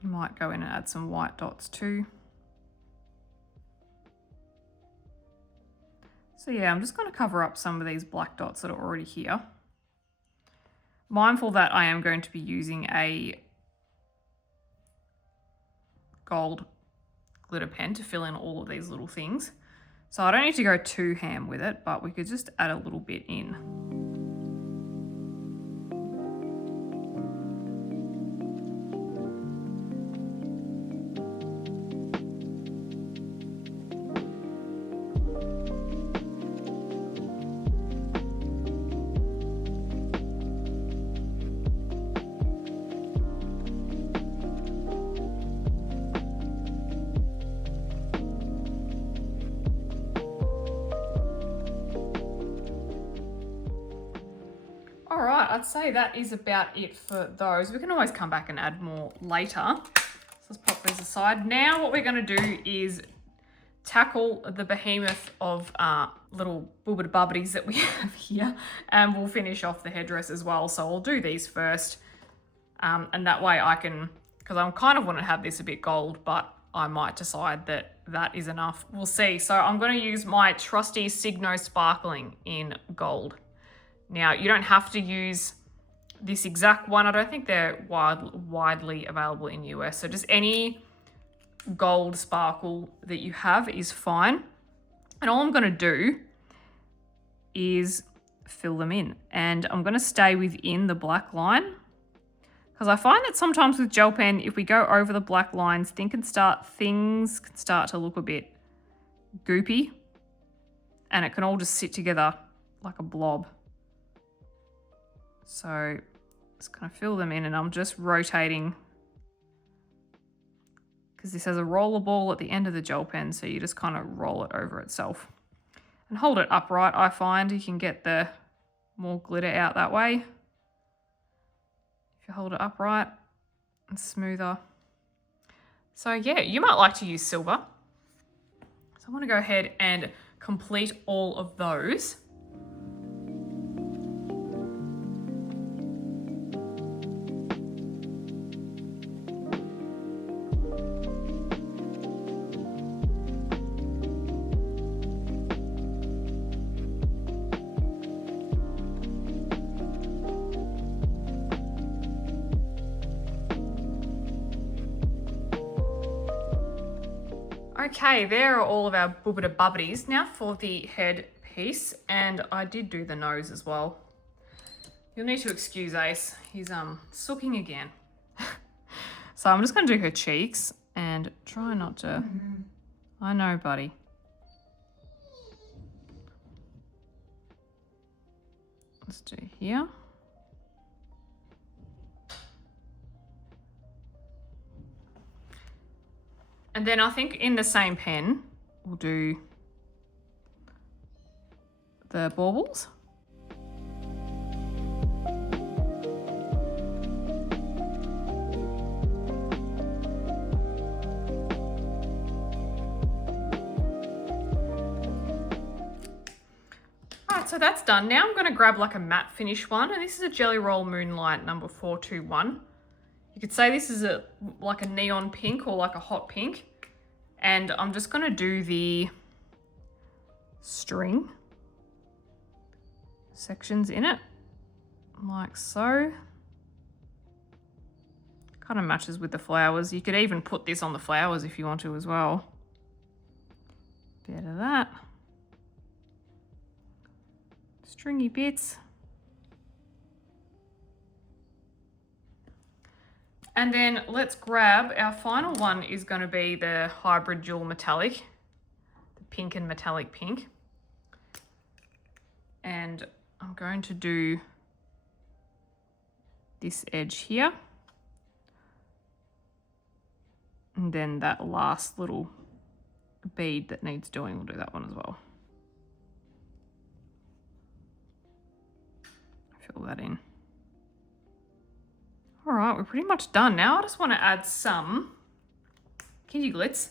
You might go in and add some white dots too. So yeah, I'm just going to cover up some of these black dots that are already here. Mindful that I am going to be using a gold glitter pen to fill in all of these little things. So I don't need to go too ham with it, but we could just add a little bit in. I'd say that is about it for those. We can always come back and add more later. So let's pop these aside. Now what we're going to do is tackle the behemoth of little bubbity bubbities that we have here, and we'll finish off the headdress as well. So I'll do these first, and that way I can, because I kind of want to have this a bit gold, but I might decide that that is enough. We'll see. So I'm going to use my trusty Signo Sparkling in gold. Now, you don't have to use this exact one. I don't think they're widely available in US. So just any gold sparkle that you have is fine. And all I'm going to do is fill them in. And I'm going to stay within the black line, because I find that sometimes with gel pen, if we go over the black lines, things can start to look a bit goopy, and it can all just sit together like a blob. So just kind of fill them in, and I'm just rotating, because this has a roller ball at the end of the gel pen, so you just kind of roll it over itself and hold it upright. I find you can get the more glitter out that way if you hold it upright and smoother. So yeah, you might like to use silver. So I want to go ahead and complete all of those. Okay, there are all of our bubbita bubbities. Now for the head piece, and I did do the nose as well. You'll need to excuse Ace, he's sooking again. So I'm just going to do her cheeks and try not to... I know, buddy. Let's do here. then I think in the same pen, we'll do the baubles. Alright, so that's done. Now I'm going to grab like a matte finish one, and this is a Jelly Roll Moonlight number 421. You could say this is like a neon pink or like a hot pink. And I'm just going to do the string sections in it, like so. Kind of matches with the flowers. You could even put this on the flowers if you want to as well. Bit of that. Stringy bits. And then let's grab our final one is going to be the hybrid jewel metallic, the pink and metallic pink. And I'm going to do this edge here. And then that last little bead that needs doing, we'll do that one as well. Fill that in. All right, we're pretty much done now. I just want to add some kitty glitz,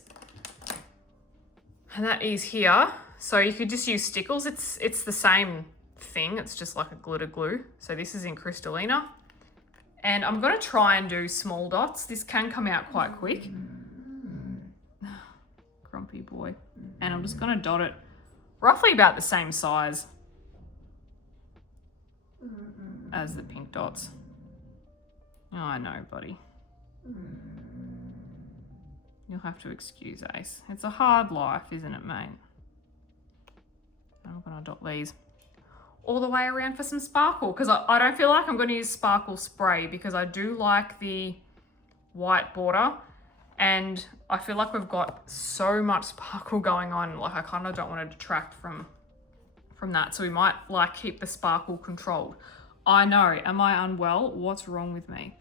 and that is here. So you could just use stickles. It's the same thing. It's just like a glitter glue. So this is in Crystalina, and I'm going to try and do small dots. This can come out quite quick. Grumpy boy. And I'm just going to dot it roughly about the same size as the pink dots. Oh, I know, buddy. You'll have to excuse Ace. It's a hard life, isn't it, mate? I'm going to dot these all the way around for some sparkle, because I don't feel like I'm going to use sparkle spray, because I do like the white border, and I feel like we've got so much sparkle going on. Like, I kind of don't want to detract from that, so we might like keep the sparkle controlled. I know, am I unwell? What's wrong with me?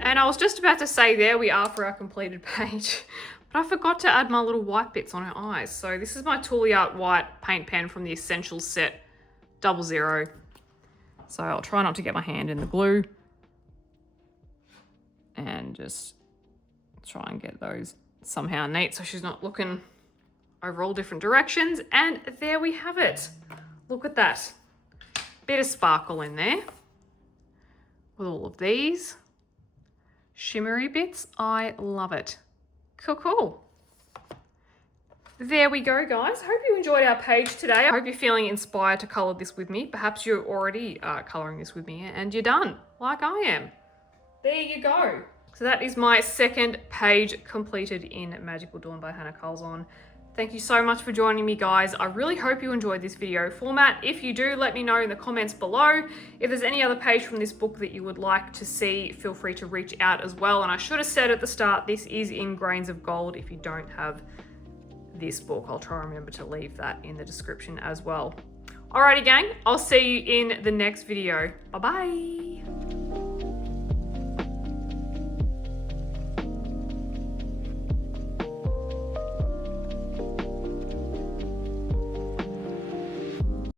And I was just about to say there we are for our completed page, but I forgot to add my little white bits on her eyes. So this is my Tooly Art white paint pen from the Essentials set 00. So I'll try not to get my hand in the glue and just try and get those somehow neat so she's not looking over all different directions. And there we have it. Look at that. Bit of sparkle in there with all of these shimmery bits. I love it. Cool, cool. There we go, guys. Hope you enjoyed our page today. I hope you're feeling inspired to colour this with me. Perhaps you're already colouring this with me and you're done, like I am. There you go. So that is my second page completed in Magical Dawn by Hanna Karlzon. Thank you so much for joining me, guys. I really hope you enjoyed this video format. If you do, let me know in the comments below. If there's any other page from this book that you would like to see, feel free to reach out as well. And I should have said at the start, this is in grains of gold. If you don't have this book, I'll try and remember to leave that in the description as well. Alrighty, gang, I'll see you in the next video. Bye-bye.